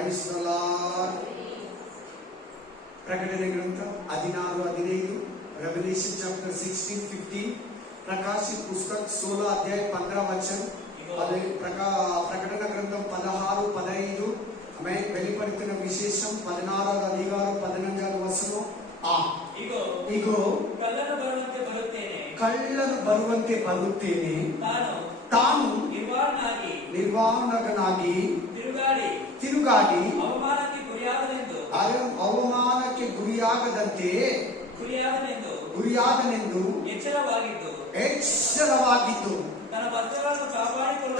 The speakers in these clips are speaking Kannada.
Price the lord. ಪ್ರಕಟಣೆ ಗ್ರಂಥ 16:15, रेवलेशन चैप्टर 16:15, प्रकाशित पुस्तक 16 अध्याय 15 वचन, ప్రకటన గ్రంథం 16:15, వెలువడుతున్న విశేషం 16వ అధికారం 14వ వచనం. ఇగో కళ్ళను బరువంತೆ ಬರುತ್ತೇನೆ, ತಾನು ನಿರ್ವಾಣನಾಗಿ ತಿರುಗಾಡಿ ಅವಮಾನಕ್ಕೆ ಗುರಿಯಾಗದಂತೆ ಎಚ್ಚರವಾಗಿದ್ದು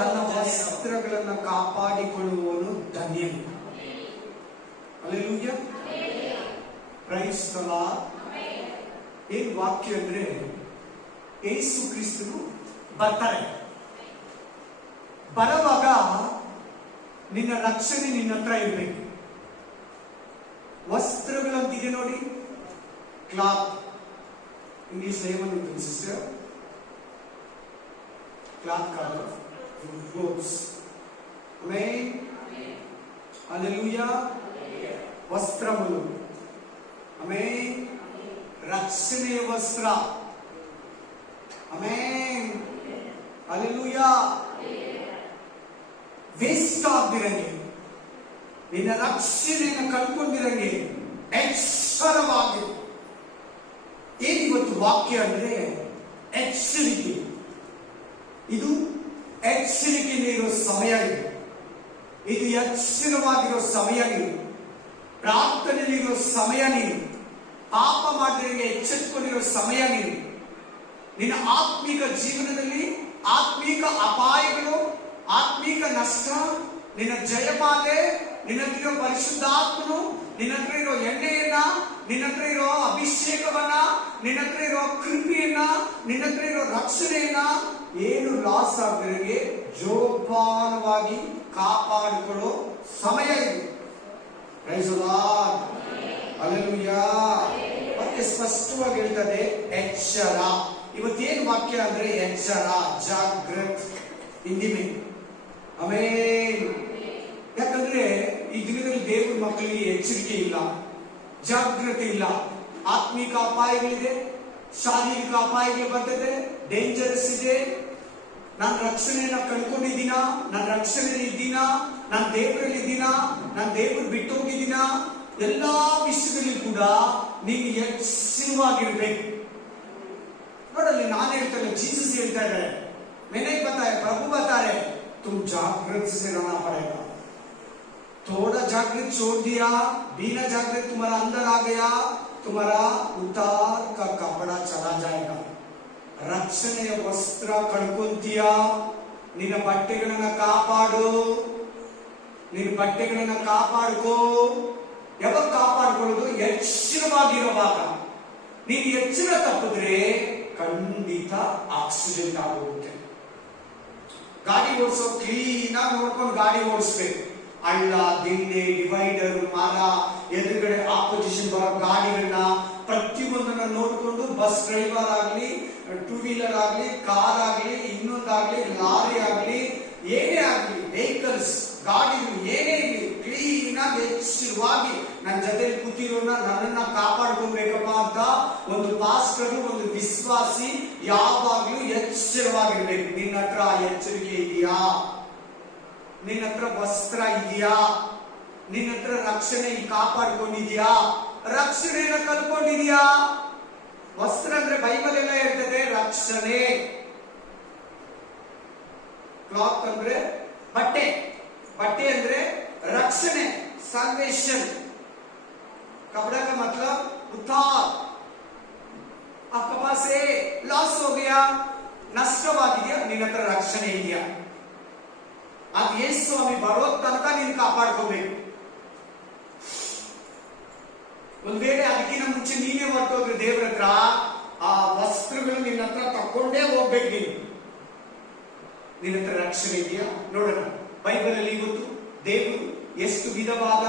ತನ್ನ ವಸ್ತ್ರಗಳನ್ನು ಕಾಪಾಡಿಕೊಳ್ಳುವವನು ಧನ್ಯನು. Hallelujah, praise the Lord. ಏನ್ ವಾಕ್ಯ ಅಂದ್ರೆ, ಯೇಸು ಕ್ರಿಸ್ತನು ಬರ್ತಾರೆ. ಬರುವಾಗ ನಿನ್ನ ರಕ್ಷಣೆ ನಿನ್ನ ಹತ್ರ ಇರಬೇಕು. ವಸ್ತ್ರಗಳಂತಿದೆ ನೋಡಿ, ಕ್ಲಾತ್. ಇಂಗ್ಲಿಷ್ ಏಮನ್ನು ಸಿಸ್ಟರ್? క్లాత్ కాదు, క్లోత్స్. Amen, hallelujah. వస్త్రములు, ఆమేన్. రక్షణೆ వస్ತ್ರ, ಆಮేನ್, హల్లెలూయా. ವೇಸ್ಟ್ ಆಗದಿರಂಗೆ, ನಿನ್ನ ರಕ್ಷಣೆಯನ್ನು ಕಳ್ಕೊಂಡಿರಂಗೆ ಎಚ್ಚರವಾಗಿ. ಏನಿವತ್ತು ವಾಕ್ಯ ಅಂದ್ರೆ ಎಚ್ಚರಿಕೆ. ಇದು ಎಚ್ಚರಿಕೆ ಇರೋ ಸಮಯ, ಇದು ಎಚ್ಚರವಾಗಿರೋ ಸಮಯ, ಪ್ರಾರ್ಥನೆಯಲ್ಲಿರೋ ಸಮಯ, ಪಾಪ ಮಾಡಿದ್ರೆ ಎಚ್ಚೆತ್ತುಕೊಂಡಿರೋ ಸಮಯ. ನಿನ್ನ ಆತ್ಮಿಕ ಜೀವನದಲ್ಲಿ ಆತ್ಮಿಕ ಅಪಾಯಗಳು, ಆತ್ಮಿಕ ನಷ್ಟ, ನಿನ್ನ ಜಯಮಾಲೆ, ನಿನ್ನ ಹತ್ರ ಇರೋ ಪರಿಶುದ್ಧಾತ್ಮನು, ನಿನ್ನ ಹತ್ರ ಇರೋ ಎಣ್ಣೆಯನ್ನ, ನಿನ್ನ ಹತ್ರ ಇರೋ ಅಭಿಷೇಕವನ್ನ, ನಿನ್ನ ಹತ್ರ ಇರೋ ಕೃಪೆಯನ್ನ, ನಿನ್ನ ಹತ್ರ ಇರೋ ರಕ್ಷಣೆಯನ್ನ ಏನು ಲಾಸ್ ಆಗದಿರಂಗೆ ಜೋಪಾನವಾಗಿ ಕಾಪಾಡಿಕೊಳ್ಳೋ ಸಮಯ ಇದು. Praise the Lord, hallelujah. ಮತ್ತೆ ಸ್ಪಷ್ಟವಾಗಿ ಹೇಳ್ತದೆ ಎಚ್ಚರ. ಇವತ್ತೇನು ವಾಕ್ಯ ಅಂದ್ರೆ ಎಚ್ಚರ, ಜಾಗೃತ್, ಹಿಂದಿಮೆ. ಆಮೇನ್. ಯಾಕಂದ್ರೆ ಈ ದಿನದಲ್ಲಿ ದೇವರ ಮಕ್ಕಳಿಗೆ ಎಚ್ಚರಿಕೆ ಇಲ್ಲ, ಜಾಗೃತಿ ಇಲ್ಲ. ಆತ್ಮಿಕ ಅಪಾಯಗಳಿದೆ, ಶಾರೀರಿಕ ಅಪಾಯಗಳು ಬರ್ತದೆ, ಡೇಂಜರಸ್ ಇದೆ. ನಾನು ರಕ್ಷಣೆಯನ್ನ ಕಳ್ಕೊಂಡಿದ್ದೀನ, ನಾನು ರಕ್ಷಣೆಯಲ್ಲಿ ಇದ್ದೀನ, ನಾನು ದೇವರಲ್ಲಿ ಇದ್ದೀನ, ನಾನು ದೇವರು ಬಿಟ್ಟು ಹೋಗಿದ್ದೀನ, ಎಲ್ಲಾ ವಿಷಯದಲ್ಲಿ ಕೂಡ ನೀವು ಎಚ್ಚರವಾಗಿರ್ಬೇಕು. ನೋಡಲ್ಲಿ ನಾನು ಹೇಳ್ತೇನೆ, ಜೀಸಸ್ ಹೇಳ್ತಾ ಇದ್ದಾರೆ, मैंने बताया, प्रभु बता रहे, तुम जागृत से रहना पड़ेगा. थोड़ा जागृत छोड़ दिया, बिना जागृत तुम्हारा अंदर आ गया, तुम्हारा उतार का कपड़ा चला जाएगा. ರಕ್ಷಣೆಯ ವಸ್ತ್ರ ಕಳ್ಕೊಂತೀಯ, ನಿನ್ನ ಬಟ್ಟೆಗಳನ್ನ ಕಾಪಾಡು, ನಿನ್ನ ಬಟ್ಟೆಗಳನ್ನ ಕಾಪಾಡ್ಕೋ. ಯಾವಾಗ ಕಾಪಾಡ್ಕೊಳ್ಳೋದು? ಎಚ್ಚರವಾಗಿರುವಾಗ. ನೀನು ಎಚ್ಚರ ತಪ್ಪಿದ್ರೆ ಖಂಡಿತ ಆಕ್ಸಿಡೆಂಟ್ ಆಗೋಗುತ್ತೆ. ಗಾಡಿ ಓಡಿಸೋ ಕ್ಲೀನ್ ಆಗಿ ನೋಡ್ಕೊಂಡು ಗಾಡಿ ಓಡಿಸ್ಬೇಕು. ಹಳ್ಳ, ದಿಣ್ಣೆ, ಡಿವೈಡರ್, ಮರ, ಎದುರುಗಡೆ ಆಪೋಸಿಷನ್ ಬರೋ ಗಾಡಿಗಳನ್ನ ಪ್ರತಿಯೊಂದನ್ನ ನೋಡ್ಕೊಂಡು, ಬಸ್ ಡ್ರೈವರ್ ಆಗ್ಲಿ, ಟೂ ವೀಲರ್ ಆಗ್ಲಿ, ಕಾರ್ ಆಗ್ಲಿ, ಇನ್ನೊಂದಾಗ್ಲಿ, ಲಾರಿ ಆಗ್ಲಿ, ಏನೇ ಆಗ್ಲಿ, ವೆಹಿಕಲ್ಸ್, ಗಾಡಿಗಳು ಏನೇ ಇರಲಿ, ಕ್ಲೀನ್ ಆಗಿ ಎಚ್ಚರವಾಗಿ ನನ್ನ ಜೊತೆ ಕೂತಿರೋನ ನನ್ನನ್ನ ಕಾಪಾಡ್ಕೊಬೇಕಪ್ಪ ಅಂತ ಒಂದು ಪಾಸ್ಟರ್, ಒಂದು ವಿಶ್ವಾಸಿ ಯಾವಾಗ್ಲೂ ಎಚ್ಚರವಾಗಿರ್ಬೇಕು. ನಿನ್ನ ಹತ್ರ ಎಚ್ಚರಿಕೆ ಇದೆಯಾ? ನಿನ್ನ ಹತ್ರ ವಸ್ತ್ರ ಇದೆಯಾ? ನಿನ್ನ ಹತ್ರ ರಕ್ಷಣೆ ಕಾಪಾಡ್ಕೊಂಡಿದ್ಯಾ? ರಕ್ಷಣೆಯನ್ನ ಕಲ್ಕೊಂಡಿದ್ಯಾ? ವಸ್ತ್ರ ಅಂದ್ರೆ ಬೈಬಲ್ ಎಲ್ಲ ಇರ್ತದೆ ರಕ್ಷಣೆ. ಕ್ಲಾತ್ ಅಂದ್ರೆ ಬಟ್ಟೆ, ಬಟ್ಟೆ ಅಂದ್ರೆ रक्षणे, साल्वेशन. कपड़ा का मतलब उद्धार. आपके पास से लॉस हो गया, ನಷ್ಟವಾಗಿದೆಯಾ, ನಿನ್ನ ಹತ್ರ ರಕ್ಷಣೆ ಇದೆಯಾ? ಅದು ಯೇಸು ಸ್ವಾಮಿ ಬರೋ ತನಕ ನೀನು ಕಾಪಾಡ್ಕೋಬೇಕು. ಒಂದ್ ವೇಳೆ ಅದಕ್ಕಿಂತ ಮುಂಚೆ ನೀನೇ ಹೊರಟೋದ್ರೆ ದೇವರ ಹತ್ರ, ಆ ವಸ್ತ್ರಗಳು ನಿನ್ನ ಹತ್ರ ತಕೊಂಡೇ ಹೋಗ್ಬೇಕು. ನಿನ್ನ ಹತ್ರ ರಕ್ಷಣೆ ಇದೆಯಾ ನೋಡೋಣ. ಬೈಬಲ್ ಅಲ್ಲಿ ಇವತ್ತು ದೇವರು ಎಷ್ಟು ವಿಧವಾದ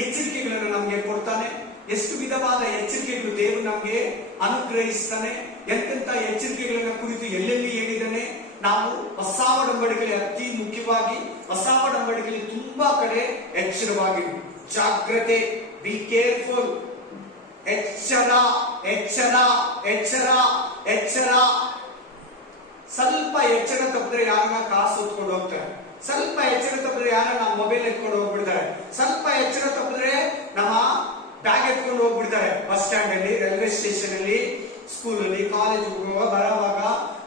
ಎಚ್ಚರಿಕೆಗಳನ್ನು ನಮಗೆ ಕೊಡ್ತಾನೆ, ಎಷ್ಟು ವಿಧವಾದ ಎಚ್ಚರಿಕೆಗಳು ದೇವರು ನಮಗೆ ಅನುಗ್ರಹಿಸ್ತಾನೆ, ಎಂತೆಂತ ಎಚ್ಚರಿಕೆಗಳನ್ನ ಕುರಿತು ಎಲ್ಲೆಲ್ಲಿ ಹೇಳಿದ್ದಾನೆ. ನಾವು ಹೊಸ ಒಡಂಬಡಿಕೆಯಲ್ಲಿ ಅತಿ ಮುಖ್ಯವಾಗಿ ಹೊಸ ಒಡಂಬಡಿಕೆಯಲ್ಲಿ ತುಂಬಾ ಕಡೆ ಎಚ್ಚರವಾಗಿರಿ. ಜಾಗ್ರತೆ, ಬಿ ಕೇರ್ಫುಲ್. ಎಚ್ಚರ ಎಚ್ಚರ ಎಚ್ಚರ ಎಚ್ಚರ. ಸ್ವಲ್ಪ ಎಚ್ಚರ ತಪ್ಪಿದ್ರೆ ಯಾರನ್ನ ಕಾಸು ಹೊತ್ಕೊಂಡು ಹೋಗ್ತಾರೆ, ಸ್ವಲ್ಪ ಎಚ್ಚರ ತಪ್ಪಿದ್ರೆ ಯಾರನ್ನ ಮೊಬೈಲ್ ಎತ್ಕೊಂಡು ಹೋಗ್ಬಿಡ್ತಾರೆ, ಸ್ವಲ್ಪ ಎಚ್ಚರ ತಪ್ಪಿದ್ರೆ ನಮ್ಮ ಬ್ಯಾಗ್ ಎತ್ಕೊಂಡು ಹೋಗ್ಬಿಡ್ತಾರೆ. ಬಸ್ ಸ್ಟ್ಯಾಂಡ್ ಅಲ್ಲಿ, ರೈಲ್ವೆ ಸ್ಟೇಷನ್ ಅಲ್ಲಿ, ಸ್ಕೂಲ್ ಅಲ್ಲಿ, ಕಾಲೇಜ್ ಬರೋವಾಗ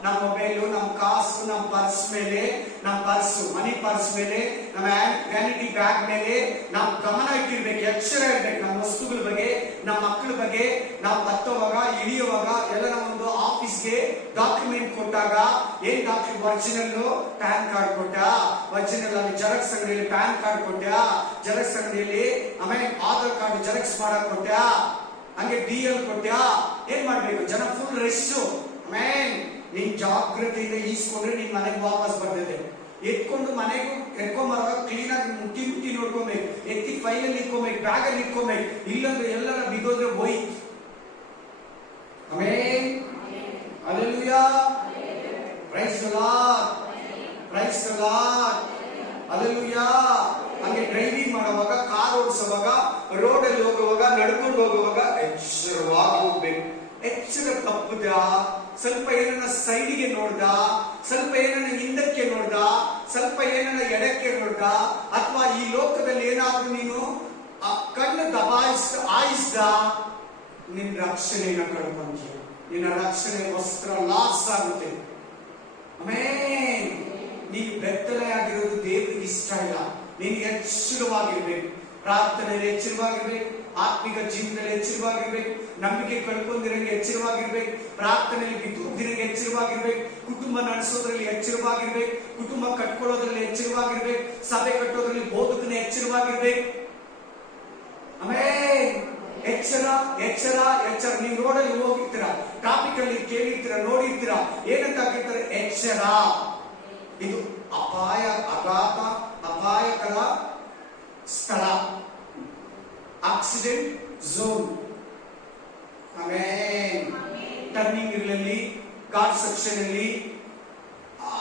ನಮ್ಮ ಮೊಬೈಲು, ನಮ್ಮ ಕಾಸು, ನಮ್ಮ ಪರ್ಸ್ ಮೇಲೆ, ನಮ್ಮ ಪರ್ಸು ಮನಿ ಪರ್ಸ್ ಮೇಲೆ, ನಮ್ಮ ವ್ಯಾನಿಟಿ ಬ್ಯಾಗ್ ಮೇಲೆ ನಾವು ಗಮನ ಇಟ್ಟಿರ್ಬೇಕು, ಎಚ್ಚರ ಇರ್ಬೇಕು. ನಮ್ಮ ವಸ್ತುಗಳ ಬಗ್ಗೆ, ನಮ್ಮ ಮಕ್ಕಳ ಬಗ್ಗೆ ನಾವು ಹತ್ತುವಾಗ, ಇಳಿಯುವಾಗ ಎಲ್ಲ ಒಂದು ಆಫೀಸ್ಗೆ ಡಾಕ್ಯುಮೆಂಟ್ ಕೊಟ್ಟಾಗ ಏನ್ ಡಾಕ್ಯುಮೆಂಟ್, ಒರಿಜಿನಲ್ ಪ್ಯಾನ್ ಕಾರ್ಡ್ ಕೊಟ್ಟ, ಒರಿಜಿನಲ್ ಅಲ್ಲಿ ಜೆರಾಕ್ಸ್ ಅಂಗಡಿಯಲ್ಲಿ ಪ್ಯಾನ್ ಕಾರ್ಡ್ ಕೊಟ್ಟ, ಜೆರಾಕ್ಸ್ ಅಂಗಡಿಯಲ್ಲಿ ಆಮೇಲೆ ಆಧಾರ್ ಕಾರ್ಡ್ ಜೆರಾಕ್ಸ್ ಮಾಡಕ್ ಕೊಟ್ಟ, ಹಂಗೆ DL ಕೊಟ್ಟ. ಏನ್ ಮಾಡ್ಬೇಕು? ಜನ ಫುಲ್ ರೆಸ್ಟ್. ಆಮೇಲೆ ನೀನ್ ಜಾಗ್ರತೆಯಿಂದ ಈಸ್ಕೊಂಡ್ರೆ ನಿನ್ ಮನೆಗೆ ವಾಪಸ್ ಬರ್ತದೆ. ಎತ್ಕೊಂಡು ಮನೆಗೂ ಎತ್ಕೊಂಬರುವಾಗ ಕ್ಲೀನ್ ಆಗಿ ಮುಟ್ಟಿ ಮುಟ್ಟಿ ನೋಡ್ಕೊಬೇಕು, ಎತ್ತಿ ಫೈಲಲ್ಲಿ ಇಟ್ಕೊಬೇಕು, ಬ್ಯಾಗ್ ಅಲ್ಲಿ ಇಟ್ಕೊಬೇಕು. ಇಲ್ಲಂದ್ರೆ ಎಲ್ಲರ ಬಿದ್ದೋದ್ರೆ ಹೋಯ್. ಆಮೇಲೆ hallelujah, praise the Lord, praise the Lord, hallelujah. ಹಂಗೆ ಡ್ರೈವಿಂಗ್ ಮಾಡುವಾಗ, ಕಾರ್ ಓಡಿಸುವಾಗ, ರೋಡ್ ಅಲ್ಲಿ ಹೋಗುವಾಗ, ನಡ್ಕೊಂಡು ಹೋಗುವಾಗ ಎಚ್ಚರವಾಗಿ ಹೋಗ್ಬೇಕು. ಎಚ್ಚರ ತಪ್ಪದ, ಸ್ವಲ್ಪ ಏನನ್ನ ಸೈಡಿಗೆ ನೋಡ್ದ, ಸ್ವಲ್ಪ ಏನನ್ನ ಹಿಂದಕ್ಕೆ ನೋಡ್ದ, ಸ್ವಲ್ಪ ಏನನ್ನ ಎಡಕ್ಕೆ ನೋಡ್ದ, ಅಥವಾ ಈ ಲೋಕದಲ್ಲಿ ಏನಾದ್ರೂ ನೀನು ಕಣ್ಣು ಆಯಿಸ್ದ, ನಿನ್ನ ರಕ್ಷಣೆನ ಕಳ್ಕೊಂತೀಯ. ನಿನ್ನ ರಕ್ಷಣೆ ವಸ್ತ್ರ ಲಾಸ್ ಆಗುತ್ತೆ. ಆಮೇಲೆ ನೀನು ಬೆತ್ತಲೆ ಆಗಿರೋದು ದೇವರಿಗೆ ಇಷ್ಟ ಇಲ್ಲ. ನೀನು ಎಚ್ಚರವಾಗಿರ್ಬೇಕು, ಪ್ರಾರ್ಥನೆಯಲ್ಲಿ ಎಚ್ಚರವಾಗಿರ್ಬೇಕು, ಆತ್ಮಿಕ ಜೀವನದಲ್ಲಿ ಎಚ್ಚರವಾಗಿರ್ಬೇಕು, ನಂಬಿಕೆ ಕಳ್ಕೊಂಡಿರಂಗೆ ಎಚ್ಚರವಾಗಿರ್ಬೇಕು, ಪ್ರಾರ್ಥನೆಯಲ್ಲಿ ಬಿದ್ದೋಗಿರಂಗೆ ಎಚ್ಚರವಾಗಿರ್ಬೇಕು, ಕುಟುಂಬ ನಡೆಸೋದ್ರಲ್ಲಿ ಎಚ್ಚರವಾಗಿರ್ಬೇಕು, ಕುಟುಂಬ ಕಟ್ಕೊಳ್ಳೋದ್ರಲ್ಲಿ ಎಚ್ಚರವಾಗಿರ್ಬೇಕು, ಸಭೆ ಕಟ್ಟೋದ್ರಲ್ಲಿ ಬೋಧಕನ ಎಚ್ಚರವಾಗಿರ್ಬೇಕು. ಆಮೇಲೆ ಎಚ್ಚರ ಎಚ್ಚರ ಎಚ್ಚರ. ನೀವು ರೋಡಲ್ಲಿ ಹೋಗಿರ್ತೀರ, ಟ್ರಾಫಿಕ್ ಅಲ್ಲಿ ಕೇಳಿರ್ತೀರ, ನೋಡಿರ್ತೀರ, ಏನಂತ ಹಾಕಿರ್ತಾರೆ? ಎಚ್ಚರ. ಇದು ಅಪಾಯಕರ ಸ್ಥಳ, ಆಕ್ಸಿಡೆಂಟ್ ಝೋನ್. ಆಮೇಲೆ ಟರ್ನಿಂಗ್ ಇರಲಿ, ಕಾರ್ ಸೆಕ್ಷನ್ ಅಲ್ಲಿ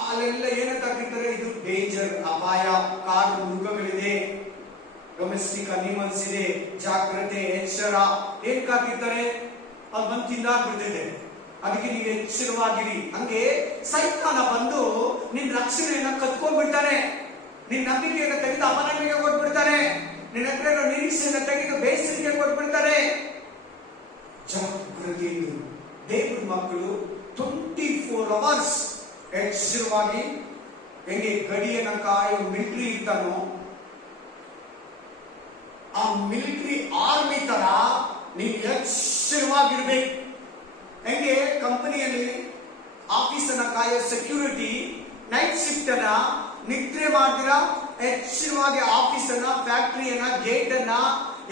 ಅಲ್ಲೆಲ್ಲ ಏನಂತ ಹಾಕಿರ್ತಾರೆ? ಇದು ಡೇಂಜರ್, ಅಪಾಯ, ಕಾಡು ಮೃಗಗಳಿದೆ, ಡೊಮೆಸ್ಟಿಕ್ ಅನಿಮಲ್ಸ್ ಇದೆ, ಜಾಗ್ರತೆ, ಎಚ್ಚರ. ಏನ್ ಹಾಕಿರ್ತಾರೆ? ಅದು ಬಂದು ತಿಂದಾಗ್ಬಿಡ್ತಿದೆ. ಅದಕ್ಕೆ ನೀವು ಎಚ್ಚರವಾಗಿರಿ. ಹಂಗೆ ಸೈತಾನ ಬಂದು ನಿನ್ ರಕ್ಷಣೆಯನ್ನ ಕತ್ಕೊಂಡ್ಬಿಡ್ತಾನೆ, ನಿನ್ ನಂಬಿಕೆಯನ್ನು ತೆಗೆದು ಅಪನಂಬಿಕೆ ಕೊಟ್ಬಿಡ್ತಾನೆ, ನಿನ್ನ ಹತ್ರ ನಿರೀಕ್ಷೆಯನ್ನು ತೆಗೆದು ಬೇಸರಿಕೆ ಕೊಟ್ಬಿಡ್ತಾನೆ. ಜಾಗೃತಿಯಿಂದ ದೇವ್ರ ಮಕ್ಕಳು 24 hours ಎಚ್ಚರವಾಗಿ, ಹೆಂಗೆ ಗಡಿಯನ್ನ ಕಾಯೋ ಮಿಲಿಟರಿ ಇರ್ತಾನೋ, ಆ ಮಿಲಿಟರಿ ಆರ್ಮಿ ತರ ನೀವು ಎಚ್ಚರವಾಗಿರ್ಬೇಕು. ಹೆಂಗೆ ಕಂಪನಿಯಲ್ಲಿ ಆಫೀಸ್ ಅನ್ನ ಕಾಯೋ ಸೆಕ್ಯೂರಿಟಿ ನೈಟ್ ಶಿಫ್ಟ್ ಅನ್ನ ನಿದ್ರೆ ಮಾಡ್ತೀರಾ, ಎಚ್ಚರವಾಗಿ ಆಫೀಸ್ ಅನ್ನ, ಫ್ಯಾಕ್ಟರಿಯನ್ನ, ಗೇಟ್ ಅನ್ನ,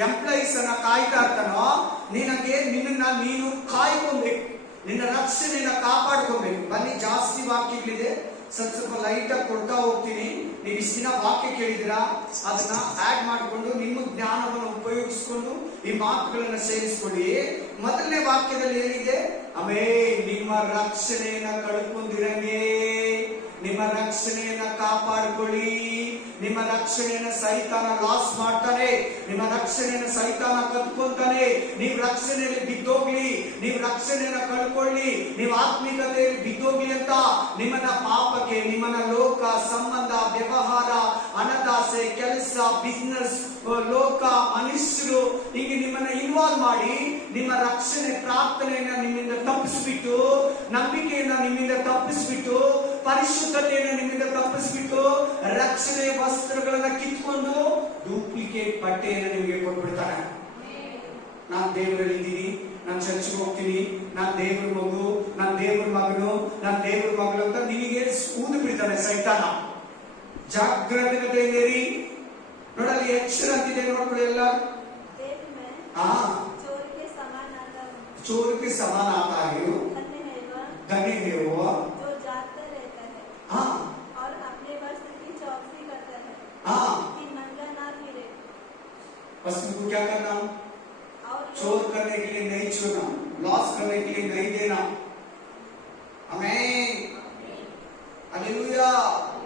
ಎಂಪ್ಲಾಯೀಸ್ ಅನ್ನ ಕಾಯ್ತಾ ಇರ್ತಾನೋ, ನಿನ್ನ ನೀನು ಕಾಯ್ಕೊಬೇಕು, ನಿನ್ನ ರಕ್ಷಣೆಯನ್ನ ಕಾಪಾಡ್ಕೊಬೇಕು. ಬನ್ನಿ, ಜಾಸ್ತಿ ವಾಕ್ಯಗಳಿದೆ, ಸ್ವಲ್ಪ ಲೈಟ್ ಆಗಿ ಕೊಡ್ತಾ ಹೋಗ್ತೀನಿ. ನೀವು ಇಷ್ಟು ದಿನ ವಾಕ್ಯ ಕೇಳಿದಿರಾ, ಅದನ್ನ ಆಡ್ ಮಾಡಿಕೊಂಡು ನಿಮ್ಮ ಜ್ಞಾನವನ್ನು ಉಪಯೋಗಿಸಿಕೊಂಡು ಈ ಮಾತುಗಳನ್ನ ಸೇರಿಸಿಕೊಳ್ಳಿ. ಮೊದಲನೇ ವಾಕ್ಯದಲ್ಲಿ ಏನಿದೆ? ನಿಮ್ಮ ರಕ್ಷಣೆಯನ್ನ ಕಳ್ಕೊಂಡಿರಂಗೆ ನಿಮ್ಮ ರಕ್ಷಣೆಯನ್ನ ಕಾಪಾಡಿಕೊಳ್ಳಿ. ನಿಮ್ಮ ರಕ್ಷಣೆಯನ್ನ ಸೈತಾನ ಲಾಸ್ ಮಾಡ್ತಾನೆ, ನಿಮ್ಮ ರಕ್ಷಣೆಯನ್ನ ಸೈತಾನ ಕತ್ಕೊಂತಾನೆ. ನೀವು ರಕ್ಷಣೆಯಲ್ಲಿ ಬಿದ್ದೋಗ್ಲಿ, ನೀವು ರಕ್ಷಣೆಯನ್ನ ಕಳ್ಕೊಳ್ಳಿ, ನೀವು ಆತ್ಮಿಕತೆಯಲ್ಲಿ ಬಿದ್ದೋಗ್ಲಿ ಅಂತ ನಿಮ್ಮನ್ನ ಪಾಪಕ್ಕೆ, ನಿಮ್ಮನ್ನ ಲೋಕ ಸಂಬಂಧ, ವ್ಯವಹಾರ, ಹಣದಾಸೆ, ಕೆಲಸ, ಬಿಸ್ನೆಸ್, ಲೋಕ, ಮನುಷ್ಯರು ಹೀಗೆ ನಿಮ್ಮನ್ನ ಇನ್ವಾಲ್ವ್ ಮಾಡಿ ನಿಮ್ಮ ರಕ್ಷಣೆ ಪ್ರಾರ್ಥನೆಯನ್ನ ನಿಮ್ಮಿಂದ ತಪ್ಪಿಸ್ಬಿಟ್ಟು, ನಂಬಿಕೆಯನ್ನ ನಿಮ್ಮಿಂದ ತಪ್ಪಿಸ್ಬಿಟ್ಟು, ಪರಿಶುದ್ಧತೆಯನ್ನು ನಿಮ್ಮಿಂದ ತಪ್ಪಿಸ್ಬಿಟ್ಟು, ರಕ್ಷಣೆ ವಸ್ತ್ರಗಳನ್ನ ಕಿತ್ಕೊಂಡು ಡೂಪ್ಲಿಕೇಟ್ ಬಟ್ಟೆಯನ್ನು ನಿಮಗೆ ಕೊಟ್ಬಿಡ್ತಾನೆ. ನಾನ್ ದೇವರಲ್ಲಿದ್ದೀನಿ, ನಾನು ಚರ್ಚ್ಗೆ ಹೋಗ್ತೀನಿ, ನಾನ್ ದೇವ್ರ ಮಗು, ನಾನ್ ದೇವ್ರ ಮಗನು, ನಾನ್ ದೇವ್ರ ಮಗಳು ಅಂತ ನಿನಗೆ ಊದು ಬಿಡ್ತಾನೆ ಸೈತಾನ. ಜಾಗ್ರತೆಯಿಂದಿರಿ. ನೋಡಲ್ಲಿ ಎಚ್ಚರ ಅಂತಿದೆ, ನೋಡ್ಕೊಳ್ಳಿ ಎಲ್ಲ. चोर के समान आता है वो, धनी है वो, जो जागता रहता है, हाँ, और अपने वस्त्र की चौकसी करता है, हाँ, कि नंगा ना फिरे। वस्त्र को क्या करना? और चोर करने के लिए नहीं छूना, लॉस करने के लिए नहीं देना। आमीन, हालेलुया।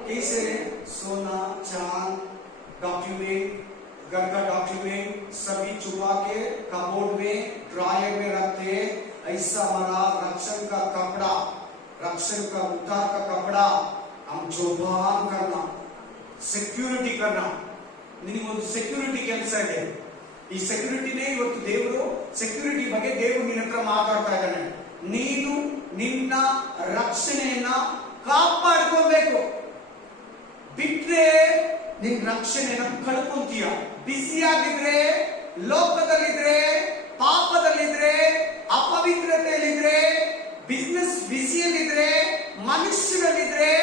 कैसे? सोना, चांद, डॉक्यूमेंट, घर का डॉक्यूमेंट सभी छुपा के कबोर्ड में ड्रायर में रखते। ऐसा हमारा रक्षण का कपड़ा, रक्षण का उद्धार का कपड़ा हम जोपान करना, ಸೆಕ್ಯೂರಿಟಿ करना. ನಿನಗೊಂದು ಸೆಕ್ಯೂರಿಟಿ ಕೆಲಸ ಇದೆ. ಈ ಸೆಕ್ಯೂರಿಟಿನೇ ಇವತ್ತು ದೇವರು, ಸೆಕ್ಯೂರಿಟಿ ಬಗ್ಗೆ ದೇವರು ನಿನ್ನ ಹತ್ರ ಮಾತಾಡ್ತಾ ಇದ್ದಾನೆ. ನೀನು ನಿನ್ನ ರಕ್ಷಣೆಯನ್ನ ಕಾಪಾಡ್ಕೋಬೇಕು. ಬಿಟ್ರೆ ನಿನ್ ರಕ್ಷಣೆಯನ್ನ ಕಳ್ಕೊಂತೀಯ. ಬಿಸಿಯಾಗಿದ್ರೆ, ಲೋಕದಲ್ಲಿದ್ರೆ, ಪಾಪದಲ್ಲಿದ್ರೆ, ಅಪವಿತ್ರತೆಯಲ್ಲಿದ್ರೆ, ಬಿಸ್ನೆಸ್ ಬಿಸಿಯಲ್ಲಿದ್ರೆ, ಮನುಷ್ಯರಲ್ಲಿದ್ರೆ,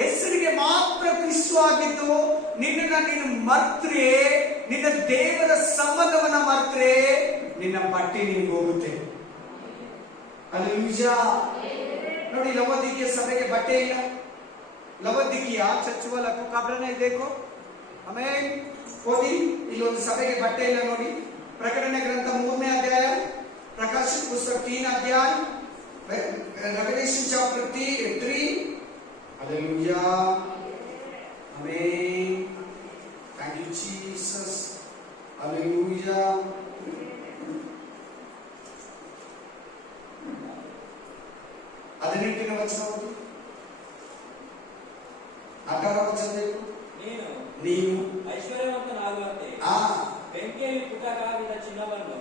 ಹೆಸರಿಗೆ ಮಾತ್ರ ಕ್ರಿಸ್ತು ಆಗಿದ್ದು ನಿನ್ನ ನೀನು ಮರ್ತ್ರೆ, ನಿನ್ನ ದೇವರ ಸಂಬಂಧವನ್ನ ಮರ್ತ್ರೆ ನಿನ್ನ ಬಟ್ಟೆ ನಿನ್ಗೆ ಹೋಗುತ್ತೆ. ಅದು ನಿಜ. ನೋಡಿ, ಲವೋದಿಕೀಯ ಸಭೆಗೆ ಬಟ್ಟೆ ಇಲ್ಲ. ಲವೋದಿಕೀಯ ಚರ್ಚ್ वाला कपड़ा नहीं देखो हमें ಓದಿ. ಇಲ್ಲೊಂದು ಸಭೆಗೆ ಬಟ್ಟೆ ಇಲ್ಲ ನೋಡಿ. ಪ್ರಕಟಣೆ ಗ್ರಂಥ 3ನೇ ಅಧ್ಯಾಯ, ಪ್ರಕಾಶಿತ ಪುಸ್ತಕ 3 ಅಧ್ಯಾಯ, Revelation chapter 3. Hallelujah. Amen. Thank you Jesus. Hallelujah. ಹದಿನೆಂಟನೇ ವಚನ ಓದಿ. 18ನೇ ವಚನ ಬೇಕು. ನೀನು ಐಶ್ವರ್ಯವಂತನಾಗುವಂತೆ ಬೆಂಕಿಯಲ್ಲಿ ಪುಟಕಾಗಿದ್ದ ಚಿನ್ನವನ್ನು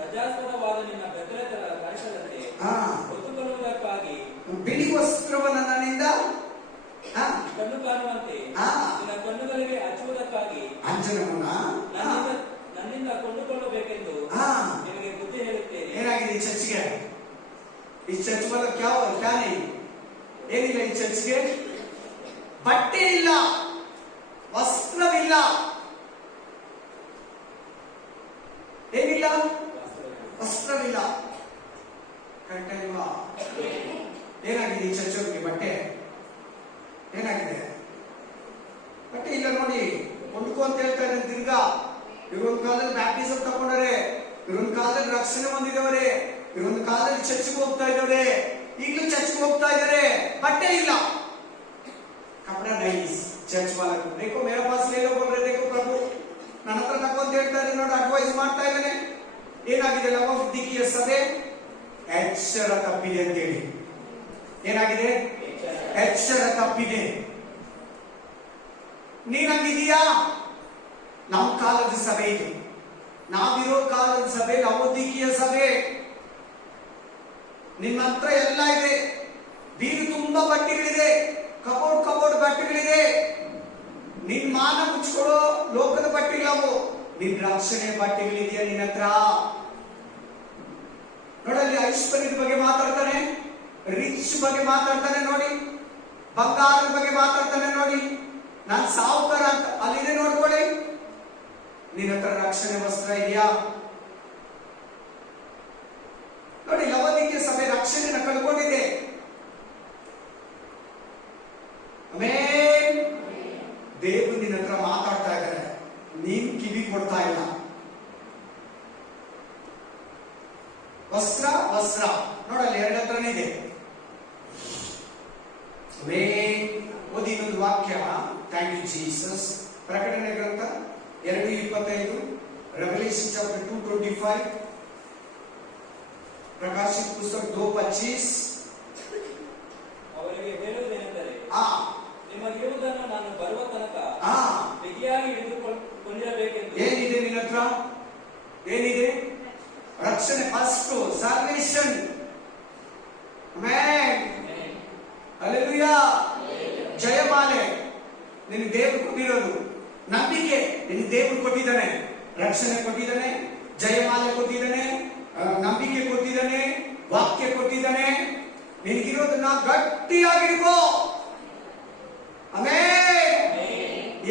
ರಜಾಸ್ಪದವಾದ ನಿನ್ನ ಬೆತ್ತಲೆಗಳ ಕಳಶದಂತೆ ಹೊತ್ತುಕೊಳ್ಳುವುದಕ್ಕಾಗಿ ಬಿಳಿ ವಸ್ತ್ರವನ್ನು ನನ್ನಿಂದ ಕಣ್ಣು ಕಾಣುವಂತೆ ನಿನ್ನ ಕಣ್ಣುಗಳಿಗೆ ಹಚ್ಚುವುದಕ್ಕಾಗಿ ನನ್ನಿಂದ ಕೊಂಡುಕೊಳ್ಳಬೇಕೆಂದು ನಿನಗೆ ಬುದ್ಧಿ ಹೇಳುತ್ತೇನೆ. ಏನಾಗಿದೆ ಈ ಚರ್ಚ್ಗೆ? ಈ ಚರ್ಚ್ वाला क्या नहीं, ಏನಿಲ್ಲ ಈ ಚರ್ಚ್ಗೆ? ಬಟ್ಟೆ ಇಲ್ಲ, ವಸ್ತ್ರವಿಲ್ಲ. ಏನಿಲ್ಲ? ವಸ್ತ್ರವಿಲ್ಲ. ಕರೆಕ್ಟ್ ಅಲ್ವಾ? ಏನಾಗಿದೆ ಈ ಚರ್ಚ್ಗೆ? ಬಟ್ಟೆ ಏನಾಗಿದೆ? ಬಟ್ಟೆ ಇಲ್ಲ ನೋಡಿ. ಕೊಂಡ್ಕೊ ಅಂತ ಹೇಳ್ತಾ ಇದ್ದಾರೆ. ತಿರ್ಗಾ ಇವರೊಂದು ಕಾಲದಲ್ಲಿ ಬ್ಯಾಪ್ಟಿಸಮ್ ತಗೊಂಡರೆ, ಇವರೊಂದು ಕಾಲದಲ್ಲಿ ರಕ್ಷಣೆ ಹೊಂದಿದವರೇ, ಇವರೊಂದು ಕಾಲದಲ್ಲಿ ಚರ್ಚ್ಗೆ ಹೋಗ್ತಾ ಇದ್ದವರೇ, ಈಗಲೂ ಚರ್ಚ್ಗೆ ಹೋಗ್ತಾ ಇದ್ದಾರೆ. ಬಟ್ಟೆ ಇಲ್ಲ. कपड़ा नहीं चर्च वाला को देखो, मेरे पास ले लो बोल रहे, देखो प्रभु ನನ್ನ ಹತ್ರ ತಗೋ ಅಂತ ಹೇಳ್ತಾ ಇದ್ದಾರೆ ನೋಡಿ, ಅಡ್ವೈಸ್ ಮಾಡ್ತಾ ಇದ್ದಾನೆ. ಏನಾಗಿದೆ? ಲವೋದಿಕೀಯ ಸಭೆ ಎಚ್ಚರ ತಪ್ಪಿದೆ ಅಂತ ಹೇಳಿ. ಏನಾಗಿದೆ? ಎಚ್ಚರ ತಪ್ಪಿದೆ. ನೀನಾಗಿದೀಯಾ? ನಮ್ಮ ಕಾಲದ ಸಭೆ ಇದು. ನಾವಿರೋ ಕಾಲದ ಸಭೆ ಲವೋದಿಕೀಯ ಸಭೆ. ನಿಮ್ಮ ಹತ್ರ ಎಲ್ಲ ಇದೆ. ಬೀರು ತುಂಬಾ ಬಟ್ಟೆಗಳಿದೆ, ಕಬೋರ್ಡ್ ಬಟ್ಟೆಗಳಿದೆ. ನಿನ್ ಮಾನ ಮುಚ್ಕೊಳ್ಳೋ ಲೋಕದ ಬಟ್ಟೆಗಳವು. ನಿನ್ ರಕ್ಷಣೆ ಬಟ್ಟೆಗಳಿದೆಯಾ ನಿನ್ನ ಹತ್ರ? ನೋಡಲ್ಲಿ ಐಶ್ವರ್ಯದ ಬಗ್ಗೆ ಮಾತಾಡ್ತಾನೆ, ರಿಚ್ ಬಗ್ಗೆ ಮಾತಾಡ್ತಾನೆ ನೋಡಿ, ಬಂಗಾರದ ಬಗ್ಗೆ ಮಾತಾಡ್ತಾನೆ ನೋಡಿ. ನಾನ್ ಸಾವುಕಾರ ಅಂತ ಅಲ್ಲಿದೆ ನೋಡ್ಕೊಳ್ಳಿ. ನಿನ್ನ ಹತ್ರ ರಕ್ಷಣೆ ವಸ್ತ್ರ ಇದೆಯಾ ನೋಡಿ? ಲವೋದಿಕೀಯ ಸಭೆ ರಕ್ಷಣೆನ ಕಳ್ಕೊಂಡಿದೆ. ಆಮೆನ್. ದೇವರು ನಿನ್ನ ಹತ್ರ ಮಾತಾಡ್ತಾ ಇದ್ದಾರೆ, ನೀನ್ ಕಿವಿ ಕೊಡ್ತಾ ಇಲ್ಲ. ವಸ್ತ್ರ ನೋಡಲ್ಲಿ ಎರಡು ಹತ್ರನೇ ಇದೆ. ಓದಿ ಇನ್ನೊಂದು ವಾಕ್ಯ. Thank you Jesus. ಪ್ರಕಟಣೆ ಗ್ರಂಥ 2:25, ರೆವಲ್ಯೂಷನ್ ಚಾಪ್ಟರ್ 2:25, ಪ್ರಕಾಶಿತ ಪುಸ್ತಕ 2:25. ಅವರಿಗೆ ಹೇಳುವುದೇನೆಂದರೆ, ನಿಮಗಿರುವುದನ್ನು ನಾನು ಬರುವ ತನಕ ಬಿಗಿಯಾಗಿ ಹಿಡಿದುಕೊಂಡಿರಬೇಕೆಂದು. ಏನಿದೆ ನಿನ್ನ ಹತ್ರ? ಏನಿದೆ? ರಕ್ಷಣೆ. First salvation. ಆಮೆನ್. ಹಲ್ಲೆಲೂಯಾ. ಜಯಮಾಲೆ ನಿನ್ನ ದೇವರು ಕೊಟ್ಟಿರೋದು. ನಂಬಿಕೆ ನಿನ್ನ ದೇವರು ಕೊಟ್ಟಿದ್ದಾನೆ. ರಕ್ಷಣೆ ಕೊಟ್ಟಿದ್ದಾನೆ, ಜಯಮಾಲೆ ಕೊಟ್ಟಿದ್ದಾನೆ, ನಂಬಿಕೆ ಕೊಟ್ಟಿದ್ದಾನೆ, ವಾಕ್ಯ ಕೊಟ್ಟಿದ್ದಾನೆ. ನಿನಗಿರೋದನ್ನ ಗಟ್ಟಿಯಾಗಿರ್ಬೋ. ಆಮೆನ್.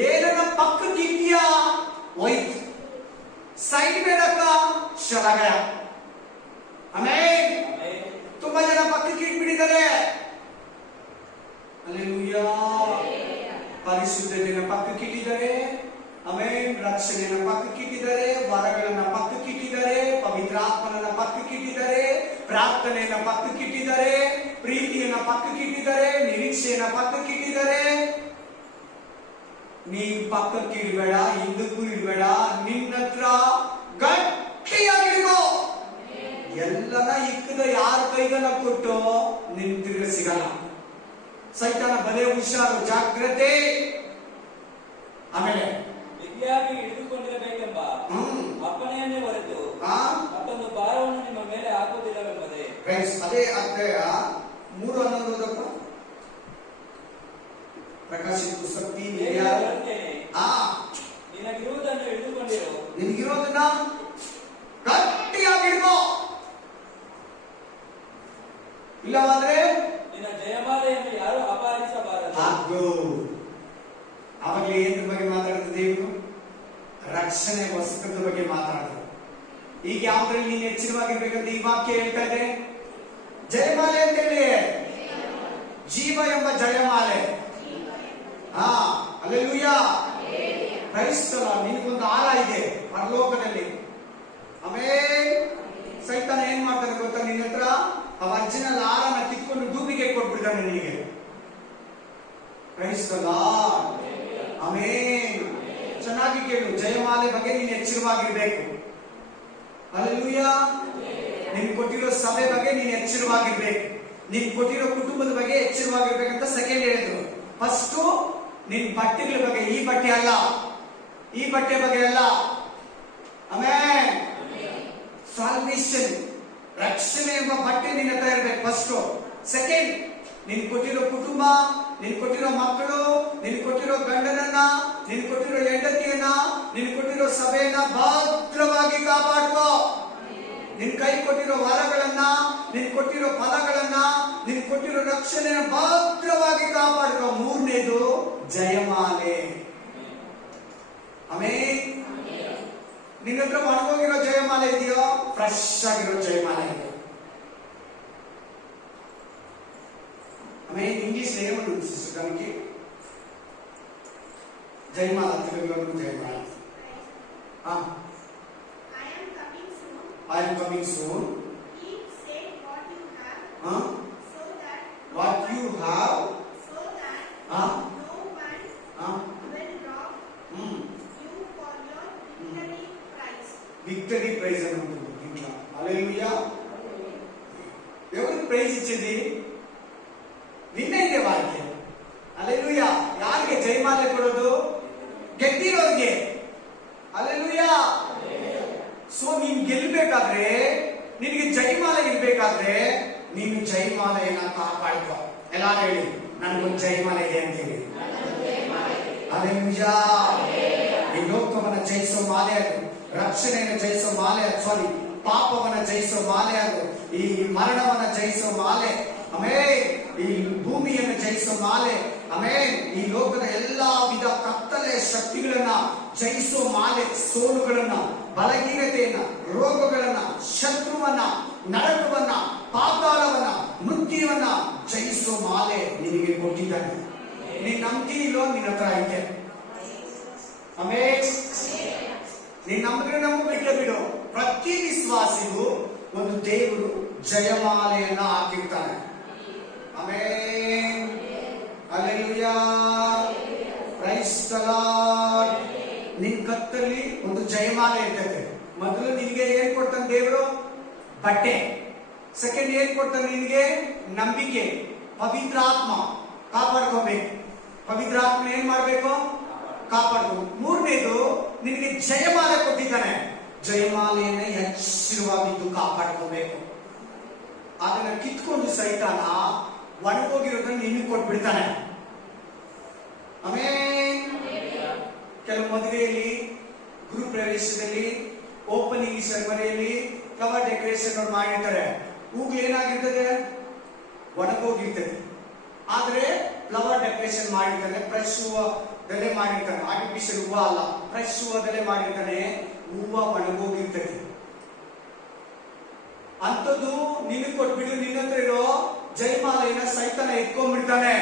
ಏನನ್ನ ಪಕ್ಕಕ್ಕೆ ಇಟ್ಟಿಯಾ ಹೋಯ್ತು, ಸೈಡ್ ಬೇಡಕ್ಕ ಶರಾಗಯ. ಆಮೆನ್. ತುಂಬಾ ಜನ ಪಕ್ಕಕ್ಕೆ ಇಟ್ಬಿಟ್ಟಿದ್ದಾರೆ. ಹಲ್ಲೆಲೂಯಾ. ಪರಿಶುದ್ಧತೆಯನ್ನು ಪಕ್ಕಕ್ಕೆ ಇಟ್ಟಿದ್ದಾರೆ. ಆಮೆನ್. ರಕ್ಷಣೆಯನ್ನು ಪಕ್ಕಕ್ಕೆ ಇಟ್ಟಿದ್ದಾರೆ, ವರಗಳನ್ನ ಪಕ್ಕಕ್ಕೆ ಇಟ್ಟಿದ್ದಾರೆ, ಪವಿತ್ರಾತ್ಮನನ್ನ ಪಕ್ಕಕ್ಕೆ ಇಟ್ಟಿದ್ದಾರೆ, ಪ್ರಾರ್ಥನೆಯನ್ನ ಪಕ್ಕಕ್ಕೆ ಇಟ್ಟಿದ್ದಾರೆ, ಪ್ರೀತಿಯನ್ನ ಪಕ್ಕಕ್ಕೆ ಇಟ್ಟಿದ್ದಾರೆ, ನಿರೀಕ್ಷೆಯನ್ನ ಪಕ್ಕಕ್ಕೆ ಇಟ್ಟಿದ್ದಾರೆ. ನೀ ಪಕ್ಕಕ್ಕೆ ಇಡಬೇಡ, ಹಿಂದಕ್ಕೂ ಇಡಬೇಡ, ನಿನ್ನ ಹತ್ರ ಗಟ್ಟಿಯಾಗಿಡ್ಕೋ. ಎಲ್ಲನ ಇಕ್ಕದ ಯಾರ ಕೈಗನ ಕೊಟ್ಟು ನಿನ್ ತಿರ್ಗ ಸಿಗಲ್ಲ. ಸೈತಾನ ಬಲೆ ಹುಷಾರು, ಜಾಗ್ರತೆ. ಆಮೇಲೆ ಬಿಗಿಯಾಗಿ ಹಿಡಿದುಕೊಂಡಿರಬೇಕೆಂಬ ಅಪ್ಪಣೆಯನ್ನೇ ಹೊರತು ಮತ್ತೊಂದು ಭಾರವನ್ನು ನಿಮ್ಮ ಮೇಲೆ ಹಾಕುವುದಿಲ್ಲವೆಂಬುದೇ. ಅದೇ ಅಧ್ಯಾಯ 3:11 ಓದಪ್ಪ. ಪ್ರಕಾಶಿತ ಪುಸ್ತಕ 3:11. ನಿನಗಿರುವುದನ್ನು ಹಿಡಿದುಕೊಂಡಿರು, ನಿನಗಿರೋದನ್ನ ಗಟ್ಟಿಯಾಗಿ ಹಿಡ್ಕೋ, ಇಲ್ಲವಾದ್ರೆ ನಿನ್ನ ಜಯಮಾಲೆಯನ್ನು ಯಾರು ಅಪಹರಿಸಬಾರದು. ಅವಾಗಲೇ ಏದ್ರ ಬಗ್ಗೆ ಮಾತಾಡಿದ ದೇವರು? ರಕ್ಷಣೆ ವಸ್ತ್ರದ ಬಗ್ಗೆ ಮಾತಾಡಿದ್ರು. ಈಗ ಯಾವ್ದ್ರಲ್ಲಿ ನೀನು ಎಚ್ಚರವಾಗಿರ್ಬೇಕಂತ ಈ ವಾಕ್ಯ ಹೇಳ್ತಾ ಇದೆ. ಜಯಮಾಲೆ ಅಂತ ಹೇಳಿ, ಜೀವ ಎಂಬ ಜಯಮಾಲೆ. Hallelujah, praise the lord. ನಿನಗೊಂದು ಆಳ ಇದೆ ಪರಲೋಕದಲ್ಲಿ. ಆಮೇಲೆ ಸೈತಾನ ಏನ್ ಮಾಡ್ತಾನೆ ಗೊತ್ತಾ? ನಿನ್ನ ಹತ್ರ ಆ ಒರಿಜಿನಲ್ ಆಳನ ಕಿತ್ಕೊಂಡು ಡೂಬಿಗೆ ಕೊಟ್ಬಿಡ್ತಾನೆ ನಿನಗೆ. Praise the lord. ಆಮೇನ್. ಚೆನ್ನಾಗಿ ಕೇಳು, ಜಯಮಾಲೆ ಬಗ್ಗೆ ನೀನು ಎಚ್ಚರವಾಗಿರ್ಬೇಕು. ಹಲ್ಲೆಲೂಯಾ. ನೀನು ಕೊಟ್ಟಿರೋ ಸಭೆ ಬಗ್ಗೆ ನೀನು ಎಚ್ಚರವಾಗಿರ್ಬೇಕು. ನೀನು ಕೊಟ್ಟಿರೋ ಕುಟುಂಬದ ಬಗ್ಗೆ ಎಚ್ಚರವಾಗಿರ್ಬೇಕಂತ ಸೆಕೆಂಡ್ ಹೇಳಿದ್ರು. ಫಸ್ಟ್ ನಿನ್ ಬಟ್ಟೆಗಳ ಬಗ್ಗೆ, ಈ ಬಟ್ಟೆ ಅಲ್ಲ, ಈ ಬಟ್ಟೆ ಬಗ್ಗೆ ಅಲ್ಲ. ಆಮೇನ್. ಸಾಲ್ವೇಷನ್, ರಕ್ಷಣೆ ಎಂಬ ಬಟ್ಟೆ ನಿನ್ನ ಹತ್ರ ಇರ್ಬೇಕು ಫಸ್ಟ್. ಸೆಕೆಂಡ್, ನಿನ್ ಕೊಟ್ಟಿರೋ ಕುಟುಂಬ, ನಿನ್ ಕೊಟ್ಟಿರೋ ಮಕ್ಕಳು, ನಿನ್ ಕೊಟ್ಟಿರೋ ಗಂಡನನ್ನ, ನಿನ್ ಕೊಟ್ಟಿರೋ ಹೆಂಡತಿಯನ್ನ, ನಿನ್ ಕೊಟ್ಟಿರೋ ಸಭೆಯನ್ನ ಭದ್ರವಾಗಿ ಕಾಪಾಡ್ಕೋ. ನಿನ್ ಕೈ ಕೊಟ್ಟಿರೋ ವರಗಳನ್ನ, ನಿನ್ ಕೊಟ್ಟಿರೋ ಫಲಗಳನ್ನ, ನಿನ್ ಕೊಟ್ಟಿರೋ ರಕ್ಷಣೆಯ ಭದ್ರವಾಗಿ ಕಾಪಾಡ್ಕೋ. ಮೂರನೇದು ಜಯಮಾಲೆ. ಆಮೇಲೆ ನಿನ್ನ ಹತ್ರ ಒಣಗೋಗಿರೋ ಜಯಮಾಲೆ ಇದೆಯೋ, ಫ್ರೆಶ್ ಆಗಿರೋ ಜಯಮಾಲೆ ಇದೆ. ಆಮೇಲೆ ಇಂಗ್ಲಿಷ್ ಏಮನ್ನು ಸಿಸ್ಟಮ್ಗೆ Jayamala Telugu Jayamala. I am coming soon. Keep saying what you have, so that What you have, no one will rob you for your victory prize. Victory prize అని ఉంటుంది దీంట్లో. హల్లెలూయా. ఎవరికి ప్రైజ్ ఇచ్చేది? నిన్నైతే వాళ్ళకి. హల్లెలూయా. ಯಾರಿಗೆ ಜಯಮಾಲೆ ಕೊಡೋದು? ಗೆದ್ದಿರೋರಿಗೆ. ಹಲ್ಲೆಲೂಯಾ. ಸೊ ನೀನ್ ಗೆಲ್ಲಬೇಕಾದ್ರೆ, ನಿನಗೆ ಜಯಮಾಲೆ ಇರ್ಬೇಕಾದ್ರೆ ನೀನು ಜಯಮಾಲೆಯನ್ನ ಕಾಪಾಡ್ಕೋ. ಎಲ್ಲಾರು ಹೇಳಿ, ನನಗೊಂದು ಜಯಮಾಲೆ ಇದೆ ಅಂತ ಹೇಳಿ. ಹಲ್ಲೆಲೂಯಾ. ಈ ಲೋಕವನ್ನ ಜಯಿಸೋ ಮಾಲೆ ಅದು, ರಕ್ಷಣೆಯನ್ನು ಜಯಿಸೋ ಮಾಲೆ ಅದು, ಸಾರಿ, ಪಾಪವನ್ನ ಜಯಿಸೋ ಮಾಲೆ ಅದು, ಈ ಮರಣವನ್ನ ಜಯಿಸೋ ಮಾಲೆ, ಆಮೇಲೆ ಈ ಭೂಮಿಯನ್ನು ಜಯಿಸೋ ಮಾಲೆ, ಆಮೇಲೆ ಈ ಲೋಕದ ಎಲ್ಲಾ ವಿಧ ಕತ್ತಲೆ ಶಕ್ತಿಗಳನ್ನ ಜಯಿಸೋ ಮಾಲೆ, ಸೋಲುಗಳನ್ನ, ಬಲಹೀನತೆಯನ್ನ, ರೋಗಗಳನ್ನ, ಶತ್ರುವನ್ನ, ನರಕವನ್ನ, ಪಾತಾಳವನ್ನ, ಮೃತ್ಯುವನ್ನ ಜಯಿಸೋ ಮಾಲೆ ನಿನಗೆ ಕೊಟ್ಟಿದ್ದಾನೆ. ನೀನ್ ನಂಬ್ತೀನಿಲ್ಲೋ, ನಿನ್ನ ಹತ್ರ ಐತೆ. ಆಮೇಲೆ ನೀನ್ ನಂಬಿದ್ರೆ ನಂಬ, ಬಿಟ್ಟೆ ಬಿಡು. ಪ್ರತಿ ವಿಶ್ವಾಸಿಗೂ ಒಂದು ದೇವರು ಜಯಮಾಲೆಯನ್ನ ಹಾಕಿರ್ತಾನೆ. Amen. Hallelujah. Praise the lord. ನಿನ್ ಕತ್ತಲ್ಲಿ ಒಂದು ಜಯಮಾಲೆ ಇರ್ತದೆ. ಮೊದಲು ನಿನಗೆ ಏನ್ ಕೊಡ್ತಾನೆ ದೇವರು? ಬಟ್ಟೆ. ಸೆಕೆಂಡ್ ಏನ್ ಕೊಡ್ತಾನೆ ನಿನಗೆ? ನಂಬಿಕೆ, ಪವಿತ್ರ ಆತ್ಮ. ಕಾಪಾಡ್ಕೋಬೇಕು. ಪವಿತ್ರ ಆತ್ಮ ಏನ್ ಮಾಡ್ಬೇಕು? ಕಾಪಾಡ್ಬೇಕು. ಮೂರನೇದು ನಿನಗೆ ಜಯಮಾಲೆ ಕೊಟ್ಟಿದ್ದಾನೆ. ಜಯಮಾಲೆಯನ್ನ ಎಚ್ಚರವಾಗಿದ್ದು ಕಾಪಾಡ್ಕೋಬೇಕು. ಅದನ್ನ ಕಿತ್ಕೊಂಡು ಸೈತಾನ ಒಣಗೋಗಿರೋದನ್ನ ನಿನಗೆ ಕೊಟ್ಬಿಡ್ತಾನೆ. ಆಮೇಲೆ ಕೆಲವು ಮದುವೆಯಲ್ಲಿ, ಗೃಹ ಪ್ರವೇಶದಲ್ಲಿ, ಓಪನಿಂಗ್ ಸೆರೆಮನಿಯಲ್ಲಿ ಫ್ಲವರ್ ಡೆಕೋರೇಷನ್ ಮಾಡಿರ್ತಾರೆ. ಹೂಗಳು ಏನಾಗಿರ್ತದೆ? ಒಣಗೋಗಿರ್ತದೆ. ಆದ್ರೆ ಫ್ಲವರ್ ಡೆಕೋರೇಷನ್ ಮಾಡಿರ್ತಾನೆ, ಫ್ರೆಶ್ ಹೂವದಲ್ಲೇ ಮಾಡಿರ್ತಾನೆ. ಆರ್ಟಿಫಿಷಿಯಲ್ ಹೂವ ಅಲ್ಲ, ಫ್ರೆಶ್ ಹೂವದಲ್ಲೇ ಮಾಡಿರ್ತಾನೆ. ಹೂವ ಒಣಗೋಗಿರ್ತದೆ. ಅಂಥದ್ದು ನಿನಗೆ ಕೊಟ್ಬಿಡು. ನಿನ್ನ ಹತ್ರ ಇರೋ ಜಯಮಾಲೆಯನ್ನ ಸೈತಾನ ಎತ್ಕೊಂಡ್ಬಿಡ್ತಾನೆ.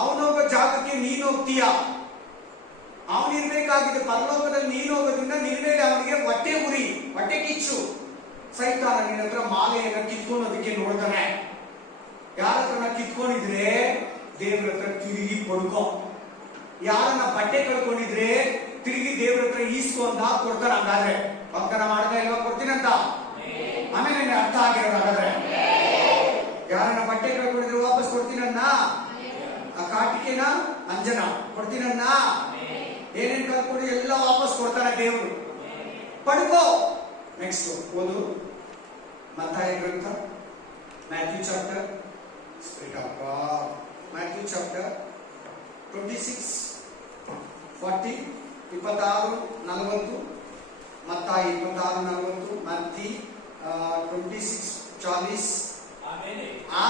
ಅವನೋಗೋ ಜಾಗಕ್ಕೆ ನೀನ್ ಹೋಗ್ತೀಯ. ಅವನಿರ್ಬೇಕಾಗಿದೆ ಪರಲೋಕದಲ್ಲಿ. ನೀನು ಹೋಗೋದ್ರಿಂದ ನಿನ್ನ ಮೇಲೆ ಅವನಿಗೆ ಹೊಟ್ಟೆ ಉರಿ, ಹೊಟ್ಟೆ ಕಿಚ್ಚು. ಸೈತಾನ ನಿನ್ನ ಹತ್ರ ಮಾಲೆಯನ್ನ ಕಿತ್ಕೊಳ್ಳೋದಕ್ಕೆ ನೋಡ್ತಾನೆ. ಯಾರ ಹತ್ರ ಕಿತ್ಕೊಂಡಿದ್ರೆ ದೇವ್ರ ಹತ್ರ ತಿರುಗಿ ಪಡ್ಕೋ. ಯಾರನ್ನ ಬಟ್ಟೆ ಕಳ್ಕೊಂಡಿದ್ರೆ ತಿರುಗಿ ದೇವ್ರ ಹತ್ರ ಈಸ್ಕೊ ಅಂತ ಕೊಡ್ತಾರ. ಹಂಗಾದ್ರೆ ವಾಗ್ದಾನ ಮಾಡ್ದ ಇಲ್ವಾ ಕೊಡ್ತೀನಂತ? ಆಮೇಲೆ ನಿನ್ಗೆ ಅರ್ಥ ಆಗಿರೋದು. ಹಾಗಾದ್ರೆ ಯಾರನ್ನ ಬಟ್ಟೆ ಕಳ್ಕೊಂಡಿದ್ರೆ ವಾಪಸ್ ಕೊಡ್ತೀನನ್ನ? ಆ ಕಾಟಿಕೆನ ಅಂಜನ ಕೊಡ್ತೀನನ್ನ? ಏನೇನ್ ಕಳ್ಕೊಂಡು ಎಲ್ಲ ವಾಪಸ್ ಕೊಡ್ತಾರ ದೇವ್ರು. ಪಡ್ಕೋ. ನೆಕ್ಸ್ಟ್ ಓದು ಮತ್ತಾಯ ಗ್ರಂಥ, Matthew chapter, spirit of God, Matthew chapter 26 40 26-40, ಮತ್ತಾಯ 26-40, ಮತ್ತಿ 26-40. ಆಮೇಲೆ ಆ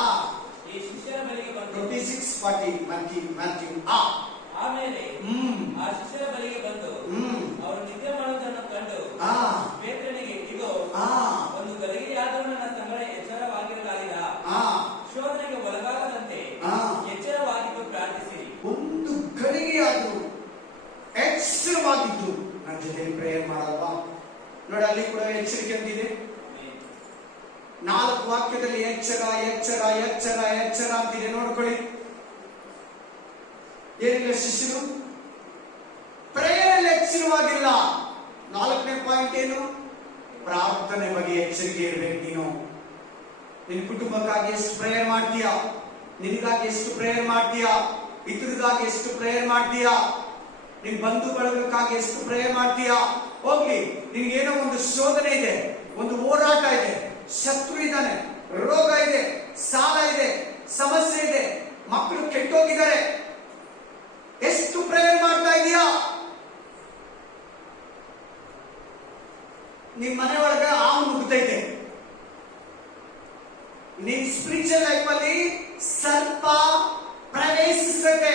ಈ ಶಿಷ್ಯರ ಬಳಿಗೆ ಬಂದು 26-40 ಮ್ಯಾಥ್ಯೂ. ಆಮೇಲೆ ಆ ಶಿಷ್ಯರ ಬಳಿಗೆ ಬಂದು ಅವರು ನಿದ್ದೆ ಮಾಡುವುದನ್ನು ಕಂಡು ಪೇತ್ರನಿಗೆ, ಇಗೋ, ಒಂದು ಗಳಿಗೆಯಾದರೂ ನನ್ನ ಸಂಗಡ ಎಚ್ಚರವಾಗಿರಲಾರಿದ, ಶೋಧನೆಗೆ ಒಳಗಾಗದಂತೆ ಎಚ್ಚರವಾಗಿದ್ದು ಪ್ರಾರ್ಥಿಸಿರಿ. ಒಂದು ಗಳಿಗೆಯಾದರೂ ಎಚ್ಚರವಾಗಿದ್ದು ನನ್ನ ಜೊತೆ ಪ್ರೇಯರ್ ಮಾಡಲ್ವಾ? ನೋಡಿ, ಅಲ್ಲಿ ಕೂಡ ಎಚ್ಚರಿಕೆ ಅಂತಿದೆ. 4 ವಾಕ್ಯದಲ್ಲಿ ಎಚ್ಚರ ಎಚ್ಚರ ಎಚ್ಚರ ಎಚ್ಚರ ಅಂತಿದೆ. ನೋಡ್ಕೊಳ್ಳಿ. ಏನಿಲ್ಲ, ಶಿಷ್ಯರು ಪ್ರೇಯರಲ್ಲಿ ಎಚ್ಚರವಾಗಿಲ್ಲ. 4ನೇ ಪಾಯಿಂಟ್ ಏನು? ಪ್ರಾರ್ಥನೆ ಬಗ್ಗೆ ಎಚ್ಚರಿಕೆ ಇರಬೇಕು. ನೀನು ನಿನ್ನ ಕುಟುಂಬಕ್ಕಾಗಿ ಎಷ್ಟು ಪ್ರೇಯರ್ ಮಾಡ್ತೀಯಾ? ನಿನಗಾಗಿ ಎಷ್ಟು ಪ್ರೇಯರ್ ಮಾಡ್ತೀಯಾ? ಇತರರಿಗಾಗಿ ಎಷ್ಟು ಪ್ರೇಯರ್ ಮಾಡ್ತೀಯಾ? ನಿನ್ ಬಂಧು ಬಳಗಕ್ಕಾಗಿ ಎಷ್ಟು ಪ್ರೇಯರ್ ಮಾಡ್ತೀಯಾ? ಹೋಗ್ಲಿ, ನಿನ್ಗೇನೋ ಒಂದು ಶೋಧನೆ ಇದೆ, ಒಂದು ಹೋರಾಟ ಇದೆ, ಶತ್ರು ಇದ್ದಾನೆ, ರೋಗ ಇದೆ, ಸಾಲ ಇದೆ, ಸಮಸ್ಯೆ ಇದೆ, ಮಕ್ಕಳು ಕೆಟ್ಟೋಗಿದ್ದಾರೆ. ಎಷ್ಟು ಪ್ರೇಯರ್ ಮಾಡ್ತಾ ಇದೀಯಾ? ನಿನ್ ಮನೆ ಒಳಗೆ ಹಾವು ನುಗ್ತೈತೆ. ನಿನ್ ಸ್ಪಿರಿಚುವಲ್ ಲೈಫ್ ಅಲ್ಲಿ ಸರ್ಪ ಪ್ರವೇಶಿಸತೆ.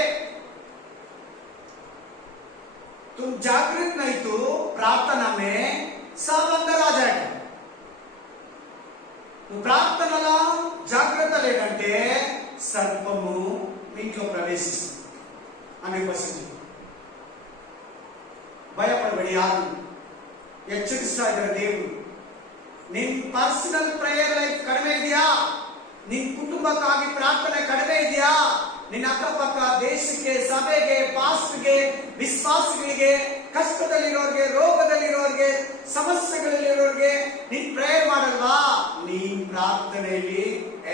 तुम जागृत नहीं तो प्रार्थना में सब अंदर आ जाएगा. నువ్వు ప్రార్థనలో జాగ్రత్త లేదంటే సర్పము ఇంట్లో ప్రవేశిస్తుంది. 100% ಭಯಪಡಬೇಡಿ. ಯಾರು ಎಚ್ಚರಿಸ್ತಾ ಇದ್ದಾರೆ ದೇವರು. ನಿನ್ ಪರ್ಸನಲ್ ಪ್ರೇಯರ್ ಲೈಫ್ ಕಡಿಮೆ ಇದೆಯಾ? ನಿನ್ ಕುಟುಂಬಕ್ಕಾಗಿ ಪ್ರಾರ್ಥನೆ ಕಡಿಮೆ ಇದೆಯಾ? ನಿನ್ನ ಅಕ್ಕಪಕ್ಕ ದೇಶಕ್ಕೆ, ಸಭೆಗೆ, ಪಾಸ್ಟ್ಗೆ, ವಿಶ್ವಾಸಿಗಳಿಗೆ, ಕಷ್ಟದಲ್ಲಿರೋರ್ಗೆ, ರೋಗದಲ್ಲಿರೋರ್ಗೆ, ಸಮಸ್ಯೆಗಳಲ್ಲಿರೋರ್ಗೆ ನೀನ್ ಪ್ರೇಯರ್ ಮಾಡಲ್ವಾ? ನೀನ್ ಪ್ರಾರ್ಥನೆಯಲ್ಲಿ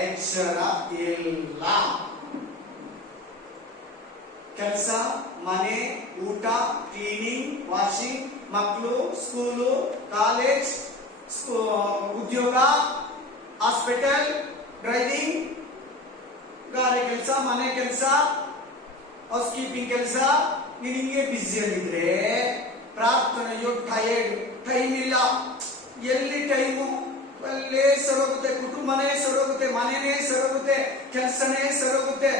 ಎಚ್ಚರ ಇಲ್ಲ. ಕೆಲಸ, ಮನೆ, ಊಟ, ಕ್ಲೀನಿಂಗ್, ವಾಷಿಂಗ್, ಮಕ್ಕಳು, ಸ್ಕೂಲು, ಕಾಲೇಜ್, ಉದ್ಯೋಗ, ಹಾಸ್ಪಿಟಲ್, ಡ್ರೈವಿಂಗ್, ಗಾರೆ ಕೆಲಸ, ಮನೆ ಕೆಲಸ, ಹೌಸ್ ಕೀಪಿಂಗ್ ಕೆಲಸ, ನೀನು ಹಿಂಗೆ ಬ್ಯುಸಿಯಾಗಿದ್ರೆ ಪ್ರಾರ್ಥನೆಯೋ ಟೈರ್ಡ್, ಟೈಮ್ ಇಲ್ಲ. ಎಲ್ಲಿ ಟೈಮು? ಅಲ್ಲೇ ಸರೋಗುತ್ತೆ, ಕುಟುಂಬನೇ ಸರೋಗುತ್ತೆ, ಮನೆನೇ ಸರೋಗುತ್ತೆ, ಕೆಲಸನೇ ಸರೋಗುತ್ತೆ.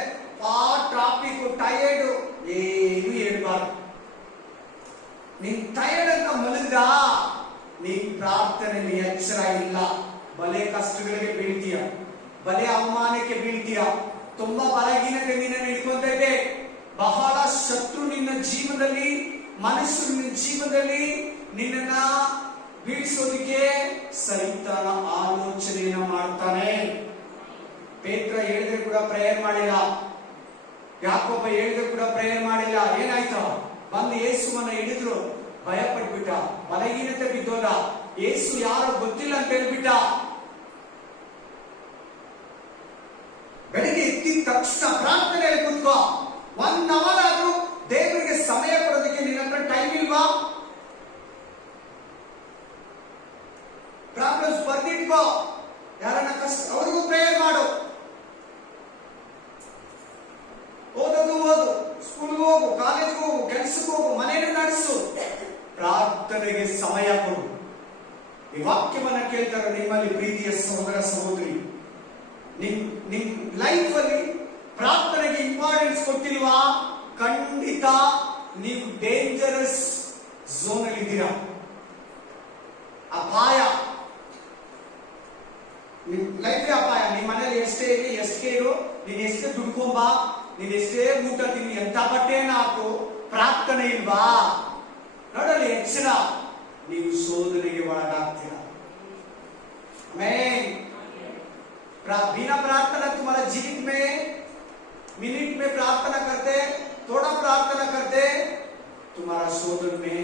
ಟ್ರಾಫಿಕ್, ಟೈರ್ಡ್, ಏನು ಹೇಳ್ಬಾರ್ದು. ನೀನ್ ಟೈರ್ಡ್ ಅಂತ ಮಲಗ್ದ, ನೀನ್ ಪ್ರಾರ್ಥನೆಯಲ್ಲಿ ಎಚ್ಚರ ಇಲ್ಲ. ಬಲೆ ಕಷ್ಟಗಳಿಗೆ ಬೀಳ್ತೀಯ, ಬಲೆ ಅವಮಾನಕ್ಕೆ ಬೀಳ್ತೀಯ. ತುಂಬಾ ಬಲಹೀನತೆ ನಿನ್ನನ್ನು ಹಿಡ್ಕೊಂತೈತೆ. ಬಹಳ ಶತ್ರು ನಿನ್ನ ಜೀವನದಲ್ಲಿ, ಮನುಷ್ಯರು ನಿನ್ನ ಜೀವನದಲ್ಲಿ ನಿನ್ನನ್ನ ಬೀಳಿಸೋದಿಕ್ಕೆ ಸೈತಾನ ಆಲೋಚನೆಯನ್ನ ಮಾಡ್ತಾನೆ. ಪೇತ್ರ ಹೇಳಿದ್ರೆ ಕೂಡ ಪ್ರೇಯರ್ ಮಾಡಿಲ್ಲ, ಯಾಕೊಬ್ಬ ಹೇಳಿದ್ರೆ ಕೂಡ ಪ್ರೇಯರ್ ಮಾಡಿಲ್ಲ. ಏನಾಯ್ತು? ಬಂದು ಯೇಸುವನ್ನ ಹಿಡಿದ್ರು, ಭಯ ಪಟ್ಬಿಟ್ಟ, ಬಲಹೀನತೆ ಬಿದ್ದೋದ. ಯೇಸು ಯಾರೋ ಗೊತ್ತಿಲ್ಲ ಅಂತ ಹೇಳ್ಬಿಟ್ಟ. ಬೆಳಿಗ್ಗೆ ಎದ್ದಿದ ತಕ್ಷಣ ಪ್ರಾರ್ಥನೆಯಲ್ಲಿ ಕೂತ್ಕೋ. 1 hour ಆದ್ರೂ ದೇವರಿಗೆ ಸಮಯ ಕೊಡೋದಕ್ಕೆ ನಿನ್ನ ಹತ್ರ ಟೈಮ್ ಇಲ್ವಾ? ಪ್ರಾಬ್ಲಮ್ಸ್ ಬರ್ದಿಟ್ಕೋ. ಯಾರನ್ನ ಕಷ್ಟ ಅವ್ರಿಗೂ ಪ್ರೇಯರ್ ಮಾಡು. ಓದೋದು ಓದು, ಸ್ಕೂಲ್ಗೆ ಹೋಗು, ಕಾಲೇಜ್ಗೆ ಹೋಗು, ಕೆಲ್ಸಕ್ಕೆ ಹೋಗು, ಮನೆಯನ್ನು ನಡೆಸು. ಪ್ರಾರ್ಥನೆಗೆ ಸಮಯ ಕೊಡು. ಈ ವಾಕ್ಯವನ್ನ ಕೇಳ್ತಾರೆ ನಿಮ್ಮಲ್ಲಿ ಪ್ರೀತಿಯ ಸಹೋದರ ಸಹೋದರಿ. ನಿಮ್ ಲೈಫ್ ಅಲ್ಲಿ ಪ್ರಾರ್ಥನೆಗೆ ಇಂಪಾರ್ಟೆನ್ಸ್ ಕೊಟ್ಟಿಲ್ವಾ? ಖಂಡಿತ ನೀವು ಡೇಂಜರಸ್ ಝೋನ್ ಅಲ್ಲಿ ಇದ್ದೀರಾ. ಅಪಾಯ, ನಿಮ್ ಲೈಫ್ ಅಪಾಯ. ನಿಮ್ ಮನೇಲಿ ಎಷ್ಟೇ ಇರಿ, ಎಷ್ಟೇ ಇರು, ನೀನ್ ಎಷ್ಟೇ ದುಡ್ಕೊಂಬ, ನೀನ್ ಎಷ್ಟೇ ಊಟ ತಿನ್ನಿ, ಎಂತ ಬಟ್ಟೆನ ಹಾಕು, ಪ್ರಾರ್ಥನೆ ಇಲ್ವಾ? ನೋಡಲಿ ಎಚ್ಚರ. ನೀವು ಶೋಧನೆಗೆ ಒಳಗಾಗ್ತೀರಾ. बिना प्रार्थना तुम्हारा जीवित में मिनट में प्रार्थना करते थोड़ा प्रार्थना करते तुम्हारा शोधन में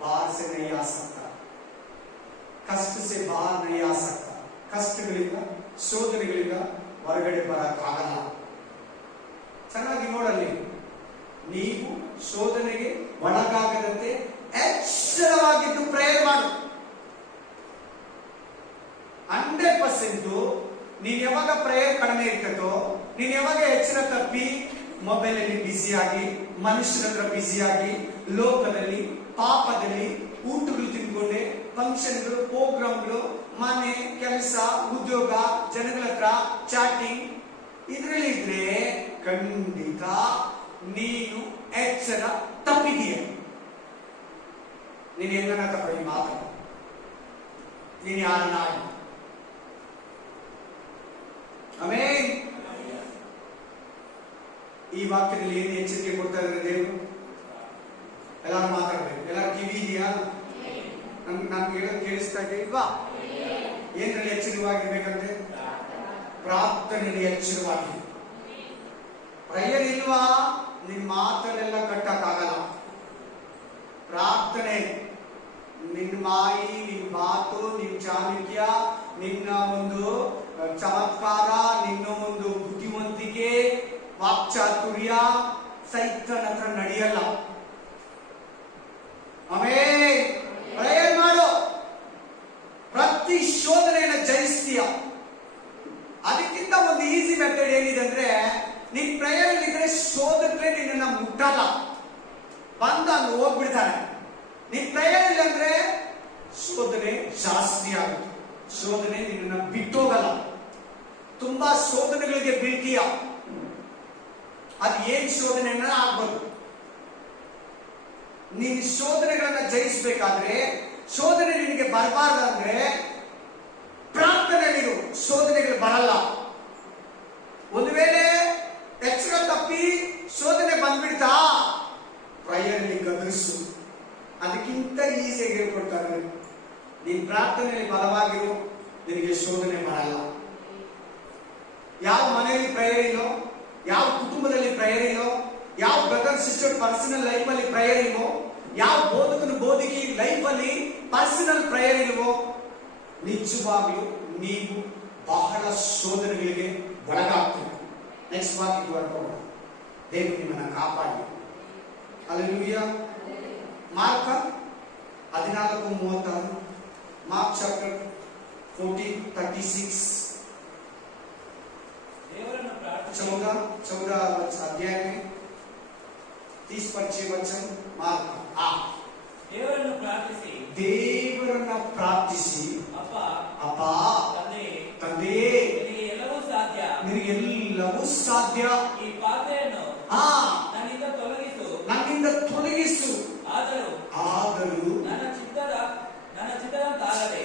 बाहर से नहीं आ सकता, कष्ट से बाहर नहीं आ सकता, ಕಷ್ಟಗಳಿಂದ ಶೋಧನೆಗಳಿಂದ ಹೊರಗಡೆ ಬರಕ್ಕಾಗಲ್ಲ. ಚೆನ್ನಾಗಿ ನೋಡಲ್ಲಿ, ನೀವು ಶೋಧನೆಗೆ ಒಳಗಾಗದಂತೆ ಎಚ್ಚರವಾಗಿದ್ದು ಪ್ರೇಯರ್ ಮಾಡು. 100% ನೀನ್ ಯಾವಾಗ ಪ್ರೇಯರ್ ಕಡಿಮೆ ಇರ್ತದೋ, ನೀನ್ ಯಾವಾಗ ಎಚ್ಚರ ತಪ್ಪಿ ಮೊಬೈಲ್ ಅಲ್ಲಿ ಬ್ಯುಸಿಯಾಗಿ, ಮನುಷ್ಯರ ಹತ್ರ ಬ್ಯುಸಿಯಾಗಿ, ಲೋಕದಲ್ಲಿ ಪಾಪದಲ್ಲಿ ಊಟಗಳು ತಿನ್ಕೊಂಡೆ, ಫಂಕ್ಷನ್ಗಳು, ಪ್ರೋಗ್ರಾಮ್ಗಳು, ಮನೆ ಕೆಲಸ, ಉದ್ಯೋಗ, ಜನಗಳ ಹತ್ರ ಚಾಟಿಂಗ್ ಇದ್ರಲ್ಲಿ ಇದ್ರೆ ಖಂಡಿತ ನೀನು ಎಚ್ಚರ ತಪ್ಪಿದೀಯ. ನೀನು ಹೆಂಗನ ತಪ್ಪಿ ಮಾತಾಡ, ನೀನು ಯಾರನ್ನ ಆಡಿ. ಆಮೇನ್. ಈ ವಾಕ್ಯದಲ್ಲಿ ಏನು ಎಚ್ಚರಿಕೆ ಕೊಡ್ತಾ ಇದ್ದಾರೆ ದೇವರು? ಎಲ್ಲಾರು ಮಾತಾಡ್ಬೇಕು. ಎಲ್ಲಾರು ಕಿವಿ ಇದೆಯಾ? ನಮ್ಗೆ ಹೇಳೋದು ಕೇಳಿಸ್ತಾ ಇದೆ ಇಲ್ವಾ? ಏನ್ರಲ್ಲಿ ಎಚ್ಚರವಾಗಿರ್ಬೇಕಂತೆ? ಪ್ರಾರ್ಥನೆಯಲ್ಲಿ ಎಚ್ಚರವಾಗಿ. ಪ್ರೇಯರ್ ಇಲ್ವಾ? ನಿನ್ ಮಾತಲ್ಲೆಲ್ಲ ಕಟ್ಟಕ್ಕಾಗಲ್ಲ. ಪ್ರಾರ್ಥನೆ, ನಿನ್ನ ಮಾಯಿ, ನಿನ್ ಮಾತು, ನಿನ್ ಚಾಣಕ್ಯ, ನಿನ್ನ ಒಂದು ಚಮತ್ಕಾರ, ನಿನ್ನ ಒಂದು ಬುದ್ಧಿವಂತಿಕೆ, ವಾಕ್ಚಾತುರ್ಯ ಸೈತನ ಹತ್ರ ನಡೆಯಲ್ಲ. ಆಮೇಲೆ ಪ್ರೇಯರ್ ಮಾಡು, ಪ್ರತಿ ಶೋಧನೆಯನ್ನು ಜಯಿಸ್ತೀಯ. ಅದಕ್ಕಿಂತ ಒಂದು ಈಸಿ ಮೆಥಡ್ ಏನಿದೆ ಅಂದ್ರೆ, ನೀನ್ ಪ್ರೇಯರ್ ಇದ್ರೆ ಶೋಧನೆ ನಿನ್ನ ಮುಟ್ಟಲ್ಲ, ಬಂದ ಅಲ್ಲಿ ಹೋಗ್ಬಿಡ್ತಾನೆ. ನೀನ್ ಪ್ರೇಯರ್ ಇಲ್ಲ ಅಂದ್ರೆ ಶೋಧನೆ ಜಾಸ್ತಿ ಆಗುತ್ತೆ, ಶೋಧನೆ ನಿನ್ನ ಬಿಟ್ಟೋಗಲ್ಲ. ತುಂಬಾ ಶೋಧನೆಗಳಿಗೆ ಬೀಳ್ತೀಯ. ಅದು ಏನ್ ಶೋಧನೆ ಆಗ್ಬೋದು. ನೀನು ಶೋಧನೆಗಳನ್ನ ಜಯಿಸಬೇಕಾದ್ರೆ, ಶೋಧನೆ ನಿನಗೆ ಬರಬಾರ್ದಂದ್ರೆ ಪ್ರಾರ್ಥನೆಯಲ್ಲಿರು, ಶೋಧನೆಗಳು ಬರಲ್ಲ. ಒಂದು ವೇಳೆ ಎಚ್ಚರ ತಪ್ಪಿ ಶೋಧನೆ ಬಂದ್ಬಿಡ್ತಾ, ಪ್ರೇಯರ್ಲಿ ಗದರಿಸು. ಅದಕ್ಕಿಂತ ಈಸಿಯಾಗಿ ಹೇಳ್ಕೊಡ್ತಾರೆ, ನೀನ್ ಪ್ರಾರ್ಥನೆಯಲ್ಲಿ ಬಲವಾಗಿರು, ನಿನಗೆ ಶೋಧನೆ ಬರಲ್ಲ. ಯಾವ ಮನೆಯಲ್ಲಿ ಪ್ರೇಯರ್ ಇಲ್ಲೋ, ಯಾವ ಕುಟುಂಬದಲ್ಲಿ ಪ್ರೇಯರ್ ಇಲ್ಲೋ, ಯಾವ ಬ್ರದರ್ ಸಿಸ್ಟರ್ ಪರ್ಸನಲ್ ಲೈಫ್ ಅಲ್ಲಿ ಪ್ರೇಯರ್ ಇಲ್ವೋ, ಯಾವ ಬೋಧಕನ ಬೋಧಕಿ ಲೈಫ್ ಅಲ್ಲಿ ಪರ್ಸನಲ್ ಪ್ರೇಯರ್ ಇಲ್ವೋ, ನಿಜವಾಗ್ಲೂ ನೀವು ಬಹಳ ಶೋಧನೆಗಳಿಗೆ ಒಳಗಾಗ್ತೀವಿ. ನೆಕ್ಸ್ಟ್ ವಾಕ್ಯಕ್ಕೆ ಬರ್ಕೋಣ. ದೇವರು ನಿಮ್ಮನ್ನ ಕಾಪಾಡಿ. ಹಲ್ಲೆಲೂಯಾ. ಮಾರ್ಕ 14:36, ಮಾರ್ಕ್ ಚಾಪ್ಟರ್ 14:36, 14 अध्याय में 30-25 वचन. मार्क ದೇವರನ್ನು ಪ್ರಾರ್ಥಿಸಿ, ದೇವರನ್ನ ಪ್ರಾರ್ಥಿಸಿ, ಅಪ್ಪ ತಂದೆ ನಿನಗೆ ಎಲ್ಲವೂ ಸಾಧ್ಯ, ನಿನಗೆಲ್ಲವೂ ಸಾಧ್ಯ, ಈ ಪಾತ್ರೆಯನ್ನು ನನ್ನಿಂದ ತೊಲಗಿಸು, ಆದರೂ ನನ್ನ ಚಿತ್ತದಂತಾಗದೆ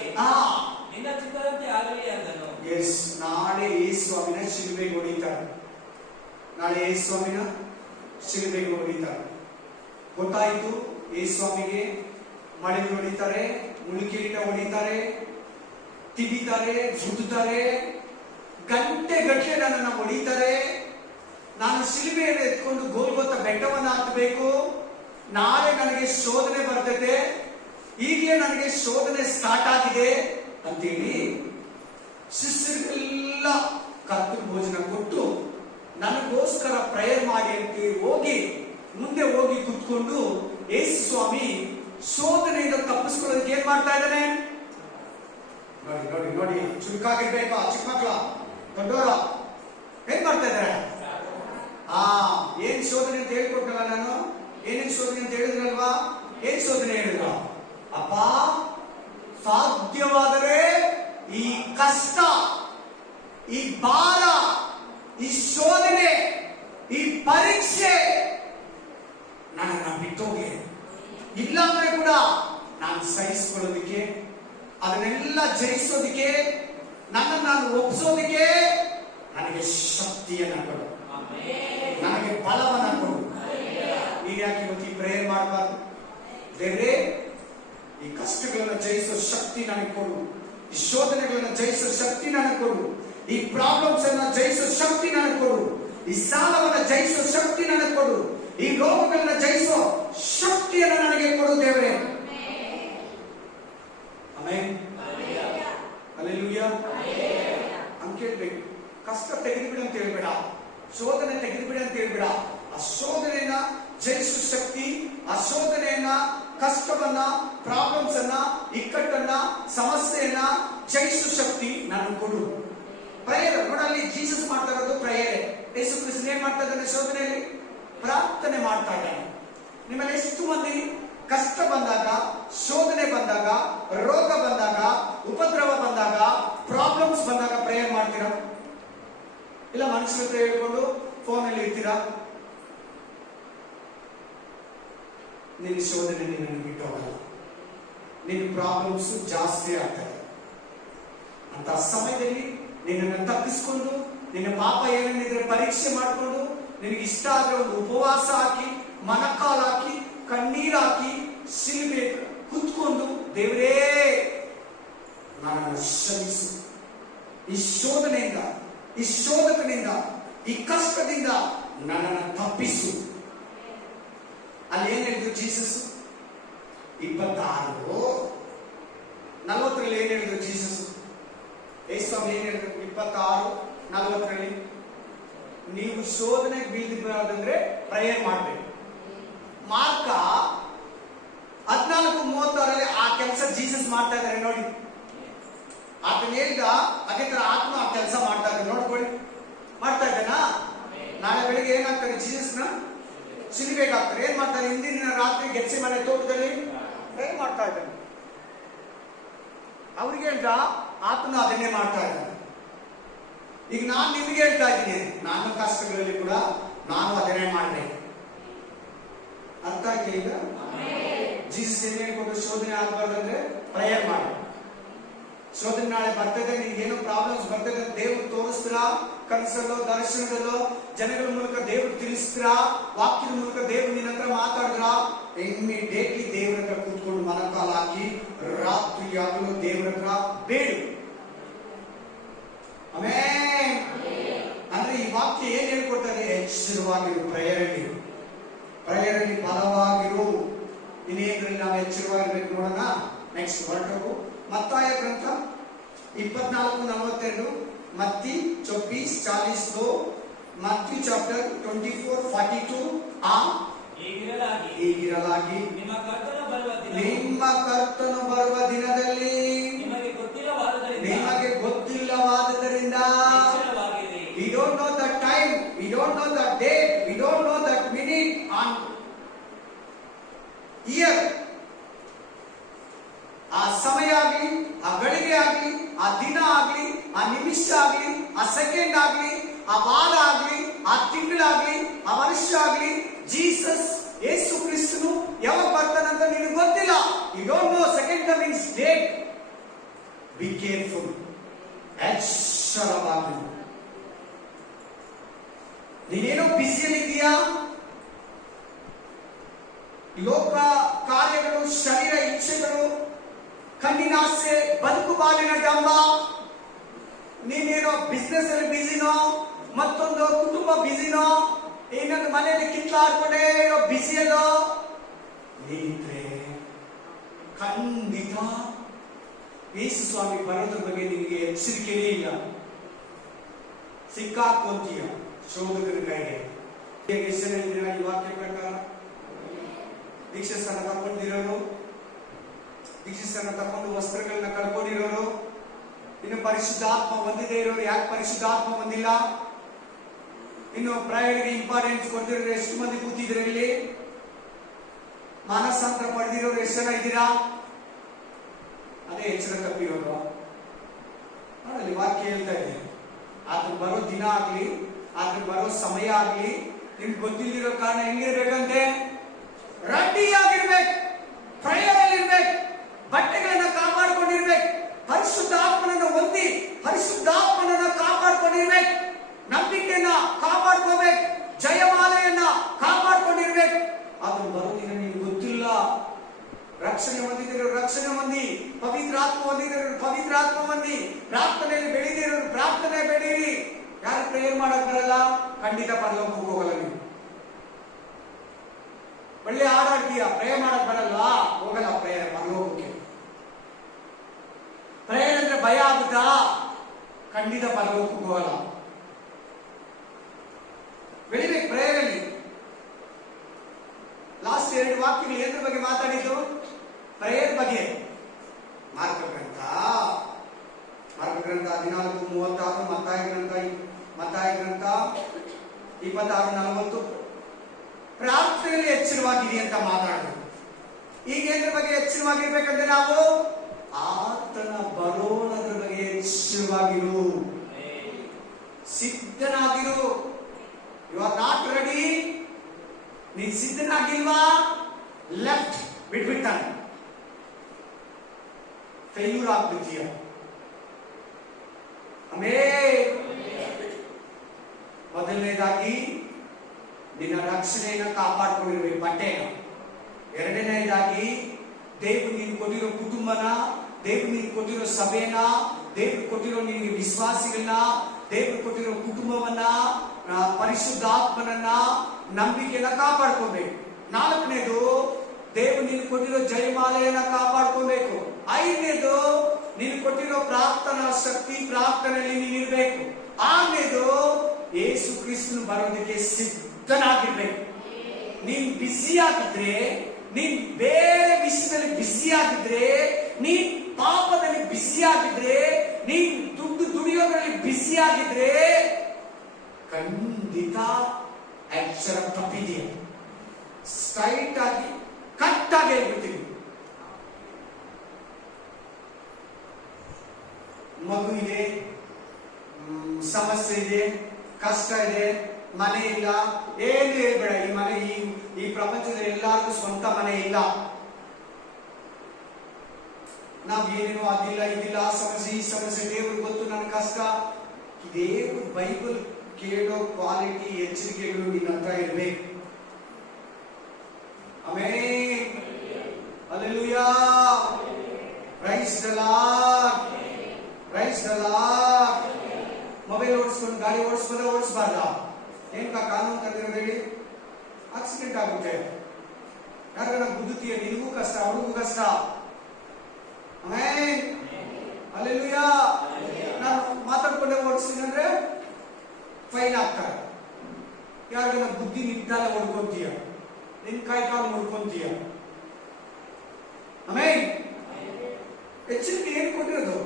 ನಿನ್ನ ಚಿತ್ತದಂತೆ ಆಗಲಿ ಅಂದನು. ಎಸ್, ನಾಳೆ ಯೇಸುವಿನ ಶಿಲುಬೆಗೆ ಹೊಡಿತಾರೆ. ನಾಳೆ ಯೇಸುವಿನ ಶಿಲುಬೆಗೆ ಹೊಡಿತಾರೆ. ಗೊತ್ತಾಯ್ತು, ಯೇಸುವಿಗೆ ಮಳೆಗೆ ಹೊಡಿತಾರೆ, ಮುಳುಕಿರೀಟ ಹೊಡಿತಾರೆ, ತಿವಿತಾರೆ, ಗುದ್ದುತ್ತಾರೆ, ಗಂಟೆ ಗಟ್ಟಲೆ ನನ್ನನ್ನು ಹೊಡಿತಾರೆ. ನಾನು ಶಿಲುಬೆಯನ್ನು ಎತ್ಕೊಂಡು ಗೋಲ್ಗೊತ್ತ ಬೆಟ್ಟವನ್ನು ಹತ್ತಬೇಕು. ನಾಳೆ ನನಗೆ ಶೋಧನೆ ಬರ್ತದೆ, ಈಗಲೇ ನನಗೆ ಶೋಧನೆ ಸ್ಟಾರ್ಟ್ ಆಗಿದೆ ಅಂತೇಳಿ ಶಿಷ್ಯರಿಗೆಲ್ಲ ಕರ್ತನ ಭೋಜನ ಕೊಟ್ಟು ನನಗೋಸ್ಕರ ಪ್ರೇಯರ್ ಮಾಡಿ ಅಂತ ಮುಂದೆ ಹೋಗಿ ಕುತ್ಕೊಂಡು ಯೇಸು ಸ್ವಾಮಿ ಶೋಧನೆಯಿಂದ ತಪ್ಪಿಸ್ಕೊಳ್ಳೋದಕ್ಕೆ ಏನ್ ಮಾಡ್ತಾ ಇದ್ದಾನೆ? ನೋಡಿ ನೋಡಿ ನೋಡಿ, ಚುರುಕಾಗಿರ್ಬೇಕಾ ಚಿಕ್ಕ ಮಕ್ಕಳ, ದೊಡ್ಡವರ ಏನ್ ಮಾಡ್ತಾ ಇದ್ದಾರೆ? ಏನ್ ಶೋಧನೆ ಅಂತ ಹೇಳ್ಕೊಟ್ಟಲ್ಲ ನಾನು. ಏನೇನ್ ಶೋಧನೆ ಅಂತ ಹೇಳಿದ್ರಲ್ವಾ? ಏನ್ ಶೋಧನೆ ಹೇಳಿದ್ರ? ಅಪ್ಪ, ಸಾಧ್ಯವಾದರೆ ಈ ಕಷ್ಟ, ಈ ಭಾರ, ಈ ಶೋಧನೆ, ಈ ಪರೀಕ್ಷೆ ನನ್ನ ಬಿಟ್ಟೋಗಿ, ಇಲ್ಲ ಅಂದ್ರೆ ಕೂಡ ನಾನು ಸಹಿಸ್ಕೊಳ್ಳೋದಿಕ್ಕೆ, ಅದನ್ನೆಲ್ಲ ಜಯಿಸೋದಿಕ್ಕೆ, ನಾನು ಒಪ್ಪಿಸೋದಿಕ್ಕೆ ನನಗೆ ಶಕ್ತಿಯನ್ನ ಕೊಡು, ನನಗೆ ಬಲವನ್ನ ಕೊಡು. ನೀನ್ ಯಾಕೆ ಇವತ್ತು ಈ ಪ್ರೇಯರ್ ಮಾಡಬಾರ್ದು? ದೇವರೇ, ಈ ಕಷ್ಟಗಳನ್ನು ಜಯಿಸೋ ಶಕ್ತಿ ನನಗೆ ಕೊಡು, ಈ ಶೋಧನೆಗಳನ್ನು ಜಯಿಸೋ ಶಕ್ತಿ ನನಗೆ ಕೊಡು, ಈ ಪ್ರಾಬ್ಲಮ್ಸ್ ಅನ್ನ ಜಯಿಸೋ ಶಕ್ತಿ ನನಗೆ ಕೊಡು, ಈ ಸಾಲವನ್ನು ಜಯಿಸೋ ಶಕ್ತಿ ನನಗೆ ಕೊಡು, ಈ ಈ ರೋಗಗಳನ್ನ ಜಯಿಸೋ ಶಕ್ತಿಯನ್ನು ನನಗೆ ಕೊಡು ದೇವರೇ. ಆಮೆನ್. ಹಲ್ಲೆಲೂಯಾ. ಅಂತ ಕೇಳ್ಬೇಕು. ಕಷ್ಟ ತೆಗೆದುಬಿಡು ಅಂತ ಹೇಳ್ಬೇಡ, ಶೋಧನೆ ತೆಗೆದುಬಿಡು ಅಂತ ಹೇಳ್ಬೇಡ. ಆ ಶೋಧನೆಯನ್ನ ಜಯಿಸುವ ಶಕ್ತಿ, ಆ ಶೋಧನೆಯನ್ನ, ಕಷ್ಟವನ್ನ, ಪ್ರಾಬ್ಲಮ್ಸ್ ಅನ್ನ, ಇಕ್ಕಟ್ಟನ್ನ, ಸಮಸ್ಯೆಯನ್ನ ಜಯಿಸುವ ಶಕ್ತಿ ನಾನು ಕೊಡು. ಪ್ರೇಯರ್ ನೋಡಲ್ಲಿ ಜೀಸಸ್ ಮಾಡ್ತಾ ಇರೋದು ಪ್ರೇಯರ್. ಯೇಸು ಕ್ರಿಸ್ತನು ಏನ್ ಮಾಡ್ತಾ ಇದ್ದಾನೆ? ಶೋಧನೆಯಲ್ಲಿ ಪ್ರಾರ್ಥನೆ ಮಾಡ್ತಾ ಇದ್ದಾನೆ. ನಿಮ್ಮಲ್ಲಿ ಎಷ್ಟು ಮಂದಿ ಕಷ್ಟ ಬಂದಾಗ, ಶೋಧನೆ ಬಂದಾಗ, ರೋಗ ಬಂದಾಗ, ಉಪದ್ರವ ಬಂದಾಗ, ಪ್ರಾಬ್ಲಮ್ಸ್ ಬಂದಾಗ ಪ್ರೇಯರ್ ಮಾಡ್ತೀರಾ? ಇಲ್ಲ ಮನುಷ್ಯರ ಹತ್ರ ಹೇಳ್ಕೊಂಡು ಫೋನಲ್ಲಿ ಇರ್ತೀರಾ? ನಿನ್ನ ಶೋಧನೆ ನಿನ್ನನ್ನು ಬಿಟ್ಟು ಹೋಗಲ್ಲ. ನಿನ್ನ ಪ್ರಾಬ್ಲಮ್ಸ್ ಜಾಸ್ತಿ ಆಗ್ತದೆ. ಅಂತ ಸಮಯದಲ್ಲಿ ನಿನ್ನನ್ನು ತಪ್ಪಿಸ್ಕೊಂಡು, ನಿನ್ನ ಪಾಪ ಏನೇನಿದ್ರೆ ಪರೀಕ್ಷೆ ಮಾಡಿಕೊಂಡು, ನಿನಗೆ ಇಷ್ಟ ಆದ್ರೆ ಒಂದು ಉಪವಾಸ ಹಾಕಿ, ಮನಕಾಲ್ ಹಾಕಿ, ಕಣ್ಣೀರ್ ಹಾಕಿ, ಶಿಲ್ಬೆ ಕುತ್ಕೊಂಡು, ದೇವರೇ ನನ್ನನ್ನು ಕ್ಷಮಿಸು, ಈ ಶೋಧನೆಯಿಂದ, ಈ ಶೋಧಕನಿಂದ, ಈ ಕಷ್ಟದಿಂದ ನನ್ನನ್ನು ತಪ್ಪಿಸು. ಅಲ್ಲಿ ಏನ್ ಹೇಳಿದ್ರು ಜೀಸಸ್? 26:40 ಏನ್ ಹೇಳಿದ್ರು ಜೀಸಸ್? ಯೇಸುಸ್ವಾಮಿ ಏನ್ ಹೇಳಿದ್ರು? 26:40 ನೀವು ಶೋಧನೆಗೆ ಬೀಳ್ದಿಬಾರ್ದಂದ್ರೆ ಪ್ರೇಯರ್ ಮಾಡ್ಬೇಕು. ಮಾರ್ಕ 14:36 ಆ ಕೆಲಸ ಜೀಸಸ್ ಮಾಡ್ತಾ ಇದ್ದಾರೆ ನೋಡಿ. ಆತನ ಹೇಳಿದ ಅದೇ ತರ ಆತ್ಮ ಆ ಕೆಲಸ ಮಾಡ್ತಾ ಇದ್ದಾರೆ. ನೋಡ್ಕೊಳ್ಳಿ, ಮಾಡ್ತಾ ಇದ್ದಾನಾ? ನಾಳೆ ಬೆಳಿಗ್ಗೆ ಏನಾಗ್ತಾರೆ? ಜೀಸಸ್ನ ಶಿಲುಬೆಗೆ ಹಾಕ್ತಾರೆ. ಏನ್ ಮಾಡ್ತಾರೆ? ಹಿಂದಿನ ರಾತ್ರಿ ಗೆತ್ಸೆಮನೆ ತೋಟದಲ್ಲಿ ಪ್ರೇಯರ್ ಮಾಡ್ತಾ ಇದ್ದಾನೆ. ಅವ್ರಿಗೆ ಹೇಳ್ದ, ಆತನು ಅದನ್ನೇ ಮಾಡ್ತಾ ಇದ್ದಾನೆ. ಈಗ ನಾನು ನಿಮ್ಗೆ ಹೇಳ್ತಾ ಇದ್ದೀನಿ, ನಾನು ಕಷ್ಟಗಳಲ್ಲಿ ಕೂಡ ನಾನು ಅದನ್ನೇ ಮಾಡ್ಬೇಕು. ಅರ್ಥ ಆಯ್ತು ಈಗ? ಜೀಸಸ್ ಏನ್ ಹೇಳ್ಕೊಟ್ಟು ಶೋಧನೆ ಆಗಬಾರ್ದಂದ್ರೆ ಪ್ರೇಯರ್ ಮಾಡಿ. ಶೋಧನೆ ನಾಳೆ ಬರ್ತದೆ, ನಿಮ್ಗೆ ಏನೋ ಪ್ರಾಬ್ಲಮ್ಸ್ ಬರ್ತದೆ, ದೇವ್ರು ತೋರಿಸ್ತೀರಾ, ಕನಸಲ್ಲೋ ದರ್ಶನದಲ್ಲೋ ಜನಗಳ ಮೂಲಕ ದೇವ್ರು ತಿಳಿಸ್ತೀರಾ, ವಾಕ್ಯದ ಮೂಲಕ ದೇವ್ರು ನಿನ್ನ ಹತ್ರ ಮಾತಾಡಿದ್ರ, ಇಮ್ಮಿಡಿಯೇಟ್ಲಿ ದೇವ್ರ ಹತ್ರ ಕೂತ್ಕೊಂಡು ಮನಕಾಲ ಹಾಕಿ ರಾತ್ರಿ ಆಗಲು ದೇವ್ರ ಹತ್ರ ಬೇಡು. ಆಮೆನ್. ಅಂದ್ರೆ ಈ ವಾಕ್ಯ ಏನ್ ಹೇಳ್ಕೊಡ್ತಾರೆ? ಎಚ್ಚರವಾಗಿರು, ಪ್ರೇಯರಲ್ಲಿ ಬಲವಾಗಿರು. ಇನ್ನೇನ್ರಲ್ಲಿ ನಾವು ಎಚ್ಚರವಾಗಿರ್ಬೇಕು ನೋಡೋಣ. ನೆಕ್ಸ್ಟ್ ಹೊರಟು ಮತ್ತಾಯ ಗ್ರಂಥ 24:42, ಮತ್ತಿ 24:42, ಮತ್ತಿ ಚಾಪ್ಟರ್ 24:42. ಹೀಗಿರಲಾಗಿ ನಿಮ್ಮ ಕರ್ತನು ಬರುವ ದಿನದಲ್ಲಿ ನಿಮಗೆ ಗೊತ್ತಿಲ್ಲವಾದ್ದರಿಂದ, we don't know the time, we don't know the date, we don't know that minute and year. ಆ ಸಮಯ ಆಗ್ಲಿ, ಆ ಗಳಿಗೆ ಆಗ್ಲಿ, ಆ ದಿನ ಆಗ್ಲಿ, ಆ ನಿಮಿಷ ಆಗ್ಲಿ, ಆ ಸೆಕೆಂಡ್ ಆಗ್ಲಿ, ಆ ವಾರ ಆಗ್ಲಿ, ಆ ತಿಂಗಳಾಗ್ಲಿ, ಆ ವರ್ಷ ಆಗ್ಲಿ, ಜೀಸಸ್ ಯೇಸು ಕ್ರಿಸ್ತನು ಯಾವಾಗ ಬರ್ತಾನಂತ ನಿನಗೆ ಗೊತ್ತಿಲ್ಲ. You don't know second comings date. Be careful, ಎಚ್ಚರವಾಗಿ. ನೀನೇನೋ ಬಿಸಿಯಲ್ಲಿದ್ದೀಯಾ? ಲೋಕ ಕಾರ್ಯಗಳು, ಶರೀರ ಇಚ್ಛೆಗಳು, ಕಣ್ಣಿನಾಸೆ, ಬದುಕು ಬಾಳಿನ ಡಂಬ, ನೀನೇನೋ ಬಿಸ್ನೆಸ್ ಅಲ್ಲಿ ಬಿಸಿನೋ, ಮತ್ತೊಂದು ಕುಟುಂಬ ಬಿಸಿನೋ, ಇನ್ನೊಂದು ಮನೆಯಲ್ಲಿ ಕಿತ್ಲಾಡ್ಕೊಂಡೇ ಇರೋ ಬಿಸಿಯಲ್ಲೋ ನೀನಿದ್ರೆ ಖಂಡಿತ ಯೇಸು ಸ್ವಾಮಿ ಬರೋದ್ರ ಬಗ್ಗೆ ನಿನಗೆ ಎಚ್ಚರಿಕೆನೇ ಇಲ್ಲ. ಸಿಕ್ಕಾಕೊಂತೀಯ ಶೋಧಕರ ಕೈಗೆ. ಎಷ್ಟು ಜನ ಇದ್ದೀರಾ ಈ ವಾಕ್ಯ ಪ್ರಕಾರ? ದೀಕ್ಷಾಸ್ಥಾನ ತಗೊಂಡಿರೋರು, ದೀಕ್ಷಾಸ್ಥಾನ ತಗೊಂಡು ವಸ್ತ್ರಗಳನ್ನ ಕಳ್ಕೊಂಡಿರೋರು, ಇನ್ನು ಪರಿಶುದ್ಧಾತ್ಮ ಹೊಂದಿದೆ ಇರೋರು. ಯಾಕೆ ಪರಿಶುದ್ಧಾತ್ಮ ಹೊಂದಿಲ್ಲ? ಇನ್ನು ಪ್ರಯರ್ಗೆ ಇಂಪಾರ್ಟೆನ್ಸ್ ಕೊಡ್ತಿರೋರು ಎಷ್ಟು ಮಂದಿ ಕೂತಿದ್ರೆ ಇಲ್ಲಿ? ಮಾನಸಾಂತರ ಪಡೆದಿರೋರು ಎಷ್ಟು ಜನ ಇದ್ದೀರಾ? ಅದೇ ಎಚ್ಚರ ತಪ್ಪಿರೋರು. ನೋಡಲ್ಲಿ ವಾಕ್ಯ ಹೇಳ್ತಾ ಇದೆ, ಆದ್ರೆ ಬರೋ ದಿನ ಆಗ್ಲಿ, ಆದ್ರೆ ಬರೋ ಸಮಯ ಆಗ್ಲಿ ನಿಮ್ಗೆ ಗೊತ್ತಿಲ್ದಿರೋ ಕಾರಣ ಹೆಂಗಿರ್ಬೇಕಂತೆ? ರೆಡಿಯಾಗಿರ್ಬೇಕು, ಪ್ರಯರಲ್ಲಿರ್ಬೇಕು, ಬಟ್ಟೆಗಳನ್ನ ಕಾಪಾಡ್ಕೊಂಡಿರ್ಬೇಕು, ಪರಿಶುದ್ಧಾತ್ಮನನ್ನು ಹೊಂದಿ ಪರಿಶುದ್ಧಾತ್ಮನನ್ನ ಕಾಪಾಡ್ಕೊಂಡಿರ್ಬೇಕು, ನಂಬಿಕೆಯನ್ನ ಕಾಪಾಡ್ಕೋಬೇಕು, ಜಯಮಾಲೆಯನ್ನ ಕಾಪಾಡ್ಕೊಂಡಿರ್ಬೇಕು. ಅದು ಬರೋದಿನ ನಿಮ್ಗೆ ಗೊತ್ತಿಲ್ಲ. ರಕ್ಷಣೆ ಹೊಂದಿದ್ರು ರಕ್ಷಣೆ ಹೊಂದಿ, ಪವಿತ್ರಾತ್ಮ ಹೊಂದಿದ್ರು ಪವಿತ್ರಾತ್ಮ ಹೊಂದಿ, ಪ್ರಾರ್ಥನೆಯಲ್ಲಿ ಬೆಳೆದಿರೋ ಪ್ರಾರ್ಥನೆ ಬೆಳೀರಿ. ಯಾರು ಪ್ರೇಯರ್ ಮಾಡಕ್ ಬರಲ್ಲ, ಖಂಡಿತ ಪರಲೋಕಕ್ಕೆ ಹೋಗಲ್ಲ ನೀವು. ಒಳ್ಳೆ ಹಾಡಾಡ್ತೀಯ, ಪ್ರೇಯರ್ ಮಾಡಕ್ ಬರಲ್ಲ, ಹೋಗಲ್ಲ ಪ್ರೇಯರ್ ಪರಲೋಕಕ್ಕೆ. ಪ್ರೇಯರ್ ಅಂದ್ರೆ ಭಯ ಆಗುತ್ತಾ? ಖಂಡಿತ ಪರಲೋಕಕ್ಕೆ ಹೋಗಲ್ಲ. ಬೆಳಿಬೇಕು ಪ್ರೇಯರ್ ಅಲ್ಲಿ. ಲಾಸ್ಟ್ 2 ವಾಕ್ಯಗಳು ಏದ್ರ ಬಗ್ಗೆ ಮಾತಾಡಿದ್ದು? ಪ್ರೇಯರ್ ಬಗ್ಗೆ. ಮಾರ್ಕ ಗ್ರಂಥ 14:36, ಮತ್ತಾಯ ಗ್ರಂಥ 26:40 ಪ್ರಾರ್ಥನೆಯಲ್ಲಿ ಎಚ್ಚರವಾಗಿರಿ ಅಂತ ಮಾತಾಡೋದು. ಈಗ ಏದ್ರ ಬಗ್ಗೆ ಎಚ್ಚರವಾಗಿರ್ಬೇಕಂದ್ರೆ ನಾವು ಆತನ ಬರೋಣದ ಬಗ್ಗೆ ಎಚ್ಚರವಾಗಿರು, ಸಿದ್ಧನಾಗಿರು. You are not ready. ನೀನ್ ಸಿದ್ಧನಾಗಿಲ್ವಾ, ಲೆಫ್ಟ್ ಬಿಟ್ಬಿಡ್ತಾನೆ, ಫೇಲ್ಯೂರ್ ಆಗ್ಬಿಡ್ತೀಯ. ಮೊದಲನೇದಾಗಿ ನಿನ್ನ ರಕ್ಷಣೆಯನ್ನು ಕಾಪಾಡ್ಕೊಂಡಿರ್ಬೇಕು, ಬಟ್ಟೆನ. ಎರಡನೇದಾಗಿ ದೇವರು ನೀನು ಕೊಟ್ಟಿರೋ ಕುಟುಂಬನ, ದೇವರು ನೀನು ಕೊಟ್ಟಿರೋ ಸಭೆನ, ದೇವರು ಕೊಟ್ಟಿರೋ ನಿನಗೆ ವಿಶ್ವಾಸಿಗಳನ್ನ, ದೇವರು ಕೊಟ್ಟಿರೋ ಕುಟುಂಬವನ್ನ, ಪರಿಶುದ್ಧಾತ್ಮನನ್ನ, ನಂಬಿಕೆಯನ್ನ ಕಾಪಾಡ್ಕೋಬೇಕು. 4ನೇದು ದೇವರು ನೀನು ಕೊಟ್ಟಿರೋ ಜಯಮಾಲೆಯನ್ನ ಕಾಪಾಡ್ಕೋಬೇಕು. 5ನೇದು ನೀನು ಕೊಟ್ಟಿರೋ ಪ್ರಾರ್ಥನಾ ಶಕ್ತಿ, ಪ್ರಾರ್ಥನೆಯಲ್ಲಿ ನೀನು ಇರಬೇಕು. 6ನೇದು ಯೇಸು ಕ್ರಿಸ್ತನು ಬರೋದಕ್ಕೆ ಸಿದ್ಧನಾಗಿರ್ಬೇಕು. ನೀನ್ ಬ್ಯುಸಿ ಆಗಿದ್ರೆ, ನೀನ್ ಬೇರೆ ವಿಷಯದಲ್ಲಿ ಬ್ಯುಸಿ ಆಗಿದ್ರೆ, ನೀನ್ ಪಾಪದಲ್ಲಿ ಬ್ಯುಸಿ ಆಗಿದ್ರೆ, ನೀನ್ ದುಡ್ಡು ದುಡಿಯೋದ್ರಲ್ಲಿ ಬ್ಯುಸಿ ಆಗಿದ್ರೆ ಖಂಡಿತ ಅಕ್ಷರ ತಪ್ಪಿದೆಯ. ಸ್ಟ್ರೈಟ್ ಆಗಿ ಕಟ್ ಆಗಿ ಹೇಳ್ಬಿಡ್ತೀವಿ. ಮಗು ಇದೆ, ಸಮಸ್ಯೆ ಇದೆ, ಕಷ್ಟ ಇದೆ, ಮನೆ ಇಲ್ಲ, ಏನು ಹೇಳ್ಬೇಡ. ಈ ಮನೆ, ಈ ಪ್ರಪಂಚದಲ್ಲಿ ಎಲ್ಲರಿಗೂ ಸ್ವಂತ ಮನೆ ಇಲ್ಲ. ನಾವ್ ಏನೇನೋ ಅದಿಲ್ಲ ಇದಿಲ್ಲ, ಆ ಸಮಸ್ಯೆ ಈ ಸಮಸ್ಯೆ, ದೇವ್ರಿಗೆ ಗೊತ್ತು ನನ್ನ ಕಷ್ಟ. ದೇವ್ರ ಬೈಬಲ್ ಕೇಳೋ ಕ್ವಾಲಿಟಿ, ಎಚ್ಚರಿಕೆಗಳು ನಿನ್ನ ಹತ್ರ ಇರ್ಬೇಕು. Amen, hallelujah, praise the lord, praise the lord. Mobile ಓಡಿಸ್ಕೊಂಡು ಗಾಡಿ ಓಡಿಸಬಾರ್ದ? ಏನ್ ಕಾನೂನು ತಂದಿರೋದು ಹೇಳಿ? ಆಕ್ಸಿಡೆಂಟ್ ಆಗುತ್ತೆ. ಯಾರನ್ನ ಗುದ್ದುತ್ತೀಯ, ನಿನಗೂ ಕಷ್ಟ, ಅವಳಿಗೂ ಕಷ್ಟ. Amen, hallelujah. ನಾನು ಮಾತಾಡ್ಕೊಂಡೆ ಓಡಿಸ್ತೀನಿ ಅಂದ್ರೆ ಫೈನ್ ಆಗ್ತಾರೆ. ಯಾರನ್ನ ಬುದ್ಧಿ ನಿಂತಾಲೆ ಹೊಡ್ಕೊಂತೀಯ, ನಿನ್ ಕಾಲು ಮುಡ್ಕೊಂತೀಯ. ಆಮೆನ್. ಎಚ್ಚರಿಕೆ ಏನು ಕೊಟ್ಟಿರೋದು?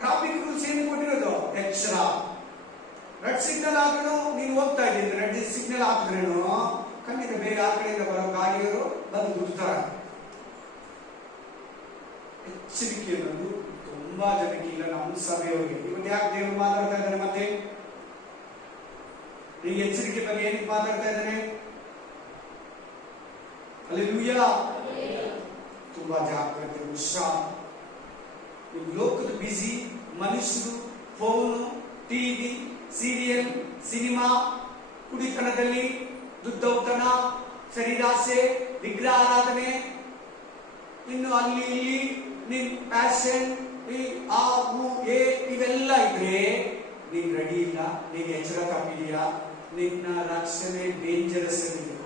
ಟ್ರಾಫಿಕ್ ರೂಲ್ಸ್ ಏನು ಕೊಟ್ಟಿರೋದು? ಎಚ್ಚರ. ರೆಡ್ ಸಿಗ್ನಲ್ ಆದ್ರೂ ನೀನು ಹೋಗ್ತಾ ಇದ್ದೀನಿ, ರೆಡ್ ಸಿಗ್ನಲ್ ಹಾಕಿದ್ರೇನು ಖಂಡಿತ ಬೇರೆ ಆ ಕಡೆಯಿಂದ ಬರೋ ಗಾಡಿಯವರು ಬಂದು ಗುಡ್ತಾರೆ. ಎಚ್ಚರಿಕೆ ಅನ್ನೋದು ತುಂಬಾ ಜನಕ್ಕೆ ಇಲ್ಲ, ನಮ್ಮ ಸಭೆಯವರಿಗೆ. ಇವತ್ತು ಯಾಕೆ ದೇವರು ಮಾತಾಡ್ತಾ ಇದ್ದಾನೆ? ಮತ್ತೆ ಈ ಎಚ್ಚರಿಕೆ ಬಗ್ಗೆ ಏನಕ್ಕೆ ಮಾತಾಡ್ತಾ ಇದ್ದಾನೆ? ಹಲ್ಲೆಲೂಯಾ. ತುಂಬಾ ಜಾಗ್ರತೆ, ಹುಷಾರ್. ಲೋಕದ ಬಿಸಿ, ಮನುಷ್ಯರು, ಫೋನು, ಟಿವಿ, ಸೀರಿಯಲ್, ಸಿನಿಮಾ, ಕುಡಿತನದಲ್ಲಿ, ದುದ್ದೌತಣ, ಶರೀರಾಸೆ, ವಿಗ್ರಹ ಆರಾಧನೆ, ಇನ್ನು ಅಲ್ಲಿ ಇಲ್ಲಿ ನಿನ್ ಪ್ಯಾಷನ್, ಇವೆಲ್ಲ ಇದ್ರೆ ನೀನ್ ರೆಡಿ ಇಲ್ಲ, ನೀನ್ ಎಚ್ಚರ ತಪ್ಪಿದೀಯಾ, ನಿನ್ನ ರಕ್ಷಣೆ ಡೇಂಜರಸ್ ಆಗಿದೆ.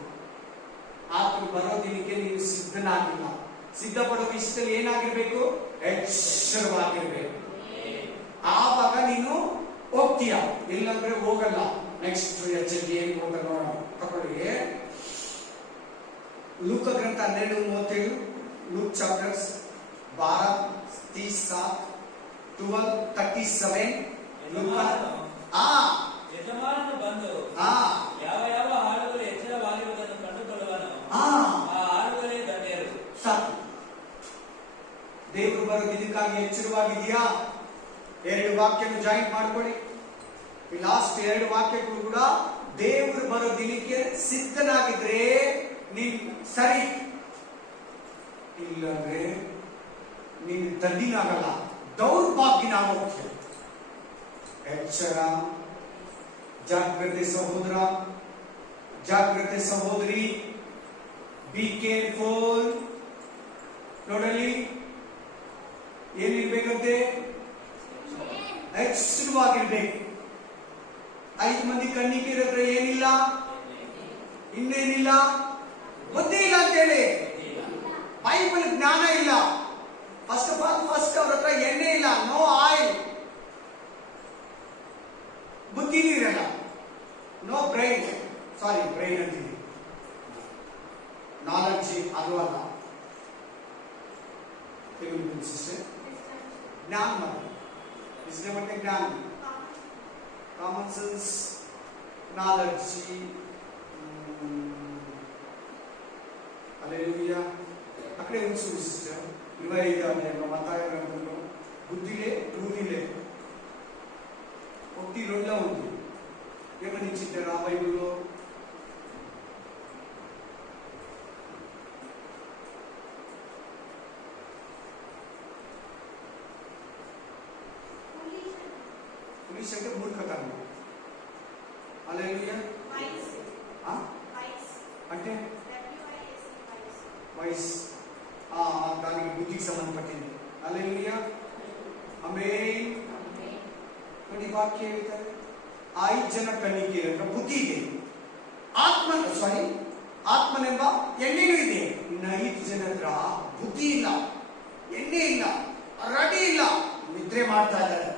ಆತನು ಬರೋ ದಿನಕ್ಕೆ ನೀನು ಸಿದ್ಧನಾಗಿಲ್ಲ. ಸಿದ್ಧಪಡೋ ವಿಷಯದಲ್ಲಿ ಏನಾಗಿರ್ಬೇಕು? ಎಚ್ಚರವಾಗಿರ್ಬೇಕು. ಆವಾಗ ನೀನು ಹೋಗ್ತೀಯ, ಇಲ್ಲಂದ್ರೆ ಹೋಗಲ್ಲ. ನೆಕ್ಸ್ಟ್ ಎಚ್ಚರಿಕೆ ಏನು ಅಂತ ನೋಡೋಣ. ತಗೊಳ್ಳಿ, ಲೂಕ ಗ್ರಂಥ 12:37, ಲೂಕ್ ಚಾಪ್ಟರ್ಸ್ 12:37, 12:37. ಯಜಮಾನನು ಬಂದು ಯಾವ ಯಾವ ಹಾಡುಗಳು ಎಚ್ಚರವಾಗಿರುವುದನ್ನು ಕಂಡುಕೊಳ್ಳುವನು, ಆ ಹಾಡುಗಳೇ ಧನ್ಯರು. ಸಾಕು. ದೇವರು ಬರೋ ದಿನಕ್ಕಾಗಿ ಎಚ್ಚರವಾಗಿದೆಯಾ? 2 ವಾಕ್ಯನು ಜಾಯಿಂಟ್ ಮಾಡ್ಕೊಳ್ಳಿ. ಈ ಲಾಸ್ಟ್ 2 ವಾಕ್ಯಗಳು ಕೂಡ ದೇವರು ಬರೋ ದಿನಕ್ಕೆ ಸಿದ್ಧನಾಗಿದ್ರೆ ನೀನ್ ಸರಿ, ಇಲ್ಲಂದ್ರೆ ನೀನು ದಂಡಿನಾಗಲ್ಲ, ದೌರ್ಭಾಗ್ಯನಾಗೋಗ್ತೀಯ. ಎಚ್ಚರ, ಜಾಗ್ರತೆ ಸಹೋದರ, ಜಾಗ್ರತೆ ಸಹೋದರಿ. Be careful. ನೋಡಲಿ, ಏನಿರ್ಬೇಕಂತೆ? ಎಚ್ಚರವಾಗಿರ್ಬೇಕು. 5 ಮಂದಿ ಕಣ್ಣಿಗೆ ಇರೋದ್ರೆ ಏನಿಲ್ಲ, ಇನ್ನೇನಿಲ್ಲ, ಬುದ್ಧಿ ಇಲ್ಲ ಅಂತೇಳಿ. ಬೈಬಲ್ ಜ್ಞಾನ ಇಲ್ಲ. ಫಸ್ಟ್ ಆಫ್ ಆಲ್ ಅವ್ರ ಹತ್ರ ಎಣ್ಣೆ ಇಲ್ಲ, ನೋ ಆಯಿಲ್. ಬುದ್ಧಿನೂ ಇರಲ್ಲ, ನೋ ಬ್ರೈನ್. ಸಾರಿ, ಬ್ರೈನ್ ಅಂತೀವಿ, ನಾಲೆಡ್ಜ್ ಅದು ಅಲ್ಲ. ಸಿಸ್ಟರ್ ಜ್ಞಾನ ಮಾಡಿ, ವಿಸ್ಡಮ್ అంటే ಜ್ಞಾನ, ಕಾಮನ್ ಸೆನ್ಸ್, ನಾಲೆಡ್ಜ್. హల్లెలూయా. అక్కడే ఉంచు సిస్టర్. 25 అధ్యాయంలో మత్తయి గ్రంథంలో బుద్ధిలే బుద్ధిలే 1:2 ఉంది. ఏమని ఇచ్చింటారు ఆ బైబిల్లో? పులిష్ అంటే మూర్ఖతనం. హల్లెలూయా. అంటే వైస్, దానికి బుద్ధికి సంబంధపట్టింది. హల్లెలూయా, ಆಮೆನ್. ನೋಡಿ ವಾಕ್ಯ ಹೇಳ್ತಾರೆ, 5 ಜನ ಕಣ್ಣಿಗೆ ಬುದ್ಧಿ ಇದೆ, ಆತ್ಮನೆಂಬ ಎಣ್ಣೆನೂ ಇದೆ. ಇನ್ನು 5 ಜನ ಹತ್ರ ಬುದ್ಧಿ ಇಲ್ಲ, ಎಣ್ಣೆ ಇಲ್ಲ, ರೆಡಿ ಇಲ್ಲ, ನಿದ್ರೆ ಮಾಡ್ತಾ ಇದ್ದಾರೆ,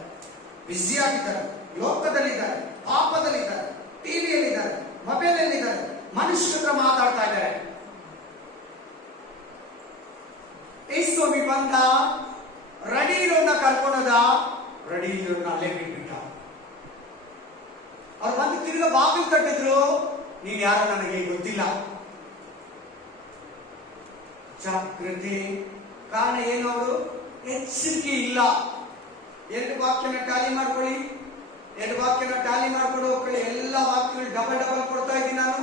ಬ್ಯುಸಿ ಆಗಿದ್ದಾರೆ, ಲೋಕದಲ್ಲಿದ್ದಾರೆ, ಪಾಪದಲ್ಲಿದ್ದಾರೆ, ಟಿವಿಯಲ್ಲಿದ್ದಾರೆ, ಮೊಬೈಲಲ್ಲಿದ್ದಾರೆ, ಮನುಷ್ಯರ ಹತ್ರ ಮಾತಾಡ್ತಾ ಇದ್ದಾರೆ. ಸ್ವಾಮಿ ಬಂದ, ರೆಡಿ ಇರೋನ್ನ ಕರ್ಕೊಂಡದ, ರೆಡಿ ಇರೋನ್ನ ಅಲ್ಲೇ ಬಿಟ್ಬಿಟ್ಟ. ಅವ್ರು ಬಂದು ತಿರುಗ ಬಾಗಿಲು ತಟ್ಟಿದ್ರು, ನೀವ್ ಯಾರು ನನಗೆ ಗೊತ್ತಿಲ್ಲ. ಜಾಗೃತಿ. ಕಾರಣ ಏನು? ಅವರು ಎಚ್ಚರಿಕೆ ಇಲ್ಲ. 2 ವಾಕ್ಯನ ಟ್ಯಾಲಿ ಮಾಡ್ಕೊಳ್ಳಿ, 2 ವಾಕ್ಯನ ಟ್ಯಾಲಿ ಮಾಡ್ಕೊಂಡು ಹೋಗ್ಕೊಳ್ಳಿ. ಎಲ್ಲ ವಾಕ್ಯಗಳು ಡಬಲ್ ಕೊಡ್ತಾ ಇದ್ದೀನಿ ನಾನು.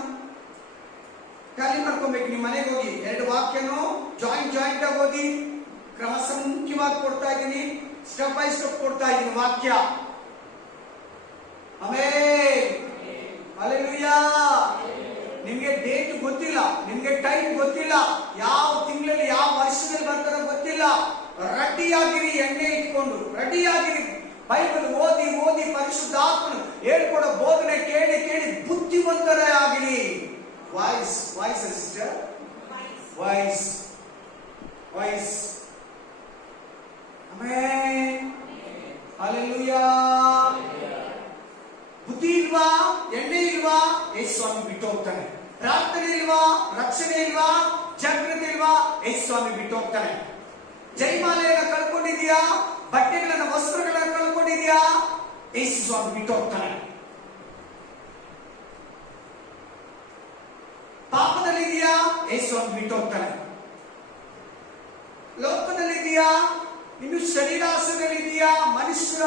ಟ್ಯಾಲಿ ಮಾಡ್ಕೊಬೇಕು. ನಿಮ್ಮ ಮನೆಗೆ ಹೋಗಿ 2 ವಾಕ್ಯನು ಜಾಯಿಂಟ್ ಆಗಿ ಓದಿ, ಕ್ರಮ ಸಂಖ್ಯವಾಗಿ ಕೊಡ್ತಾ ಇದ್ದೀನಿ, ಸ್ಟೆಪ್ ಬೈ ಸ್ಟೆಪ್ ಕೊಡ್ತಾ ಇದ್ದೀನಿ ವಾಕ್ಯ. Amen, hallelujah. ನಿಮ್ಗೆ ಡೇಟ್ ಗೊತ್ತಿಲ್ಲ, ನಿಮ್ಗೆ ಟೈಮ್ ಗೊತ್ತಿಲ್ಲ, ಯಾವ ತಿಂಗಳಲ್ಲಿ ಯಾವ ವರ್ಷದಲ್ಲಿ ಬರ್ತಾರೋ ಗೊತ್ತಿಲ್ಲ. ರೆಡಿಯಾಗಿರಿ, ಎಣ್ಣೆ ಇಟ್ಕೊಂಡು ರೆಡಿಯಾಗಿರಿ. ಬೈಬಲ್ ಓದಿ ಪರಿಶುದ್ಧಾತ್ಮನು ಹೇಳ್ಕೊಡೋ ಬೋಧನೆ ಕೇಳಿ ಬುದ್ಧಿವಂತರೇ ಆಗಿರಿ. Voice sister, voice. Amen, hallelujah. ಬುದ್ಧಿ ಇಲ್ವಾ, ಎಣ್ಣೆ ಇಲ್ವಾ, ಯೇಸು ಸ್ವಾಮಿ ಬಿಟ್ಟು ಹೋಗ್ತಾನೆ. ಪ್ರಾರ್ಥನೆ ಇಲ್ವಾ, ರಕ್ಷಣೆ ಇಲ್ವಾ, ಜಾಗೃತಿ ಇಲ್ವಾ, ಯೇಸು ಸ್ವಾಮಿ ಬಿಟ್ಟು ಹೋಗ್ತಾನೆ. ಜೈಮಾಲೆಯನ್ನ ಕಳ್ಕೊಂಡಿದ್ಯಾ, ಬಟ್ಟೆಗಳನ್ನ ವಸ್ತ್ರಗಳನ್ನ ಕಳ್ಕೊಂಡಿದ್ಯಾ, ಯೇಸು ಸ್ವಾಮಿ ಬಿಟ್ಟು ಹೋಗ್ತಾನೆ. ಪಾಪದಲ್ಲಿದೆಯಾ, ಯೇಸು ಸ್ವಾಮಿ ಬಿಟ್ಟು ಹೋಗ್ತಾನೆ. ಲೋಕದಲ್ಲಿದೆಯಾ, ಇನ್ನು ಶರೀರಾಸೆಗಳಿದೆಯಾ, ಮನುಷ್ಯರ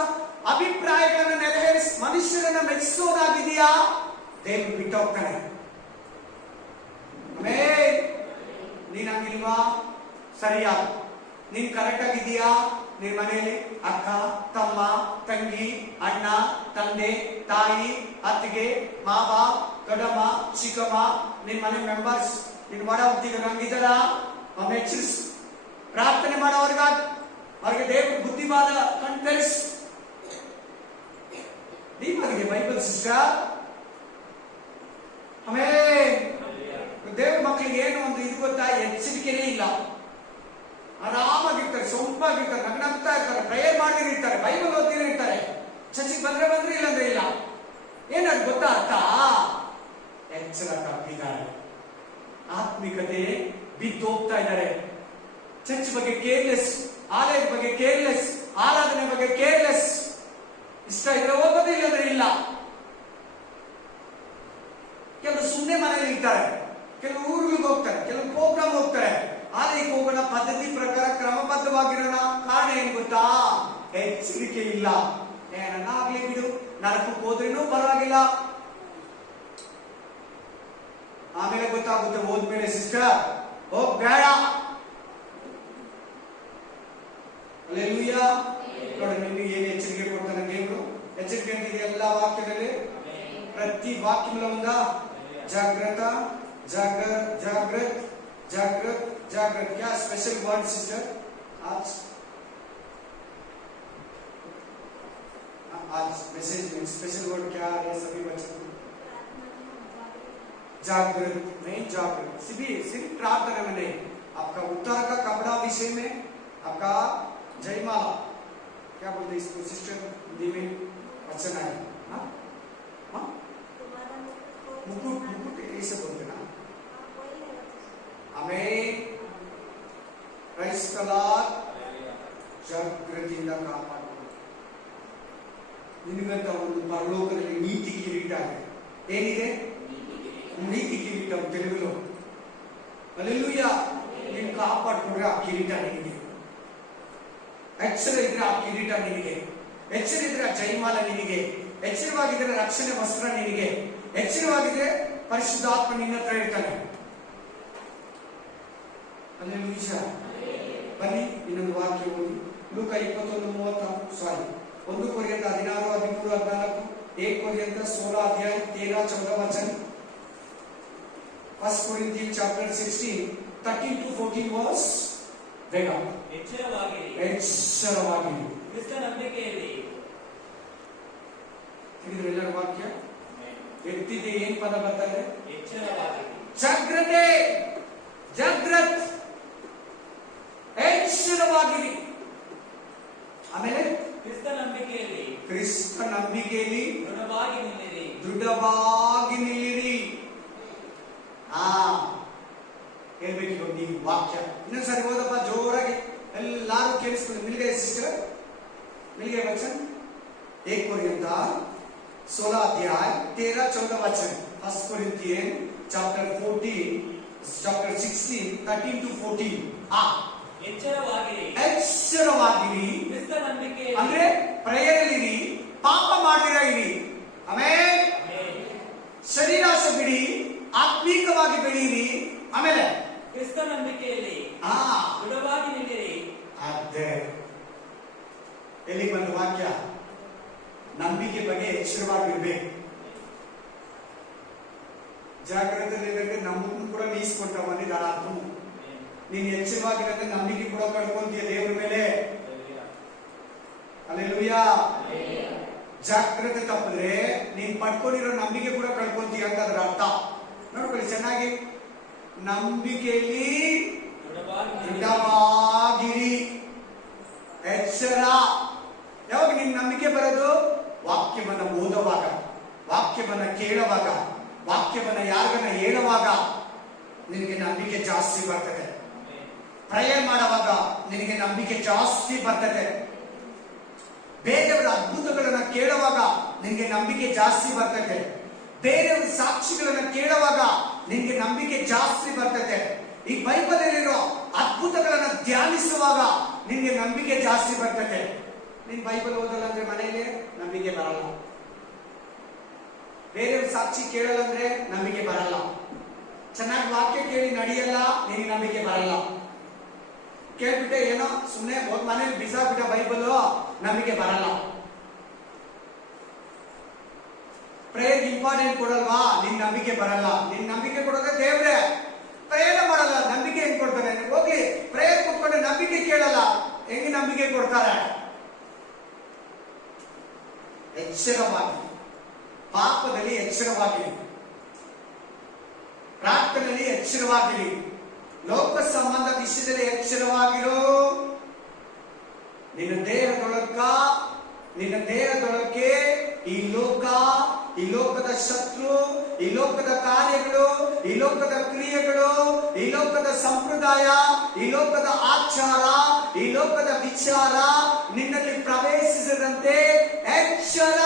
ಅಭಿಪ್ರಾಯಗಳನ್ನು ನೆರವೇರಿಸಿ ಮನುಷ್ಯರನ್ನ ಮೆಚ್ಚಿಸೋದಾಗಿದೆಯಾ, ದೇವರು ಬಿಟ್ಟು ಹೋಗ್ತಾನೆ. ನೀನ್ ಹಂಗಿಲ್ವಾ, ಸರಿಯಾದ, ನೀನ್ ಕರೆಕ್ಟ್ ಆಗಿದೀಯಾ, ನಿನ್ ಮನೆಯಲ್ಲಿ ಅಕ್ಕ, ತಮ್ಮ, ತಂಗಿ, ಅಣ್ಣ, ತಂದೆ, ತಾಯಿ, ಅತ್ತಿಗೆ, ಮಾವ, ದೊಡ್ಡಮ್ಮ, ಚಿಕ್ಕಮ್ಮ, ನಿನ್ ಮನೆ ಮೆಂಬರ್ಸ್, ನಿನ್ ಮಾಡ ಹೋಗ್ತಿದ್ರು ಹಂಗಿದಾರ, ಮೆಚ್ಚಿಸ್. ಪ್ರಾರ್ಥನೆ ಮಾಡೋರ್ಗ ಅವ್ರಿಗೆ ದೇವರು ಬುದ್ಧಿವಾದ ಕಣ್ ತೆರೆಸ್. ನೀವಾಗಿದೆ ಬೈಬಲ್ ಸಿಸ್ಟರ್. ಆಮೇಲೆ ದೇವ್ರ ಮಕ್ಕಳಿಗೆ ಏನು ಒಂದು ಇದು ಗೊತ್ತಾ, ಎಚ್ಚರಿಕೆನೇ ಇಲ್ಲ. ಆರಾಮಾಗಿರ್ತಾರೆ, ಸೊಂಪಾಗಿರ್ತಾರೆ, ನಗ್ನಗ್ತಾ ಇರ್ತಾರೆ, ಪ್ರೇಯರ್ ಮಾಡಿರ್ತಾರೆ, ಬೈಬಲ್ ಓದ್ತಿರ್ತಾರೆ. ಚರ್ಚಿಗೆ ಬಂದ್ರೆ ಇಲ್ಲಂದ್ರೆ ಇಲ್ಲ. ಏನದು ಗೊತ್ತಾ ಅರ್ಥ? ಎಚ್ಚರ ತಪ್ಪಿದ್ದಾರೆ, ಆತ್ಮಿಕತೆ ಬಿದ್ದು ಹೋಗ್ತಾ ಇದ್ದಾರೆ. ಚರ್ಚ್ ಬಗ್ಗೆ ಕೇರ್ಲೆಸ್, ಆಲಯದ ಬಗ್ಗೆ ಕೇರ್ಲೆಸ್, ಆರಾಧನೆ ಬಗ್ಗೆ ಕೇರ್ಲೆಸ್. ಇಷ್ಟ ಇದ್ರೆ ಹೋಗೋದು, ಇಲ್ಲಂದ್ರೆ ಇಲ್ಲ. ಕೆಲವರು ಸುಮ್ಮನೆ ಮನೆಯಲ್ಲಿ ಇರ್ತಾರೆ, ಕೆಲವು ಊರುಗಳಿಗೆ ಹೋಗ್ತಾರೆ, ಕೆಲವು ಪ್ರೋಗ್ರಾಮ್ ಹೋಗ್ತಾರೆ. ಆಲಯಕ್ಕೆ ಹೋಗೋಣ, ಪದ್ಧತಿ ಪ್ರಕಾರ ಕ್ರಮಬದ್ಧವಾಗಿರೋಣ. ಕಾರಣ ಏನ್ ಗೊತ್ತಾ? ಎಚ್ಚರಿಕೆ ಇಲ್ಲ. ಏನನ್ನ ಆಗ್ಲಿ ಬಿಡು, ನರಕಕ್ಕೆ ಹೋದ್ರೇನು ಪರವಾಗಿಲ್ಲ. ಆಮೇಲೆ ಗೊತ್ತಾಗುತ್ತೆ ಹೋದ್ಮೇಲೆ ಸಿಸ್ಟರ್ ಹೋಗ್ ಬೇಡ. ಹಲ್ಲೆಲೂಯಾ. ನೋಡಿ ನಿಮಗೆ ಏನು ಎಚ್ಚರಿಕೆ ಕೊಡ್ತಾನೆ ದೇವರು. ಎಚ್ಚರಿಕೆ ಅಂತಿದೆ ಎಲ್ಲ ವಾಕ್ಯದಲ್ಲಿ, ಪ್ರತಿ ವಾಕ್ಯ ಮುಂದ ಜಾಗ್ರತ, ಜಾಗ್ರತ್. क्या स्पेशल वर्ड सिस्टर आज मैसेज में स्पेशल वर्ड क्या है सभी बच्चों को? जागृत नहीं जागृत सिर्फ प्रार्थना में नहीं, आपका उत्तर का कपड़ा विषय में, आपका जयमाला क्या बोलते हैं इसको सिस्टर हिंदी में वचन है, हाँ हाँ मुकुट मुकुट ऐसे बोलते ना, हमें क्राइस्तला ಜಾಗೃತಿಯಿಂದ ಕಾಪಾಡಬೇಕು. ನಿನಗಂತ ಒಂದು ಪರಲೋಕದಲ್ಲಿ ನೀತಿ ಕಿರೀಟ ಇದೆ. ಏನಿದೆ? ನೀತಿ ಕಿರೀಟ తెలుగులో. ಹಲ್ಲೆಲೂಯಾ. ನೀನು ಕಾಪಾಡಿಕೊಂಡ್ರೆ ಆ ಕಿರೀಟ ನಿನಗೆ. ಎಚ್ಚರ ಇದ್ರೆ ಆ ಕಿರೀಟ ನಿನಗೆ. ಎಚ್ಚರ ಇದ್ರೆ ಆ ಜಯಮಾಲ ನಿನಗೆ. ಎಚ್ಚರವಾಗಿದ್ರೆ ರಕ್ಷಣೆ ವಸ್ತ್ರ ನಿನಗೆ. ಎಚ್ಚರವಾಗಿದ್ರೆ ಪರಿಶುದ್ಧಾತ್ಮ ನಿನ್ನ ಹತ್ರ ಇರ್ತಾನೆ. ಹಲ್ಲೆಲೂಯಾ. ಬನ್ನಿ ಇನ್ನೊಂದು ವಾಕ್ಯ ಓದಿ. ಲೂಕ 21:36 ಸಾರಿ 1 ಕೊರಿಂಥ 16, 13, 14, 1 ಕೊರಿಂಥ 16 ಅಧ್ಯಾಯ 13, 14 ವಚನ. 1 Corinthians chapter 16 13 to 14 verse. ಬೇಗ ಎಚ್ಚರವಾಗಿರಿ ಕ್ರಿಸ್ತ ನಂಬಿಕೆಯಲ್ಲಿ. ತಿಳಿದ್ರೆಲ್ಲರ ವಾಕ್ಯ ಎತ್ತಿದೆ. ಏನ್ ಪದ ಬರ್ತಾರೆ? ಎಚ್ಚರವಾಗಿರಿ. ಜಾಗ್ರತೆ, ಜಾಗ್ರತ್, ಎಚ್ಚರವಾಗಿರಿ. ಆಮೇಲೆ ಕ್ರಿಸ್ತ ನಂಬಿಕೆಯಲ್ಲಿ ದೃಢವಾಗಿ ನಿಲ್ಲಿರಿ. ಹೇಳ್ಬೇಕು ನೀವು ವಾಕ್ಯ ಇನ್ನೊಂದ್ಸರಿ ಓದಪ್ಪ ಜೋರಾಗಿ, ಎಲ್ಲಾರು ಕೇಳಿಸ್ಕೊಂಡು. ಮಿಲ್ಗೆ ಸಿಸ್ಟರ್, ಮಿಲ್ಗೆ ವಚನ 1 ಕೊರಿಂಥ 16 अध्याय 13, 14 वचन. 1 Corinthians chapter 14 chapter 16 13 to 14. ಎಚ್ಚರವಾಗಿರಿ ಕ್ರಿಸ್ತ ನಂಬಿಕೆಯಲ್ಲಿ ಅಂದ್ರೆ ಪ್ರೇಯರಲ್ಲಿರಿ, ಪಾಪ ಮಾಡಿರ ಇರಿ. ಆಮೇಲೆ ಶರೀರಾಸೆ ಬಿಡಿ, ಆತ್ಮೀಕವಾಗಿ ಬೆಳೆಯಿರಿ. ಆಮೇಲೆ ಕ್ರಿಸ್ತ ನಂಬಿಕೆಯಲ್ಲಿ ದೃಢವಾಗಿ ನಿಲ್ಲಿರಿ. ಅದೇ ಎಲ್ಲಿ ಬಂದ ವಾಕ್ಯ? ನಂಬಿಕೆ ಬಗ್ಗೆ ಎಚ್ಚರವಾಗಿರ್ಬೇಕು. ಜಾಗ್ರತೆ ನಮ್ಮನ್ನು ಕೂಡ ನೀಸ್ಕೊಂಡವನಿ ದಾರ ಅರ್ಥ. ನೀನು ಎಚ್ಚರವಾಗಿರಂದ್ರೆ ನಂಬಿಕೆ ಕೂಡ ಕಳ್ಕೊಂತೀಯ ದೇವರ ಮೇಲೆ. ಹಲ್ಲೆಲೂಯಾ. ಜಾಗ್ರತೆ ತಪ್ಪಿದ್ರೆ ನೀನ್ ಪಡ್ಕೊಂಡಿರೋ ನಂಬಿಕೆ ಕೂಡ ಕಳ್ಕೊಂತೀಯ ಅಂತ ಅದರ ಅರ್ಥ. ನೋಡ್ಕೊಳ್ಳಿ ಚೆನ್ನಾಗಿ. ನಂಬಿಕೆಯಲ್ಲಿ ದೃಢವಾಗಿರಿ, ಎಚ್ಚರ. ಯಾವಾಗ ನಿನ್ ನಂಬಿಕೆ ಬರೋದು? ವಾಕ್ಯವನ್ನ ಓದುವಾಗ, ವಾಕ್ಯವನ್ನ ಕೇಳುವಾಗ, ವಾಕ್ಯವನ್ನ ಯಾರಿಗನ್ನ ಹೇಳುವಾಗ ನಿನಗೆ ನಂಬಿಕೆ ಜಾಸ್ತಿ ಬರ್ತದೆ. ಪ್ರೇಯರ್ ಮಾಡುವಾಗ ನಿನಗೆ ನಂಬಿಕೆ ಜಾಸ್ತಿ ಬರ್ತದೆ. ಬೇರೆಯವರ ಅದ್ಭುತಗಳನ್ನ ಕೇಳುವಾಗ ನಿನಗೆ ನಂಬಿಕೆ ಜಾಸ್ತಿ ಬರ್ತದೆ. ಬೇರೆಯವರ ಸಾಕ್ಷಿಗಳನ್ನ ಕೇಳುವಾಗ ನಿನಗೆ ನಂಬಿಕೆ ಜಾಸ್ತಿ ಬರ್ತದೆ. ಈ ಬೈಬಲ್ ಅಲ್ಲಿರೋ ಅದ್ಭುತಗಳನ್ನ ಧ್ಯಾನಿಸುವಾಗ ನಿನಗೆ ನಂಬಿಕೆ ಜಾಸ್ತಿ ಬರ್ತದೆ. ನೀನ್ ಬೈಬಲ್ ಓದಲ್ಲ ಅಂದ್ರೆ ಮನೆಯಲ್ಲಿ ನಂಬಿಕೆ ಬರಲ್ಲ. ಬೇರೆಯವ್ರ ಸಾಕ್ಷಿ ಕೇಳಲ್ಲ ಅಂದ್ರೆ ನಂಬಿಕೆ ಬರಲ್ಲ. ಚೆನ್ನಾಗಿ ವಾಕ್ಯ ಕೇಳಿ ನಡೆಯಲ್ಲ, ನಿನಗೆ ನಂಬಿಕೆ ಬರಲ್ಲ. ಕೇಳ್ಬಿಟ್ಟೆ ಏನೋ ಸುಮ್ಮನೆ ಮನೇಲಿ ಬಿಸಾಬಿಟ್ಟ ಬೈಬಲ್, ನಂಬಿಕೆ ಬರಲ್ಲ. ಪ್ರೇಯರ್ ಇಂಪಾರ್ಟೆಂಟ್ ಕೊಡಲ್ವಾ? ನಿನ್ ನಂಬಿಕೆ ಬರಲ್ಲ. ನಿನ್ ನಂಬಿಕೆ ಕೊಡೋದೇ ದೇವ್ರೆ. ಪ್ರೇಯರ್ ಮಾಡಲ್ಲ, ನಂಬಿಕೆ ಹೆಂಗ್ ಕೊಡ್ತಾರೆ? ಹೋಗ್ಲಿ, ಪ್ರೇಯರ್ ಕೊಟ್ಕೊಂಡ್ರೆ ನಂಬಿಕೆ ಕೇಳಲ್ಲ, ಹೆಂಗೆ ನಂಬಿಕೆ ಕೊಡ್ತಾರೆ? ಎಚ್ಚರವಾಗಿ, ಪಾಪದಲ್ಲಿ ಎಚ್ಚರವಾಗಿರಿ, ಪ್ರಾರ್ಥನೆಯಲ್ಲಿ ಎಚ್ಚರವಾಗಿರಿ, ಲೋಕ ಸಂಬಂಧ ವಿಷಯದಲ್ಲಿ ಎಚ್ಚರವಾಗಿರು. ನಿನ್ನ ದೇಹದೊಳಕ್ಕೆ ಈ ಲೋಕ, ಈ ಲೋಕದ ಶತ್ರು, ಈ ಲೋಕದ ಕಾರ್ಯಗಳು, ಈ ಲೋಕದ ಕ್ರಿಯೆಗಳು, ಈ ಲೋಕದ ಸಂಪ್ರದಾಯ, ಈ ಲೋಕದ ಆಚಾರ, ಈ ಲೋಕದ ವಿಚಾರ ನಿನ್ನಲ್ಲಿ ಪ್ರವೇಶಿಸದಂತೆ ಎಚ್ಚರ.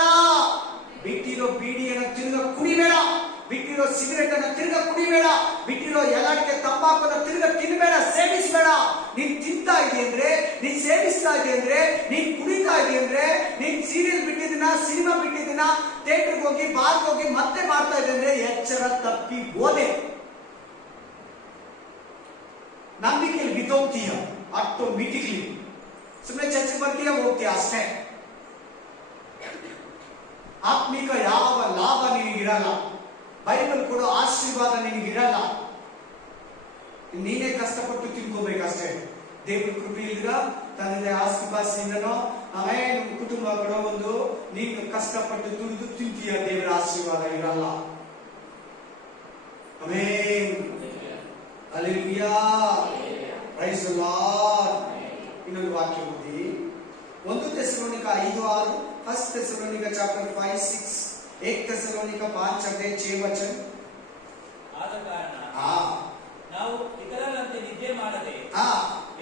ಬಿಟ್ಟಿರೋ ಬೀಡಿಯನ್ನು ತಿರುಗ ಕುಡಿಬೇಡ, ಬಿಟ್ಟಿರೋ ಸಿಗರೆಟ್ ಅನ್ನ ತಿರುಗ ಕುಡಿಬೇಡ, ಬಿಟ್ಟಿರೋ ಎಲಾಡಿಕೆ ತಂಬಾಕನ್ನ ತಿರುಗ ತಿನ್ನಬೇಡ, ಸೇವಿಸಬೇಡ. ನೀನ್ ತಿಂತಾ ಇದೆ ಅಂದ್ರೆ, ನೀನ್ ಸೇವಿಸ್ತಾ ಇದೆ ಅಂದ್ರೆ, ನೀನ್ ಕುಡಿತಾ ಇದೆ ಅಂದ್ರೆ, ನೀನ್ ಸೀರಿಯಲ್ ಬಿಟ್ಟಿದ್ದೀನ, ಸಿನಿಮಾ ಬಿಟ್ಟಿದ್ದೀನ, ಥಿಯೇಟರ್ಗೆ ಹೋಗಿ ಬಾರ್ಗೆ ಹೋಗಿ ಮತ್ತೆ ಮಾಡ್ತಾ ಇದೆ ಅಂದ್ರೆ ಎಚ್ಚರ ತಪ್ಪಿ ಹೋದೆ. ನಂಬಿಕೆಯಲ್ಲಿ ಬಿದ್ದೋಗ್ತೀಯ ಆಟೋಮೆಟಿಕ್ಲಿ. ಸುಮ್ಮನೆ ಚರ್ಚೆ ಬರ್ತೀಯ, ಹೋಗ್ತೀಯ ಅಷ್ಟೇ. ಆತ್ಮಿಕ ಯಾವ ಲಾಭ ನಿನಗಿರಲ್ಲ. ಬೈಬಲ್ ಕೊಡೋ ಆಶೀರ್ವಾದ ನಿನಗಿರಲ್ಲ. ನೀನೇ ಕಷ್ಟಪಟ್ಟು ತಿಳ್ಕೋಬೇಕಷ್ಟೇ. ದೇವ್ರ ಕೃಪೆ ಇಲ್ದ್ರ ತಂದೆ ಆಸ್ತಿ ಪಾಸ್ತಿಯಿಂದನೋ ಆಮೇಲೆ ನಿಮ್ಮ ಕುಟುಂಬ ಕೊಡೋ ಒಂದು ನೀನು ಕಷ್ಟಪಟ್ಟು ದುಡಿದು ತಿಂತೀಯ, ದೇವರ ಆಶೀರ್ವಾದ ಇರಲ್ಲ. Amen. Hallelujah. Praise the Lord. ಇನ್ನೊಂದು ವಾಕ್ಯ ಓದಿ. 1 ಥೆಸಲೋನಿಕ 5:6, 1 ಥೆಸಲೋನಿಕ ಚಾಪ್ಟರ್ 5:6, 1 ಥೆಸಲೋನಿಕ 5:6 ವಚನ. ಆದ ಕಾರಣ ನಾವು ಇತರರಂತೆ ನಿದ್ದೆ ಮಾಡದೆ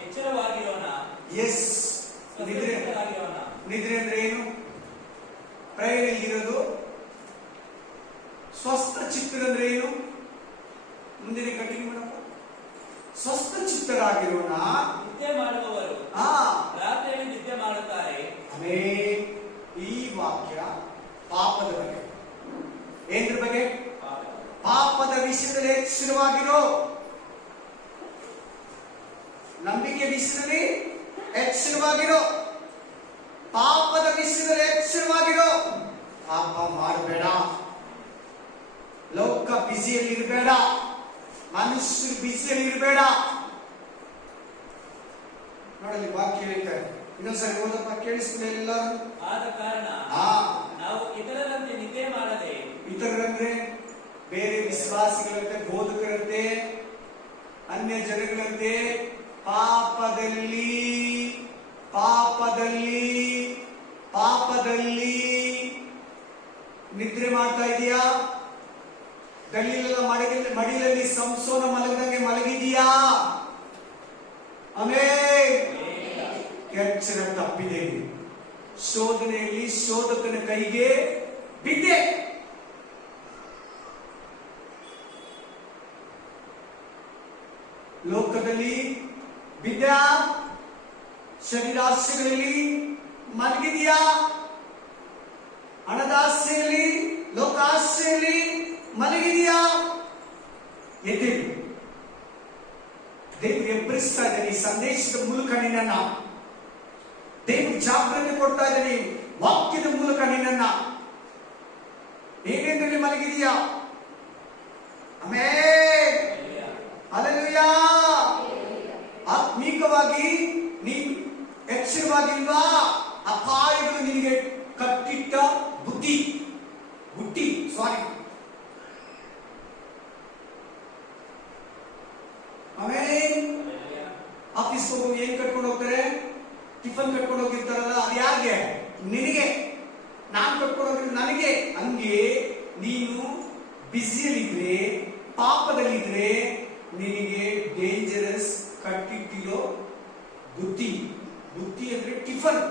ಎಚ್ಚರವಾಗಿರೋಣ. ಎಸ್, ನಿದ್ರೆ ಅಂದ್ರೆ ಏನು? ಪ್ರೇಯರ್ ಇರೋದು. ಸ್ವಸ್ಥ ಚಿತ್ತರಂದ್ರೆ ಏನು? ಮುಂದಿನ ಕಂಟಿನ್ಯೂ ಮಾಡೋಣ. ಸ್ವಸ್ಥ ಚಿತ್ತರಾಗಿರೋಣ. ನಿದ್ದೆ ಮಾಡುವವರು ರಾತ್ರಿಯಲ್ಲಿ ನಿದ್ದೆ ಮಾಡುತ್ತಾರೆ. ಆಮೆನ್. ಈ ವಾಕ್ಯ ಪಾಪದ ಬಗ್ಗೆ. ಏನ್ರ ಬಗ್ಗೆ? ಪಾಪದ ವಿಷಯದಲ್ಲಿ ಎಚ್ಚರವಾಗಿರೋ. ನಂಬಿಕೆ ವಿಷಯದಲ್ಲಿ ಎಚ್ಚರವಾಗಿರೋ. ಪಾಪದ ವಿಷಯದಲ್ಲಿ ಎಚ್ಚರವಾಗಿರೋ. ಪಾಪ ಮಾಡಬೇಡ. ಲೋಕ ಬಿಸಿಯಲ್ಲಿ ಇರಬೇಡ. ಮನುಷ್ಯರು ಬಿಸಿಯಲ್ಲಿ ಇರಬೇಡ. ನೋಡಲಿ ವಾಕ್ಯ ಹೇಳ್ತಾರೆ. ಇನ್ನೊಂದ್ಸರಿ ಓದಪ್ಪ, ಕೇಳಿಸ್ತಿಲ್ಲ ಎಲ್ಲರೂ. ಆದ ಕಾರಣ ನಾವು ಇತರರಂತೆ ನಿದ್ದೆ ಮಾಡದೆ. ಇತರರಂದ್ರೆ ಬೇರೆ ವಿಶ್ವಾಸಿಗಳಂತೆ, ಬೋಧಕರಂತೆ, ಅನ್ಯ ಜನಗಳಂತೆ ಪಾಪದಲ್ಲಿ ನಿದ್ರೆ ಮಾಡ್ತಾ ಇದೀಯಾ? ದಲೀಲನ ಮಡಿಲಲ್ಲಿ ಸಂಸೋನ ಮಲಗದಂಗೆ ಮಲಗಿದೀಯಾ? ಆಮೆನ್. ಎಚ್ಚರ ತಪ್ಪಿದೆ. ಶೋಧನೆಯಲ್ಲಿ ಶೋಧಕನ ಕೈಗೆ ಬಿದ್ದೆ. ಲೋಕದಲ್ಲಿ ಬಿದ್ದ, ಶರೀರಾಸೆಗಳಲ್ಲಿ ಮಲಗಿದೆಯಾ? ಹಣದಾಸೆಯಲ್ಲಿ, ಲೋಕಾಸೆಯಲ್ಲಿ ಮಲಗಿದೆಯಾ? ಎದ್ದೇಳು. ದೇವರು ಎಬ್ಬರಿಸ್ತಾ ಇದ್ದಾನೆ ಈ ಸಂದೇಶದ ಮೂಲಕ ನಿನ್ನನ್ನ. ದೇವರು ಜಾಗೃತಿ ಕೊಡ್ತಾ ಇದ್ದಾನೆ ವಾಕ್ಯದ ಮೂಲಕ ನಿನ್ನನ್ನ. ಏನೇಂದ್ರಲ್ಲಿ ಮಲಗಿದೆಯಾ? ಆಮೆನ್. ಹಲ್ಲೆಲೂಯಾ. ಆತ್ಮೀಕವಾಗಿ ನೀನು ಎಚ್ಚರವಾಗಿಲ್ವಾ? ಅಪಾಯಗಳು ನಿನಗೆ ಕಟ್ಟಿಟ್ಟ ಬುಟ್ಟಿ. ಆಮೆನ್. ಆಫೀಸ್ ಹೋಗಿ ಏನ್ ಕಟ್ಕೊಂಡು ಹೋಗ್ತಾರೆ? ಟಿಫನ್ ಕಟ್ಕೊಂಡು ಹೋಗಿರ್ತಾರಲ್ಲ, ಅದು ಯಾರಿಗೆ? ನಿನಗೆ. ನಾನು ಕಟ್ಕೊಂಡು ಹೋಗಿದ್ರೆ ನನಗೆ. ಹಂಗೆ ನೀನು ಬಿಸಿಯಲ್ಲಿದ್ರೆ, ಪಾಪದಲ್ಲಿದ್ರೆ ನಿನಗೆ ಡೇಂಜರಸ್ ಕಟ್ಟಿಟ್ಟಿರೋ ಬುದ್ಧಿ ಅಂದ್ರೆ ಟಿಫನ್.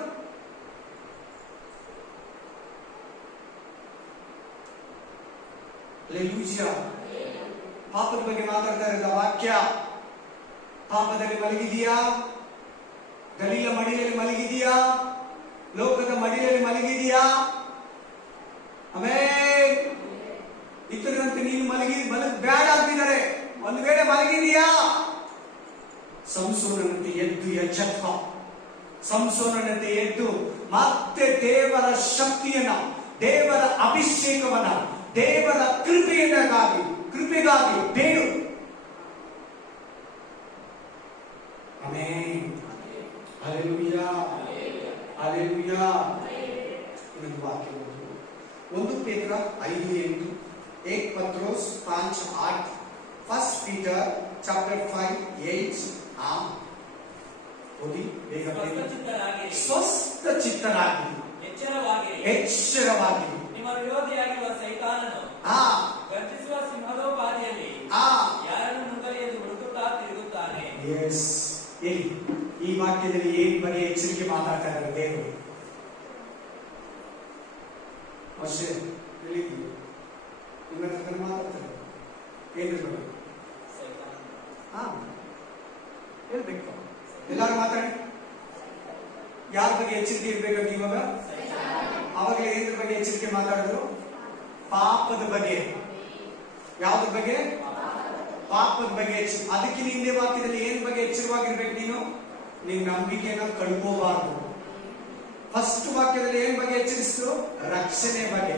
ಪಾಪದ ಬಗ್ಗೆ ಮಾತಾಡ್ತಾ ಇರೋದ ವಾಕ್ಯ. ಪಾಪದಲ್ಲಿ ಮಲಗಿದೀಯಾ? ದಲೀಲ ಮಡಿಲಲ್ಲಿ ಮಲಗಿದೀಯಾ? ಲೋಕದ ಮಡಿಲಲ್ಲಿ ಮಲಗಿದೀಯಾ? ಆಮೆನ್. ಇತರರಂತೆ ನೀನು ಬೇಡ ಅಂತಿದ್ದಾರೆ. ಒಂದು ವೇಳೆ ಮಲಗಿದೀಯಾ? ಸಂಸೋನಂತೆ ಎದ್ದು ಎಚ್ಚೆತ್ತ. ಸಂಸೋನಂತೆ ಎದ್ದು ಮತ್ತೆ ದೇವರ ಶಕ್ತಿಯನ್ನ, ದೇವರ ಅಭಿಷೇಕವನ್ನ, ದೇವರ ಕೃಪೆಗಾಗಿ ಬೇಡು. ಆಮೆನ್. ಹಲ್ಲೆಲೂಯಾ. ಹಲ್ಲೆಲೂಯಾ. ಇನ್ನೊಂದು ವಾಕ್ಯ ಓದು. 1 ಪೇತ್ರ 5:8, 1 ಪತ್ರೋಸ್ 5:8, 1 ಪೀಟರ್ ಚಾಪ್ಟರ್ 5:8. ಓದಿ ಬೇಗ. ಸ್ವಸ್ಥ ಚಿತ್ತರಾಗಿ ಎಚ್ಚರವಾಗಿ. ನಿಮ್ಮ ವಿರೋಧಿಯಾಗಿರುವ ಸೈತಾನನು ಗರ್ಜಿಸುವ ಸಿಂಹದೋಪಾದಿಯಲ್ಲಿ ಯಾರನ್ನು ನುಂಗಲಿ ಎಂದು ಹುಡುಕುತ್ತಾ ತಿರುಗುತ್ತಾನೆ. ಎಸ್. ಈ ವಾಕ್ಯದಲ್ಲಿ ಏನ್ ಬಗ್ಗೆ ಎಚ್ಚರಿಕೆ ಮಾತಾಡ್ತಾ ಇದ್ದಾರೆ ದೇವರು? ಅಷ್ಟೇ ಹೇಳಿದ್ದೀವಿ. ನಿಮ್ಮ ಹತ್ರ ಮಾತಾಡ್ತಾರೆ ಏನ್ರಿ? ಹೇಳ್ಬೇಕು. ಎಲ್ಲಾರು ಮಾತಾಡಿ. ಯಾರ ಬಗ್ಗೆ ಎಚ್ಚರಿಕೆ ಇರ್ಬೇಕಂತ ಇವಾಗ? ಅವಾಗಲೇ ಏದ್ರ ಬಗ್ಗೆ ಎಚ್ಚರಿಕೆ ಮಾತಾಡಿದ್ರು? ಪಾಪದ ಬಗ್ಗೆ. ಯಾವ್ದ್ರ ಬಗ್ಗೆ? ಪಾಪದ ಬಗ್ಗೆ. ಅದಕ್ಕೆ ಹಿಂದೆ ವಾಕ್ಯದಲ್ಲಿ ಏನ್ ಬಗ್ಗೆ ಎಚ್ಚರವಾಗಿರ್ಬೇಕು ನೀನು? ನಿನ್ನ ನಂಬಿಕೆಯನ್ನು ಕಳ್ಕೋಬಾರ್ದು. ಫಸ್ಟ್ ವಾಕ್ಯದಲ್ಲಿ ಏನ್ ಬಗ್ಗೆ ಎಚ್ಚರಿಸಿದ್ರು? ರಕ್ಷಣೆ ಬಗ್ಗೆ.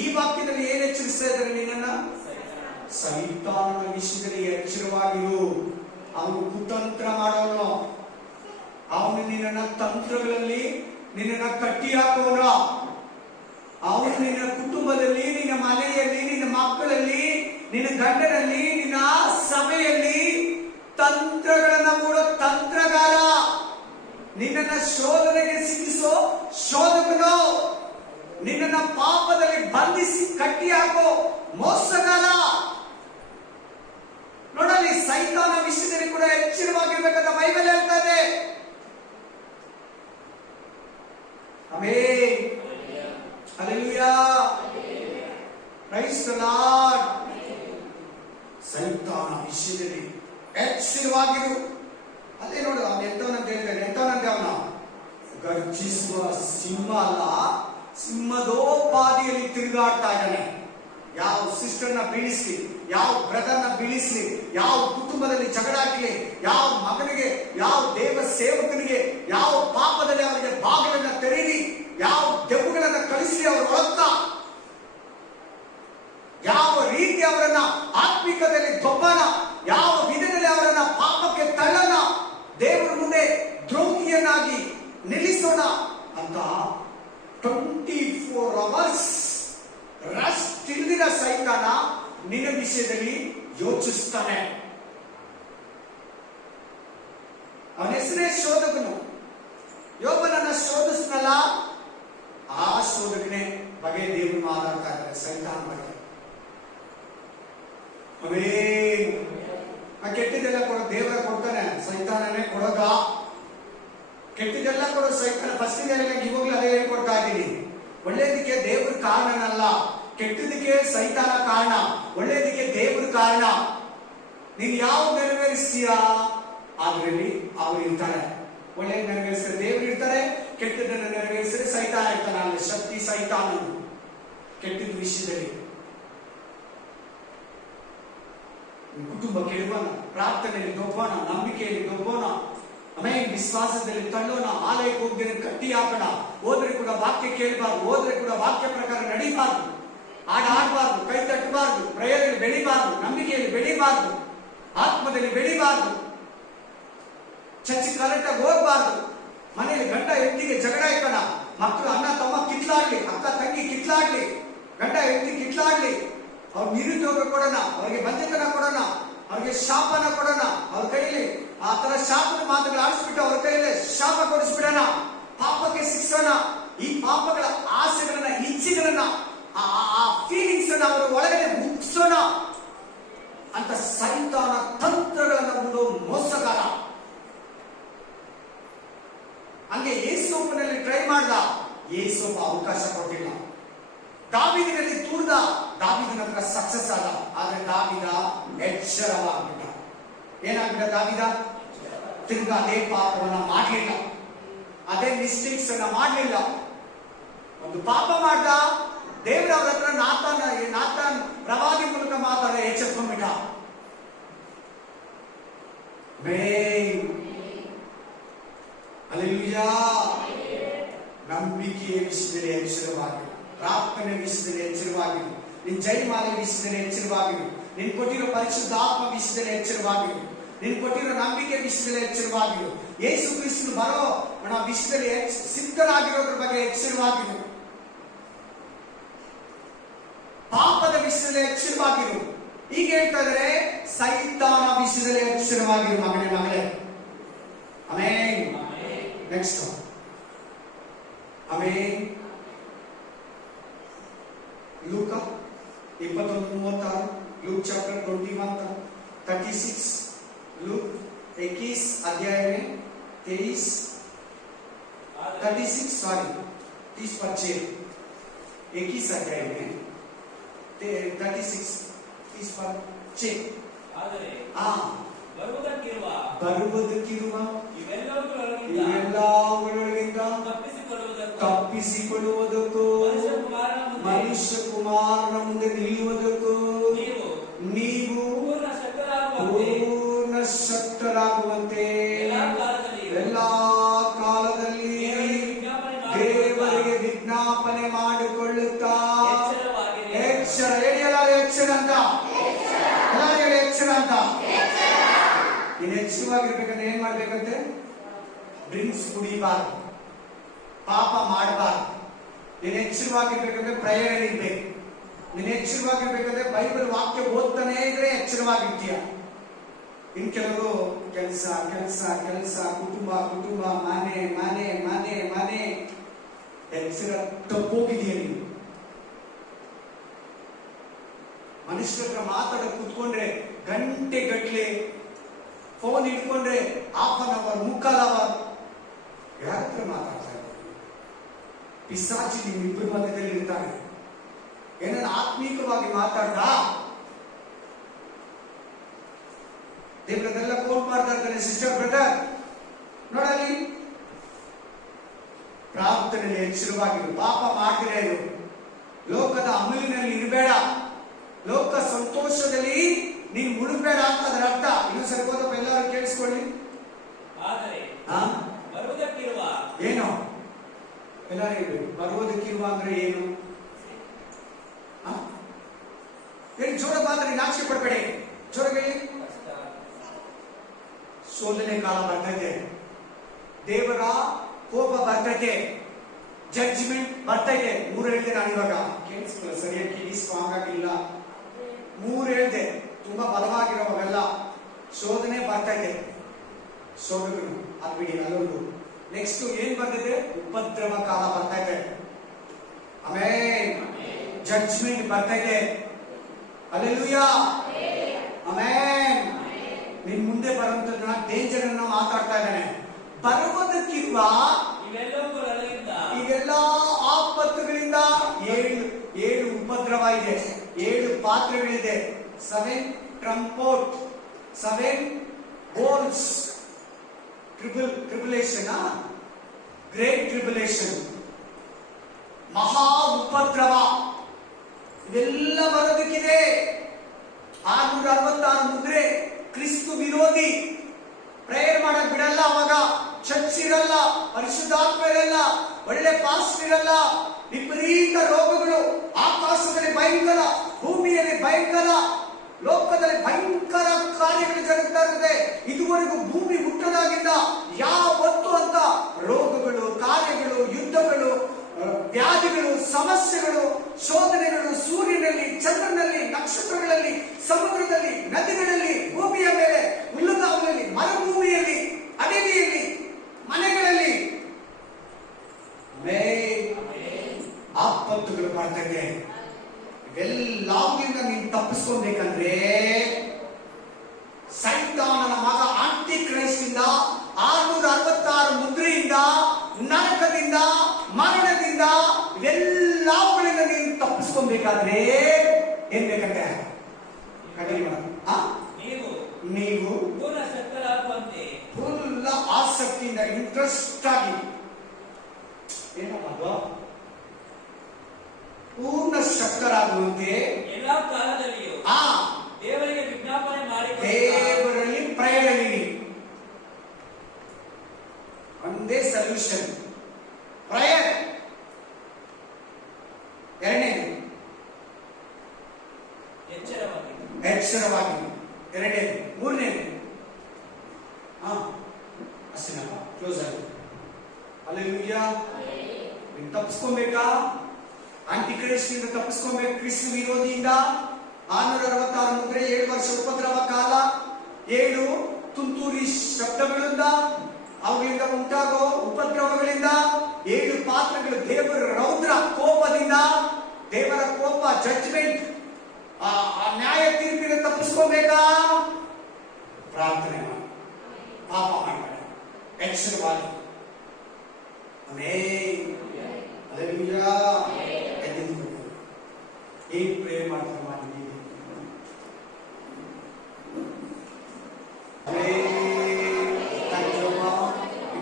ಈ ವಾಕ್ಯದಲ್ಲಿ ಏನ್ ಎಚ್ಚರಿಸ್ತಾ ಇದ್ದಾರೆ ನಿನ್ನನ್ನ? ಸೈತಾನನ ವಿಷಯದಲ್ಲಿ ಎಚ್ಚರವಾಗಿರು. ಅವನು ಕುತಂತ್ರ ಮಾಡೋನು. ಅವನು ನಿನ್ನ ತಂತ್ರಗಳಲ್ಲಿ ನಿನ್ನ ಕಟ್ಟಿ ಹಾಕೋನು. ಅವನು ನಿನ್ನ ಕುಟುಂಬದಲ್ಲಿ, ನಿನ್ನ ಮನೆಯಲ್ಲಿ, ನಿನ್ನ ಮಕ್ಕಳಲ್ಲಿ ನಿನ್ನ ಗಂಡನಲ್ಲಿ, ನಿನ್ನ ಸಭೆಯಲ್ಲಿ ತಂತ್ರಗಳನ್ನ ಮೂಡೋ ತಂತ್ರಗಾರ, ನಿನ್ನನ್ನ ಶೋಧನೆಗೆ ಸಿಕ್ಕಿಸೋ ಶೋಧಕನು, ನಿನ್ನನ್ನ ಪಾಪದಲ್ಲಿ ಬಂಧಿಸಿ ಕಟ್ಟಿ ಹಾಕೋ ಮೋಸಗಾರ. ನೋಡಲಿ, ಸೈತಾನ ವಿಷಯದಲ್ಲಿ ಕೂಡ ಎಚ್ಚರವಾಗಿರ್ಬೇಕಂತ ಬೈಬಲ್ ಹೇಳ್ತದೆ. Amen, hallelujah, praise the Lord. ಸೈತಾನ ವಿಷಯದಲ್ಲಿ ಎಚ್ಚರವಾಗಿರು. ಅದೇ ನೋಡು, ಅವನು ಎಂತವನಂತ ಹೇಳ್ತಾನೆ, ಎಂತವನಂತೆ ಅವನು ಗರ್ಜಿಸುವ ಸಿಂಹ ಅಲ್ಲ, ಸಿಂಹದೋಪಾದಿಯಲ್ಲಿ ತಿರುಗಾಡ್ತಾ ಇದ್ದಾನೆ. ಯಾವ ಸಿಸ್ಟರ್ನ ಬೀಳಿಸ್ಲಿ, ಯಾವ ಬ್ರದರ್ನ ಬೀಳಿಸ್ಲಿ, ಯಾವ ಕುಟುಂಬದಲ್ಲಿ ಜಗಳ ಆಗ್ಲಿ, ಯಾವ ಮಗನಿಗೆ, ಯಾವ ದೇವ ಸೇವಕನಿಗೆ, ಯಾವ ಪಾಪದಲ್ಲಿ ಅವರಿಗೆ ಬಾಗಿಲನ್ನ ತೆರೀಲಿ, ಯಾವ ದೆವ್ವಗಳನ್ನ ಕಳಿಸ್ಲಿ ಅವರ ಒಳಕ್ಕ, ಯಾವ ರೀತಿ ಅವರನ್ನ ಆತ್ಮಿಕದಲ್ಲಿ ದೊಬ್ಬನ, ಯಾವ ವಿಧದಲ್ಲಿ ಅವರನ್ನ ಪಾಪಕ್ಕೆ ತಳ್ಳನ, ದೇವರ ಮುಂದೆ ದ್ರೋಹಿಯನ್ನಾಗಿ ನಿಲ್ಲಿಸೋಣ ಅಂತ 24 hours ರಸ್ಟ್ ಇಲ್ದಿರ ಸೈತಾನ ನಿನ್ನ ವಿಷಯದಲ್ಲಿ ಯೋಚಿಸ್ತಾನೆ. ಅವನ ಹೆಸರೇ ಶೋಧಕನು. ಯೋಬನನ್ನ ಶೋಧಿಸ್ನಲ್ಲ, ಆ ಶೋಧಕನೇ ಬಗ್ಗೆ ದೇವರು ಮಾತಾಡ್ತಾ ಇದ್ದಾರೆ ಸೈತಾನ ಬಗ್ಗೆ. ಆ ಕೆಟ್ಟದೆಲ್ಲ ಕೊಡೋ ದೇವರ ಕೊಡ್ತಾನೆ, ಸೈತಾನನೇ ಕೊಡೋದ. ಕೆಟ್ಟದೆಲ್ಲ ಕೊಡೋ ಸೈತಾನ. ಫಸ್ಟ್ ಇವಾಗಲೂ ಅದೇ ಹೇಳ್ಕೊಡ್ತಾ ಇದ್ದೀನಿ. ಒಳ್ಳೇದಕ್ಕೆ ದೇವ್ರ ಕಾರಣನಲ್ಲ, ಕೆಟ್ಟದಕ್ಕೆ ಸೈತಾನ ಕಾರಣ, ಒಳ್ಳೇದಕ್ಕೆ ದೇವ್ರ ಕಾರಣ. ನೀನ್ ಯಾವ ನೆರವೇರಿಸ್ತೀಯಾ ಅದರಲ್ಲಿ ಅವ್ರು ಇರ್ತಾರೆ. ಒಳ್ಳೇದ್ ನೆರವೇರಿಸಿದ್ರೆ ದೇವ್ರು ಇರ್ತಾರೆ, ಕೆಟ್ಟದನ್ನ ನೆರವೇರಿಸಿದ್ರೆ ಸೈತಾನ ಇರ್ತಾನೆ. ಅಲ್ಲಿ ಶಕ್ತಿ ಸೈತಾನನು ಕೆಟ್ಟದ ವಿಷಯದಲ್ಲಿ. ಕುಟುಂಬ ಕೆಡುವನ, ಪ್ರಾರ್ಥನೆಯಲ್ಲಿ ದೊಬ್ಬೋಣ, ನಂಬಿಕೆಯಲ್ಲಿ ದೊಬ್ಬೋಣ, ಆಮೇಲೆ ವಿಶ್ವಾಸದಲ್ಲಿ ತಳ್ಳೋಣ, ಆಲಯಕ್ಕೆ ಹೋಗಿದ್ರೆ ಕಟ್ಟಿ ಹಾಕೋಣ, ಹೋದ್ರೆ ಕೂಡ ವಾಕ್ಯ ಕೇಳಬಾರ್ದು, ಹೋದ್ರೆ ಕೂಡ ವಾಕ್ಯ ಪ್ರಕಾರ ನಡೀಬಾರ್ದು, ಆಡಬಾರ್ದು, ಕೈ ತಟ್ಟಬಾರ್ದು, ಪ್ರಯೋಗದಲ್ಲಿ ಬೆಳಿಬಾರ್ದು, ನಂಬಿಕೆಯಲ್ಲಿ ಬೆಳಿಬಾರ್ದು, ಆತ್ಮದಲ್ಲಿ ಬೆಳಿಬಾರ್ದು, ಚರ್ಚ್ ಕರೆಕ್ಟಾಗಿ ಹೋಗ್ಬಾರ್ದು, ಮನೆಯಲ್ಲಿ ಗಂಡ ಹೆಂಡತಿಗೆ ಜಗಳ ಇಕ್ಕಣ, ಮಕ್ಕಳು ಅಣ್ಣ ತಮ್ಮ ಕಿತ್ಲಾಡ್ಲಿ, ಅಕ್ಕ ತಂಗಿ ಕಿತ್ಲಾಡ್ಲಿ, ಗಂಡ ಹೆಂಡತಿ ಕಿತ್ಲಾಡ್ಲಿ, ಅವ್ರ ನಿರುದ್ಯೋಗ ಕೊಡೋಣ, ಅವ್ರಿಗೆ ಬಂಧಕನ ಕೊಡೋಣ, ಅವ್ರಿಗೆ ಶಾಪನ ಕೊಡೋಣ, ಅವ್ರ ಕೈಯಲ್ಲಿ ಆ ತರ ಶಾಪದ ಮಾತುಗಳು ಆಡಿಸ್ಬಿಟ್ಟು ಅವ್ರ ಕೈಯಲ್ಲಿ ಶಾಪ ಕೊಡಿಸ್ಬಿಡೋಣ, ಪಾಪಕ್ಕೆ ಶಿಕ್ಷಣ. ಈ ಪಾಪಗಳ ಆಸೆಗಳನ್ನ, ಇಚ್ಛೆಗಳನ್ನ, ಆ ಫೀಲಿಂಗ್ಸ್ ಅನ್ನ ಅವರ ಒಳಗಡೆ ಮುಗಿಸೋಣ ಅಂತ ಸೈತಾನ ತಂತ್ರಗಳನ್ನ ಒಂದು ಮೋಸಗಾರ. ಹಂಗೆ ಯೇಸೋಪನಲ್ಲಿ ಟ್ರೈ ಮಾಡ್ದ, ಯೇಸೋಪ ಅವಕಾಶ ಕೊಟ್ಟಿಲ್ಲ. ದಾವೀದನಲ್ಲಿ ತೂರ್ದ, ದಾವೀದನ ಹತ್ರ ಸಕ್ಸಸ್ ಆದ. ಆದ್ರೆ ದಾವೀದ ಎಚ್ಚರವಾಗ್ಬಿಟ್ಟ. ಏನಾಗ್ಬಿಟ್ಟ ದಾವೀದ? ತಿರ್ಗಾ ಅದೇ ಪಾಪವನ್ನ ಮಾಡ್ಲಿಲ್ಲ, ಅದೇ ಮಿಸ್ಟೇಕ್ಸ್ ಅನ್ನ ಮಾಡ್ಲಿಲ್ಲ. ಒಂದು ಪಾಪ ಮಾಡ್ದ, ದೇವರ ಅವ್ರ ಹತ್ರ ನಾತಾನ್ ಪ್ರವಾದಿ ಮೂಲಕ ಮಾತಾಡ ಎಚ್ಚೆತ್ಕೊಂಡ್ಬಿಟ್ಟ. ಹಲ್ಲೆಲೂಯಾ. ನಂಬಿಕೆಯ ವಿಷಯದಲ್ಲಿ ಎಚ್ಚರವಾಗಿರು, ಪ್ರಾರ್ಥನೆ ವಿಷಯದಲ್ಲಿ ಎಚ್ಚರವಾಗಿರು, ನಿನ್ ಜೈಮಾಲೆ ವಿಷಯದಲ್ಲಿ ಎಚ್ಚರವಾಗಿರು, ನಿನ್ ಕೊಟ್ಟಿರೋ ಪರಿಶುದ್ಧಾತ್ಮ ವಿಷಯದಲ್ಲಿ ಎಚ್ಚರವಾಗಿರು, ನಿನ್ ಕೊಟ್ಟಿರೋ ನಂಬಿಕೆ ವಿಷಯದಲ್ಲಿ ಎಚ್ಚರವಾಗಿರು, ಯೇಸು ಕ್ರಿಸ್ತನು ಬರೋ ವಿಷಯದಲ್ಲಿ ಸಿದ್ಧರಾಗಿರೋದ್ರ ಬಗ್ಗೆ ಎಚ್ಚರವಾಗಿರು, ಪಾಪದ ವಿಷಯದಲ್ಲಿ ಎಚ್ಚರವಾಗಿರು. ಈಗ ಹೇಳ್ತಾ ಇದ್ರೆ ಸೈತಾನ ವಿಷಯದಲ್ಲಿ ಎಚ್ಚರವಾಗಿರು ಮಗಳೇ. ಆಮೆನ್. Next amen. ಲೂಕ 21:36, लूक चैप्टर 21:36, लूक 21 अध्याय में 30 पर 6, 21 अध्याय में 36 30 पर 6. ಬರುವುದಕ್ಕಿರುವ ಇವೆಲ್ಲವುಗಳಿಂದ ತಪ್ಪಿಸಿಕೊಳ್ಳುವುದಕ್ಕೂ ಮನುಷ್ಯ ಕುಮಾರನ ಮುಂದೆ ನಿಲ್ಲುವುದಕ್ಕೂ ನೀವು ಪೂರ್ಣ ಶಕ್ತರಾಗುವಂತೆ ಎಲ್ಲಾ ಕಾಲದಲ್ಲಿ ದೇವರಿಗೆ ವಿಜ್ಞಾಪನೆ ಮಾಡಿಕೊಳ್ಳುತ್ತಾ ಎಚ್ಚರ. ಹೇಳಿ ಎಚ್ಚರ ಅಂತ, ಹೇಳಿ ಎಚ್ಚರ ಅಂತ. ನೀನು ಎಚ್ಚರವಾಗಿರ್ಬೇಕಂದ್ರೆ ಏನ್ ಮಾಡ್ಬೇಕಂತೆ? ಡ್ರಿಂಕ್ಸ್ ಕುಡಿಬಾರ್ದು, ಪಾಪ ಮಾಡಬಾರ್ದು. ನೀನು ಎಚ್ಚರವಾಗಿರ್ಬೇಕಂದ್ರೆ ಪ್ರೇಯರ್ ಇರ್ಬೇಕು. ನೀನು ಎಚ್ಚರವಾಗಿರ್ಬೇಕಾದ್ರೆ ಬೈಬಲ್ ವಾಕ್ಯ ಓದ್ತಾನೆ ಇದ್ರೆ ಎಚ್ಚರವಾಗಿರ್ತೀಯ. ಇನ್ ಕೆಲವರು ಕೆಲಸ ಕೆಲಸ ಕೆಲಸ, ಕುಟುಂಬ ಕುಟುಂಬ, ಮನೆ ಮನೆ ಮನೆ ಮನೆ, ಎಚ್ಚರ ತಪ್ಪೋಗಿದೆಯಾ ನೀನು? ಮನುಷ್ಯರ ಹತ್ರ ಮಾತಾಡಕ್ ಕೂತ್ಕೊಂಡ್ರೆ ಗಂಟೆ ಗಟ್ಲೆ, ಫೋನ್ ಹಿಡ್ಕೊಂಡ್ರೆ ಹಾಫ್ ಅನ್ ಅವರ್, ಮುಕ್ಕಾಲ್ ಅವರ್. ಯಾರ ಹತ್ರ ಮಾತಾಡ್ತಾ ಇದ್ದಾರೆ? ಪಿಸಾಚಿ ನಿಮ್ಮಿಬ್ಬರ ಮಧ್ಯದಲ್ಲಿ ಇರ್ತಾನೆ. ಏನನ್ನ ಆತ್ಮೀಕವಾಗಿ ಮಾತಾಡ್ದ ದೇವರದೆಲ್ಲ ಕೋಟ್ ಮಾಡ್ತಾ ಇರ್ತಾನೆ. ಸಿಸ್ಟರ್ ಬ್ರದರ್ ನೋಡಲಿ, ಪ್ರಾರ್ಥನೆಯಲ್ಲಿ ಎಚ್ಚರವಾಗಿರು. ಪಾಪ ಮಾಡ್ತಿರೇ ಇರು. ಲೋಕದ ಅಮಲಿನಲ್ಲಿ ಇರಬೇಡ. ಲೋಕ ಸಂತೋಷದಲ್ಲಿ ನೀನು ಮುಳುಗಬೇಡ ಅಂತ ಅದರ ಅರ್ಥ. ಇನ್ನೊಂದ್ಸರಿ ಹೋದಪ್ಪ ಎಲ್ಲರೂ ಕೇಳಿಸ್ಕೊಳ್ಳಿ. ಆದರೆ ಬರುವುದಕ್ಕಿರುವ ಏನು? ಎಲ್ಲರೂ ಹೇಳಿ, ಬರುವುದಕ್ಕಿರುವ ಅಂದ್ರೆ ಏನು? ಹೇಳಿ ಜೋರ ಮಾತ್ರ, ನಾಚಿಕೆ ಪಡಬೇಡಿ. ಜೋರ ಹೇಳಿ. ಸೋಲನೆ ಕಾಲ ಬರ್ತೈತೆ, ದೇವರ ಕೋಪ ಬರ್ತೈತೆ, ಜಡ್ಜ್ಮೆಂಟ್ ಬರ್ತೈತೆ. 3 ಹೇಳಿದೆ ನಾನು ಇವಾಗ, ಕೇಳಿಸ್ಕೊಳ್ಳ ಸರಿಯಾಗಿ, ಕಿವಿ ಸ್ಟ್ರಾಂಗ್ ಆಗಿಲ್ಲ. 3 ಹೇಳಿದೆ, ತುಂಬಾ ಬಲವಾಗಿರೋವೆಲ್ಲ. ಶೋಧನೆ ಬರ್ತೈತೆ, ಶೋಧಕರು ಅದು ಬಿಡಿ, ಅಲ್ಲೊಂದು. ನೆಕ್ಸ್ಟ್ ಏನ್ ಬರ್ತೈತೆ? ಉಪದ್ರವ ಕಾಲ ಬರ್ತೈತೆ. ಆಮೇಲೆ ಜಡ್ಜ್ಮೆಂಟ್ ಬರ್ತೈತೆ. ಹಲ್ಲೆಲೂಯಾ, ಆಮೇನ್. ನಿನ್ ಮುಂದೆ ಬರುವಂತದ್ದನ್ನ ಡೇಂಜರ್ ಅನ್ನ ಮಾತಾಡ್ತಾ ಇದ್ದಾನೆ. ಬರುವುದಕ್ಕಿರುವ ಈಗೆಲ್ಲ ಆಪತ್ತುಗಳಿಂದ 7 ಉಪದ್ರವ ಇದೆ, 7 ಪಾತ್ರಗಳಿದೆ. 7 ಟ್ರಂಪೋಟ್, 7 ಬೋಲ್ಸ್, ಟ್ರಿಬುಲೇಷನ್, ಗ್ರೇಟ್ ಟ್ರಿಬುಲೇಷನ್, ಮಹಾ ಉಪದ್ರವ, ಇದೆಲ್ಲ ಬರೋದಕ್ಕಿದೆ. 666 ಮುದ್ರೆ. ಕ್ರಿಸ್ತು ವಿರೋಧಿ, ಪ್ರೇಯರ್ ಮಾಡಕ್ ಬಿಡಲ್ಲ. ಅವಾಗ ಚರ್ಚ್ ಇರಲ್ಲ, ಪರಿಶುದ್ಧಾತ್ಮ ಇರಲ್ಲ, ಒಳ್ಳೆ ಪಾಸ್ಟ್ ಇರಲ್ಲ, ವಿಪರೀತ ರೋಗಗಳು, ಆಕಾಶದಲ್ಲಿ ಭಯಂಕರ, ಭೂಮಿಯಲ್ಲಿ ಭಯಂಕರ, ಲೋಕದಲ್ಲಿ ಭಯಂಕರ ಕಾರ್ಯಗಳು ಜರುಗ್ತಾ ಇರ್ತದೆ. ಇದುವರೆಗೂ ಭೂಮಿ ಹುಟ್ಟದಾಗಿಂದ ಯಾವತ್ತು ಅಂತ ರೋಗಗಳು, ಕಾರ್ಯಗಳು, ಯುದ್ಧಗಳು, ವ್ಯಾಧಿಗಳು, ಸಮಸ್ಯೆಗಳು, ಶೋಧನೆಗಳು, ಸೂರ್ಯನಲ್ಲಿ, ಚಂದ್ರನಲ್ಲಿ, ನಕ್ಷತ್ರಗಳಲ್ಲಿ, ಸಮುದ್ರದಲ್ಲಿ, ನದಿಗಳಲ್ಲಿ, ಭೂಮಿಯ ಮೇಲೆ, ಹುಲ್ಲುಗಾವಲಲ್ಲಿ, ಮರುಭೂಮಿಯಲ್ಲಿ, ಅಡವಿಯಲ್ಲಿ, ಮನೆಗಳಲ್ಲಿ ಆಪತ್ತುಗಳು ಬರ್ತದೆ. ಇವೆಲ್ಲದಿಂದ ನೀನು ತಪ್ಪಿಸ್ಕೊಬೇಕಂದ್ರೆ ಸೈತಾನನ ಮಗ ಆಂಟಿ ಕ್ರೈಸ್ಟಿಂದ 666 ಮುದ್ರೆಯಿಂದ, ನರಕದಿಂದ, ಮರಣದಿಂದ, ಇವೆಲ್ಲವುಗಳಿಂದ ನೀನು ತಪ್ಪಿಸ್ಕೊಬೇಕಾದ್ರೆ ಏನ್ ಬೇಕಂತೆ? ನೀವು ಫುಲ್ ಆಸಕ್ತಿಯಿಂದ, ಇಂಟ್ರೆಸ್ಟ್ ಆಗಿ, ಏನಪ್ಪ ಪೂರ್ಣ ಶಕ್ತರಾಗುವಂತೆ ಎಲ್ಲಾ ಕಾಲದಲ್ಲಿಯೂ ದೇವರಿಗೆ ವಿಜ್ಞಾಪನೆ ಮಾಡಿ ದೇವರಲ್ಲಿ ಪ್ರಯತ್ನಿಸಿ. ಒಂದೇ ಸೊಲ್ಯೂಷನ್, ಪ್ರಯರ್. ಎರಡನೇದು ಎಚ್ಚರವಾಗಿ. ಎರಡನೇದು. ಮೂರನೇದು ಅಷ್ಟೇನಪ್ಪ, ಕ್ಲೋಸ್ ಆಗಿ. ಹಲ್ಲೆಲೂಯಾ. ನೀನು ತಪ್ಪಿಸ್ಕೊಬೇಕಾ? ಆಂಟಿ ಕ್ರೈಸ್ಟಿಂದ ತಪ್ಪಿಸ್ಕೊಬೇಕು, ಕ್ರಿಸ್ತ ವಿರೋಧಿಯಿಂದ. 666 ಮುದ್ರೆ, 7 ವರ್ಷ ಉಪದ್ರವ ಕಾಲ, 7 ತುಂತುರಿ ಶಬ್ದಗಳಿಂದ, ಅವುಗಳಿಂದ ಉಂಟಾಗೋ ಉಪದ್ರವಗಳಿಂದ, 7 ಪಾತ್ರಗಳು, ದೇವರ ರೌದ್ರ ಕೋಪದಿಂದ, ದೇವರ ಕೋಪ, ಜಡ್ಜ್ಮೆಂಟ್, ಆ ನ್ಯಾಯ ತೀರ್ಪಿನ ತಪ್ಪಿಸ್ಕೋಬೇಕಾ? ಪ್ರಾರ್ಥನೆ ಮಾಡಿ, ಪಾಪ ಮಾಡಬೇಡ, ಎಚ್ಚರವಾಗಿ. ಆಮೆನ್. ಹಲ್ಲೆಲೂಯಾ. ಏನ್ ಪ್ರೇ ಮಾಡ್ತಾರೆ ಮಾಡಿದ್ದೀವಿ?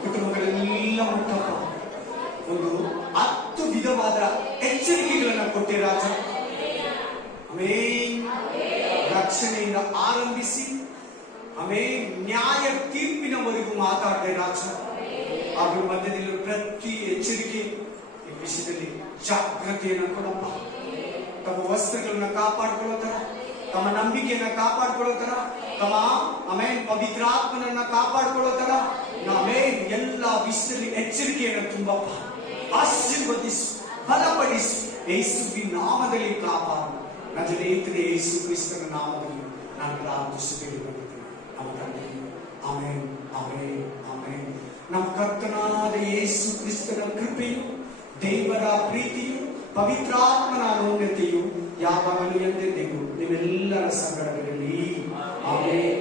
ಕುಟುಂಬಗಳೆಲ್ಲ ಮುಟ್ಟಪ್ಪ ಒಂದು 10 ವಿಧವಾದ ಎಚ್ಚರಿಕೆಗಳನ್ನು ಕೊಟ್ಟೆ ರಾಜ. ಆಮೇನ್. ರಕ್ಷಣೆಯಿಂದ ಆರಂಭಿಸಿ ಆಮೇನ್ ನ್ಯಾಯ ತೀರ್ಪಿನವರೆಗೂ ಮಾತಾಡಿದೆ ರಾಜ. ಅದ್ರ ಮಧ್ಯದಲ್ಲಿ ಪ್ರತಿ ಎಚ್ಚರಿಕೆ ಈ ವಿಷಯದಲ್ಲಿ ಜಾಗೃತಿಯನ್ನು ಕೊಡಪ್ಪ. ತಮ್ಮ ವಸ್ತ್ರಗಳನ್ನ ಕಾಪಾಡ್ಕೊಳ್ಳೋ ತರ, ತಮ್ಮ ನಂಬಿಕೆಯನ್ನ ಕಾಪಾಡ್ಕೊಳ್ಳೋ ತರ, ತಮ್ಮ ಆಮೇನ್ ಪವಿತ್ರಾತ್ಮನನ್ನ ಕಾಪಾಡ್ಕೊಳ್ಳೋ ತರ, ಆಮೇನ್ ಎಲ್ಲ ವಿಷಯದಲ್ಲಿ ಎಚ್ಚರಿಕೆಯನ್ನು ತುಂಬಪ್ಪ. ಆಶೀರ್ವದಿಸು, ಬಲಪಡಿಸು, ಯೇಸುವಿನ ನಾಮದಲ್ಲಿ ಕಾಪಾಡು. ನಜರೇತಿನ ಯೇಸು ಕ್ರಿಸ್ತನ ನಾಮದಲ್ಲಿ ನಾನು ಪ್ರಾರ್ಥಿಸಿ ಬೇಡಿಕೊಂಡಿದ್ದೇನೆ ನಮ್ಮ ತಂದೆ. Amen, amen, amen. ನಮ್ಮ ಕರ್ತನಾದ ಯೇಸು ಕ್ರಿಸ್ತನ ಕೃಪೆಯು, ದೇವರ ಪ್ರೀತಿಯು, ಪವಿತ್ರಾತ್ಮನ ಅನನ್ಯತೆಯು ಯಾವಾಗಲೂ ಎಂದೆಂದಿಗೂ ನಿಮ್ಮೆಲ್ಲರ ಸಂಗಡಗಳಲ್ಲಿ. ಆಮೆನ್.